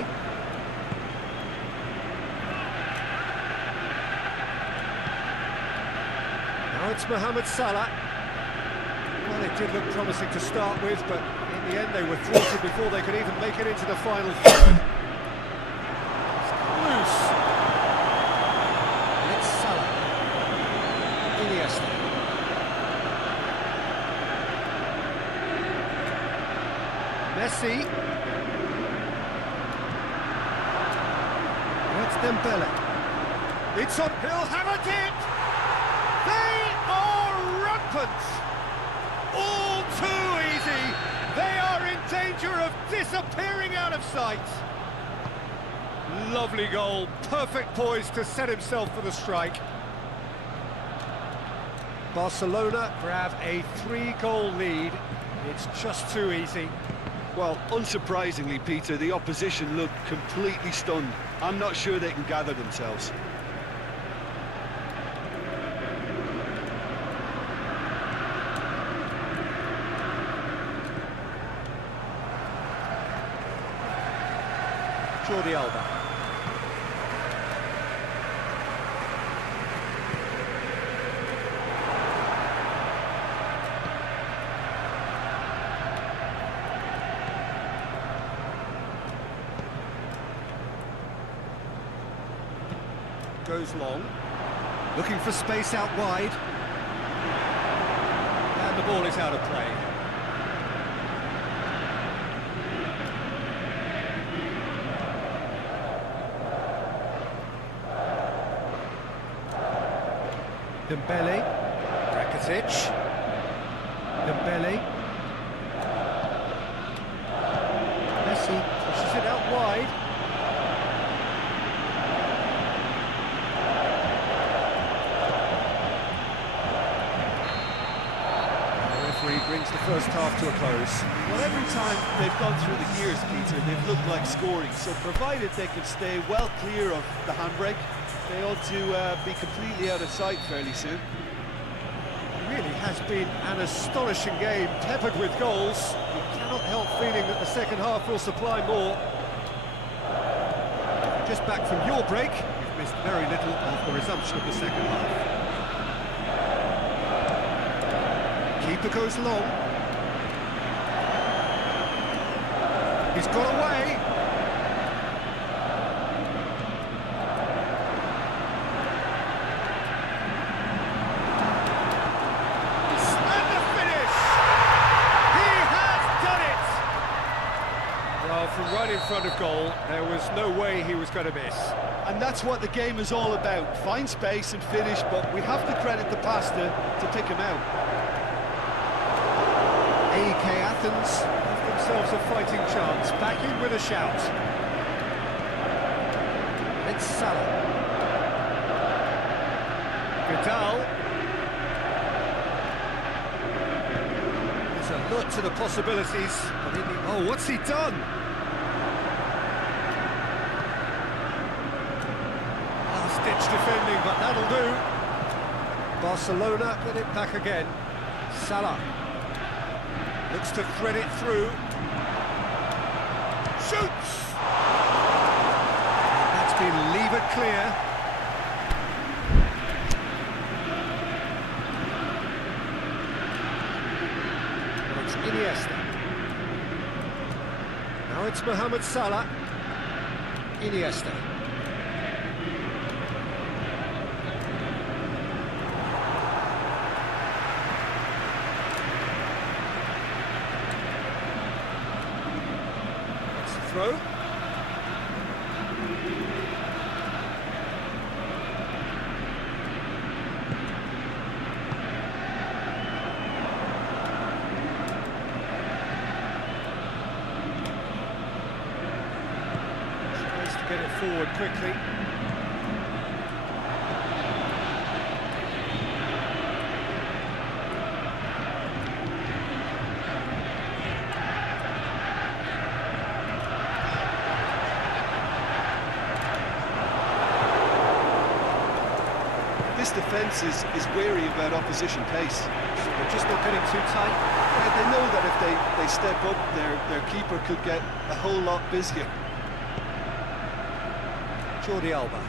Now it's Mohamed Salah. Well, it did look promising to start with, but in the end they were thwarted before they could even make it into the final third. It's loose. And it's Salah. Iniesta. Messi. That's Dembele. It's on. He'll have it! They are rampant! All too easy! They are in danger of disappearing out of sight! Lovely goal, perfect poise to set himself for the strike. Barcelona grab a 3-goal lead. It's just too easy. Well, unsurprisingly, Peter, the opposition look completely stunned. I'm not sure they can gather themselves. Jordi Alba. Goes long, looking for space out wide, and the ball is out of play. Dembele, Rakitic, Dembele, Messi pushes it out wide. Brings the first half to a close. Well, every time they've gone through the gears, Peter, they've looked like scoring. So provided they can stay well clear of the handbrake, they ought to be completely out of sight fairly soon. It really has been an astonishing game, peppered with goals. You cannot help feeling that the second half will supply more. Just back from your break, you've missed very little of the resumption of the second half. Keeper goes long. He's got away. And the finish! He has done it! Well, from right in front of goal, there was no way he was going to miss. And that's what the game is all about. Find space and finish, but we have to credit the passer to pick him out. AEK seconds, give themselves a fighting chance. Back in with a shout. It's Salah. Vidal. There's a look to the possibilities. But oh, what's he done? Last-ditch defending, but that'll do. Barcelona get it back again. Salah. Looks to thread it through. Shoots! That's been levered clear. Well, it's Iniesta. Now it's Mohamed Salah. Iniesta. Throw. Tries to get it forward quickly. This defence is wary about opposition pace. So they're just not getting too tight. They know that if they step up, their keeper could get a whole lot busier. Jordi Alba.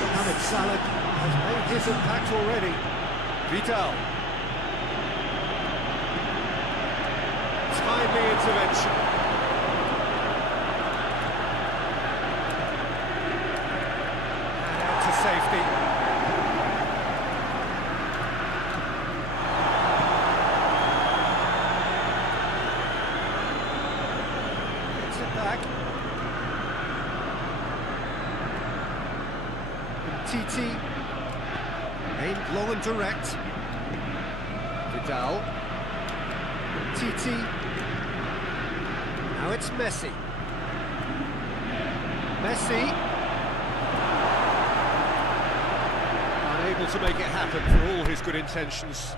Mohamed Salah has made his impact already. Vidal. Timely intervention. And out to safety. Gets it back. Titi. Aimed long and direct. Vidal. Titi. Now it's Messi. Messi. Unable to make it happen for all his good intentions.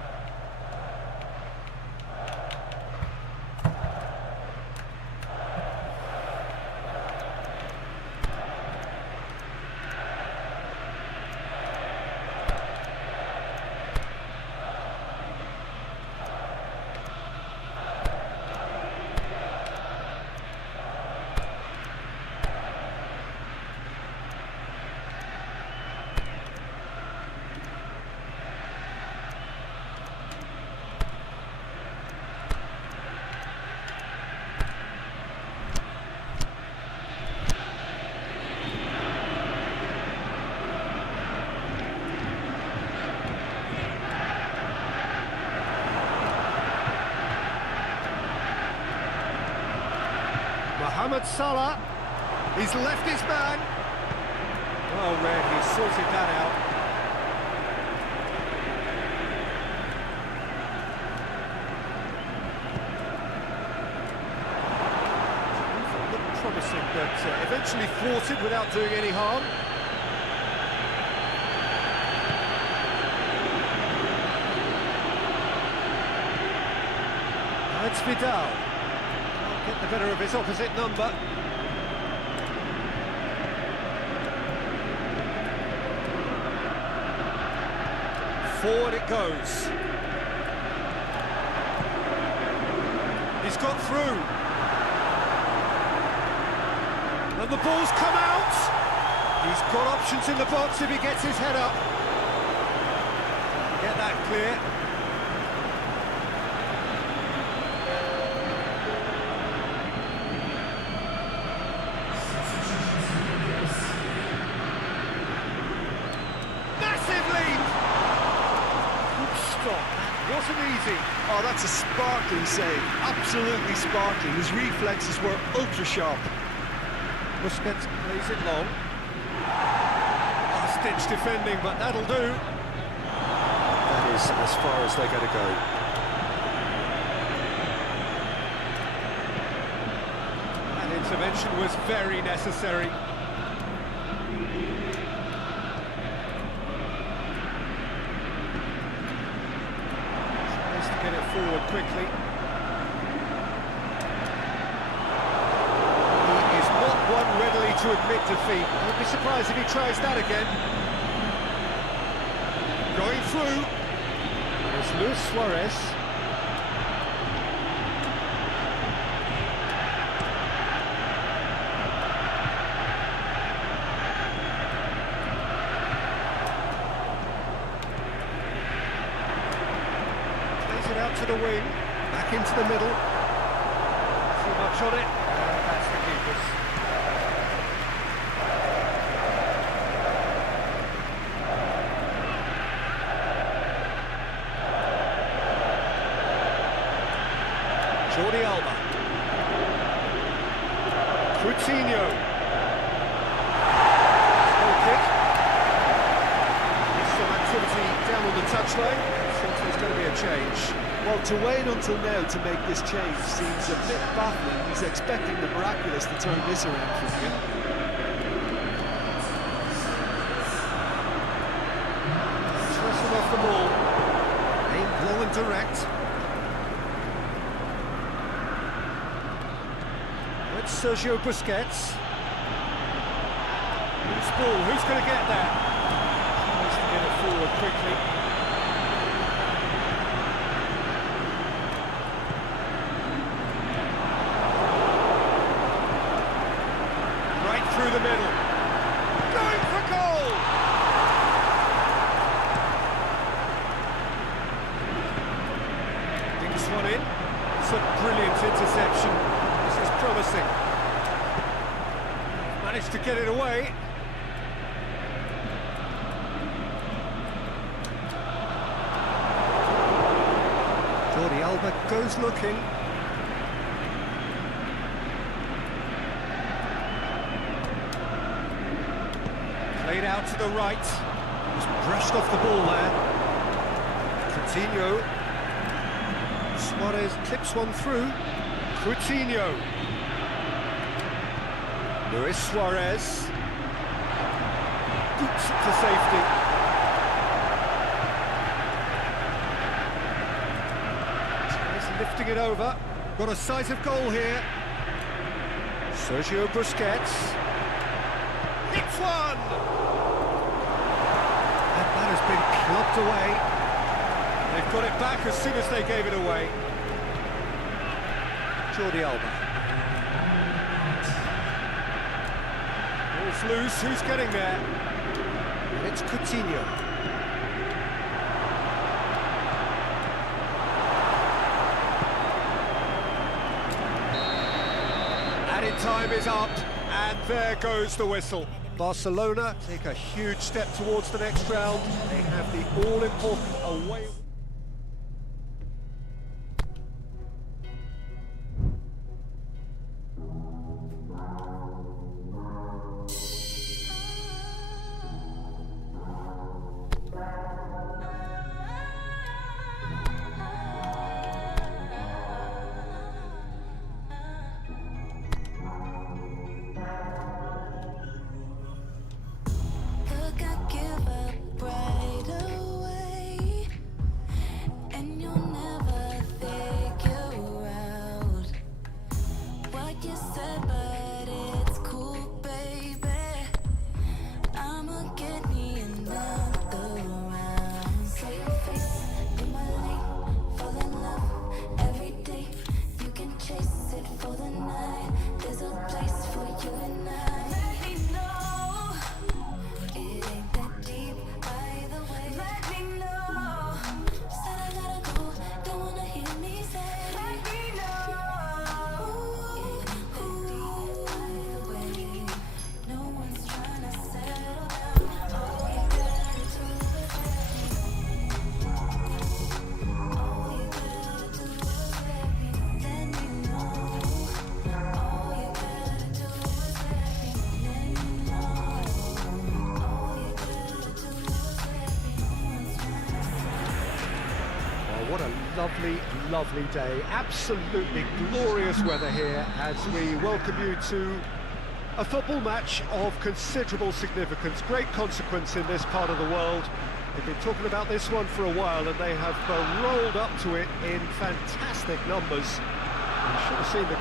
Mohamed Salah, he's left his man. Well read, he's sorted that out. Looked promising, but eventually thwarted without doing any harm. Now it's Vidal. Get the better of his opposite number. Forward it goes. He's got through. And the ball's come out. He's got options in the box if he gets his head up. Get that clear. Wasn't easy. Oh, that's a sparkling save. Absolutely sparkling. His reflexes were ultra sharp. Busquets plays it long. Last-ditch defending, but that'll do. That is as far as they're going to go. That intervention was very necessary. Tries to get it forward quickly. One readily to admit defeat. I wouldn't be surprised if he tries that again. Going through. There's Luis Suarez. Plays it out to the wing. Back into the middle. Too much on it. That's the keeper's. Jordi Alba. Coutinho. Small kick. There's some activity down on the touchline. Seems there's going to be a change. Well, to wait until now to make this change seems a bit baffling. He's expecting the miraculous to turn this around for him. He's wrestled off the ball. Aimed low and direct. It's Sergio Busquets. Loose ball, who's going to get that? Tries to get it forward quickly. Right through the middle. Going for goal! Dinks one in. It's a brilliant interception. This is promising. Managed to get it away. Jordi Alba goes looking. Played out to the right. Just brushed off the ball there. Coutinho. Suarez clips one through. Coutinho. Luis Suarez. Boots it to safety. He's lifting it over. Got a sight of goal here. Sergio Busquets. Hits one! And that has been clubbed away. They've got it back as soon as they gave it away. Jordi Alba. Ball's loose, who's getting there? It's Coutinho. Added time is up, and there goes the whistle. Barcelona take a huge step towards the next round. They have the all-important away... lovely, lovely day. Absolutely glorious weather here as we welcome you to a football match of considerable significance, great consequence in this part of the world. They've been talking about this one for a while and they have rolled up to it in fantastic numbers. You should have seen the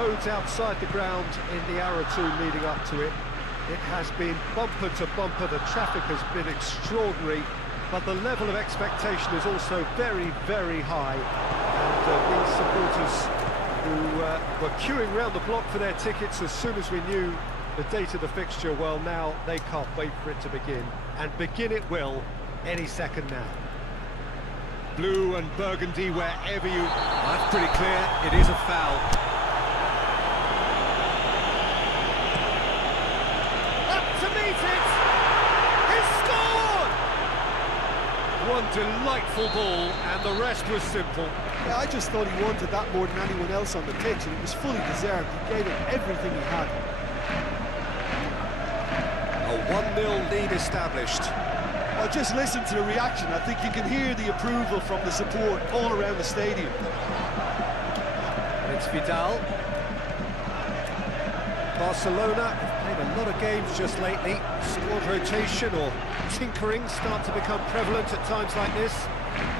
roads outside the ground in the hour or two leading up to it. It has been bumper to bumper, the traffic has been extraordinary, but the level of expectation is also very, very high. And these supporters who were queuing round the block for their tickets as soon as we knew the date of the fixture, well, now they can't wait for it to begin. And begin it will any second now. Blue and burgundy wherever you... That's pretty clear, it is a foul. Up to meet it! He's scored! One delightful ball, and the rest was simple. Yeah, I just thought he wanted that more than anyone else on the pitch, and it was fully deserved. He gave it everything he had. A 1-0 lead established. Well, just listen to the reaction. I think you can hear the approval from the support all around the stadium. And it's Vidal. Barcelona have played a lot of games just lately. Squad rotation or tinkering start to become prevalent at times like this.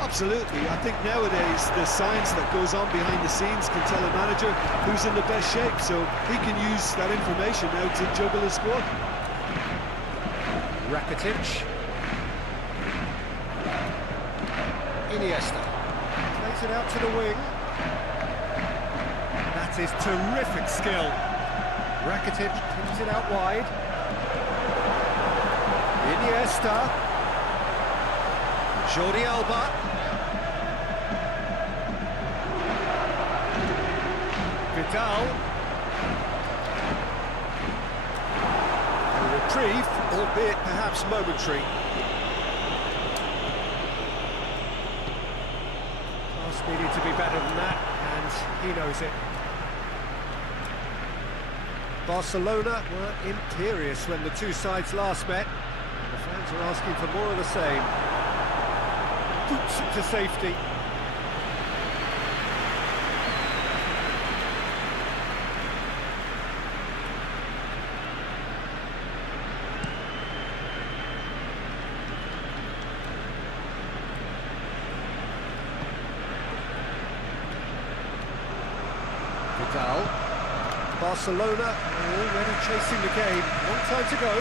Absolutely. I think nowadays the science that goes on behind the scenes can tell a manager who's in the best shape, so he can use that information now to juggle his squad. Rakitic. Iniesta. Plays it out to the wing. That is terrific skill. Rakitic cleans it out wide. Iniesta. Jordi Alba. Vidal. A reprieve, albeit perhaps momentary. Pass needed to be better than that, and he knows it. Barcelona were imperious when the two sides last met, and the fans are asking for more of the same. Boots it to safety. Vidal. Barcelona already chasing the game. Long time to go.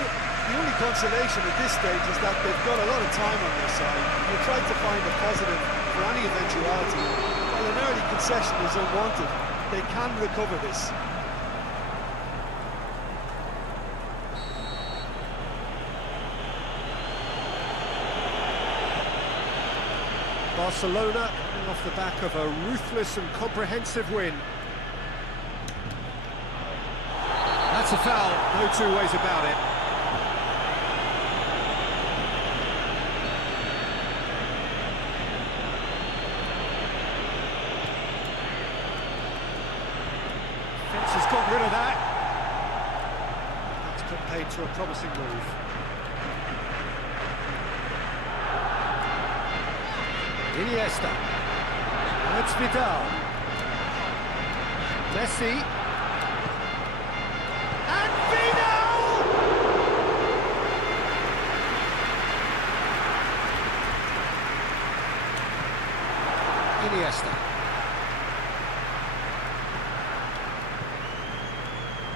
The only consolation at this stage is that they've got a lot of time on their side. You try to find a positive for any eventuality. While an early concession is unwanted, they can recover this. Barcelona coming off the back of a ruthless and comprehensive win. That's a foul, no two ways about it. Fence has got rid of that. That's put paid to a promising move. Iniesta. Now it's Vidal. Messi. And Vidal! Iniesta.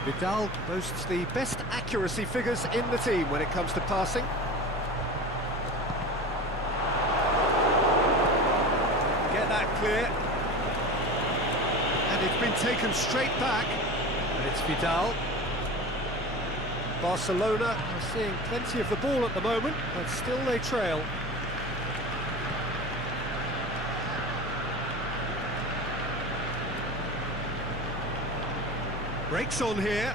Vidal boasts the best accuracy figures in the team when it comes to passing. Clear, and it's been taken straight back, and it's Vidal. Barcelona are seeing plenty of the ball at the moment, but still they trail. Breaks on here.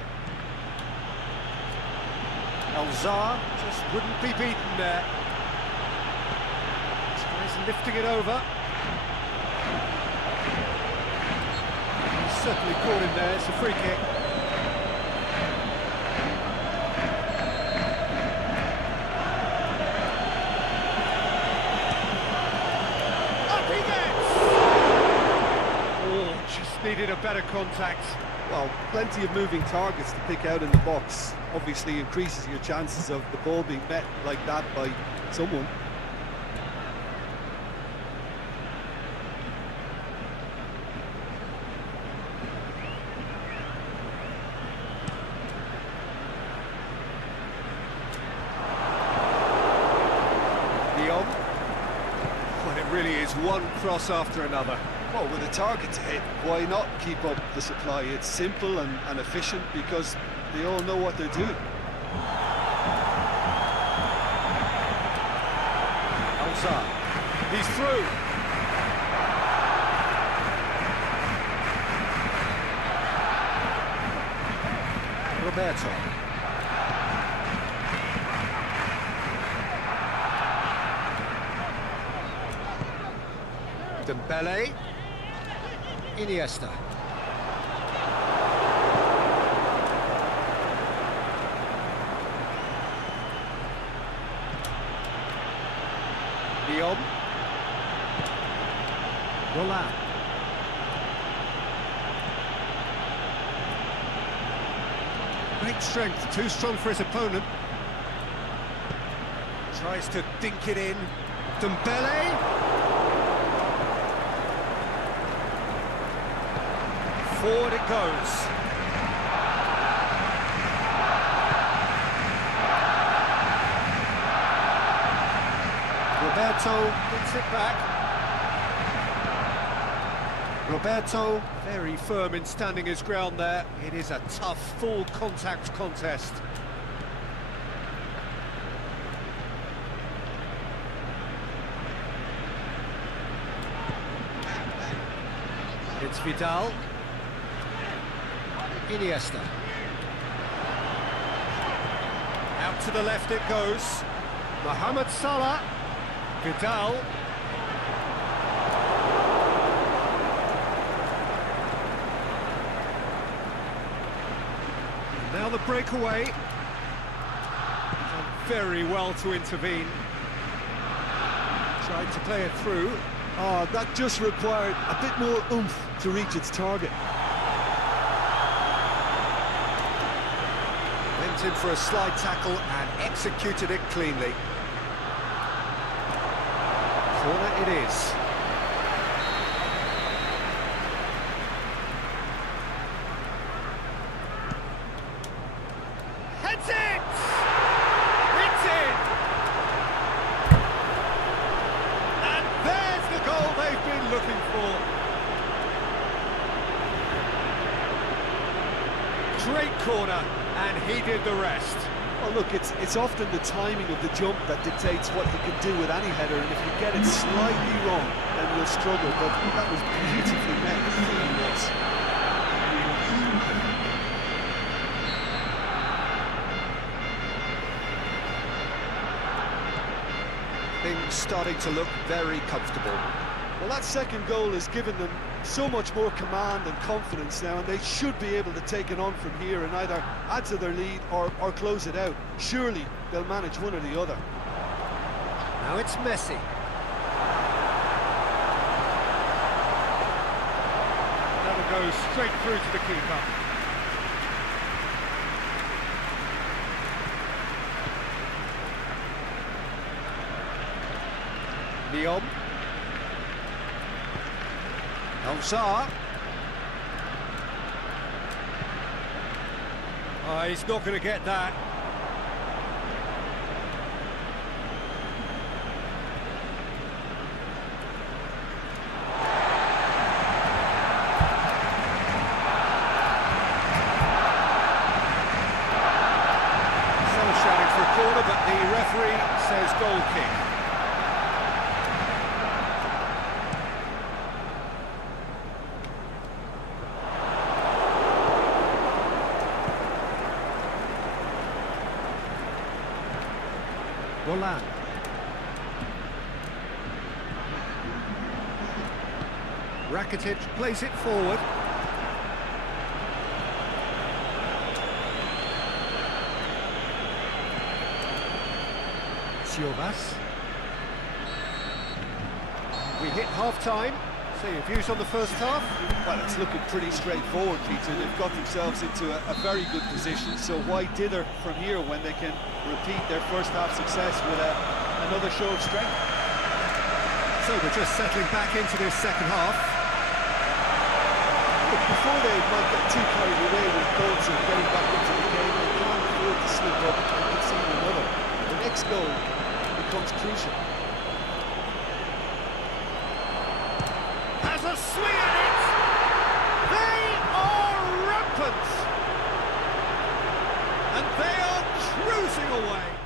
Alzar just wouldn't be beaten there. Tries lifting it over. Certainly caught him there, it's a free kick. Up he gets! needed a better contact. Well, plenty of moving targets to pick out in the box. Obviously increases your chances of the ball being met like that by someone. Dion. Well, it really is one cross after another. Well, with a target to hit, why not keep up the supply? It's simple and efficient because they all know what they're doing. Alza. He's through. Roberto. Dembele. Iniesta. Dion. Roland. Great strength, too strong for his opponent. Tries to dink it in. Dembele. Forward it goes. Roberto gets it back. Roberto, very firm in standing his ground there. It is a tough, full contact contest. It's Vidal. Iniesta. Out to the left it goes. Mohamed Salah. Vidal. Now the breakaway. Done very well to intervene. Tried to play it through. Oh, that just required a bit more oomph to reach its target. Went in for a slide tackle and executed it cleanly. Corner it is. Heads it! It's in! And there's the goal they've been looking for. Great corner, and he did the rest. Oh, look, it's often the timing of the jump that dictates what you can do with any header, and if you get it slightly wrong, then you'll struggle, but that was beautifully met, it really was. Things starting to look very comfortable. Well, that second goal has given them so much more command and confidence now, and they should be able to take it on from here and either add to their lead or close it out. Surely they'll manage one or the other. Now it's Messi. That'll go straight through to the keeper. Dion. Alza. Oh, he's not going to get that. Some shouting for a corner, but the referee says goal kick. Roland. Rakitic plays it forward. Siovas. We hit half-time. So your views on the first half? Well, it's looking pretty straightforward, Peter. They've got themselves into a very good position, so why dither from here when they can repeat their first half success with another show of strength? So we're just settling back into this second half. But before they might get too carried away with thoughts of getting back into the game, they can't afford to slip up and concede another. The next goal becomes crucial. Has a swing at it! They are rampant! And they are cruising away!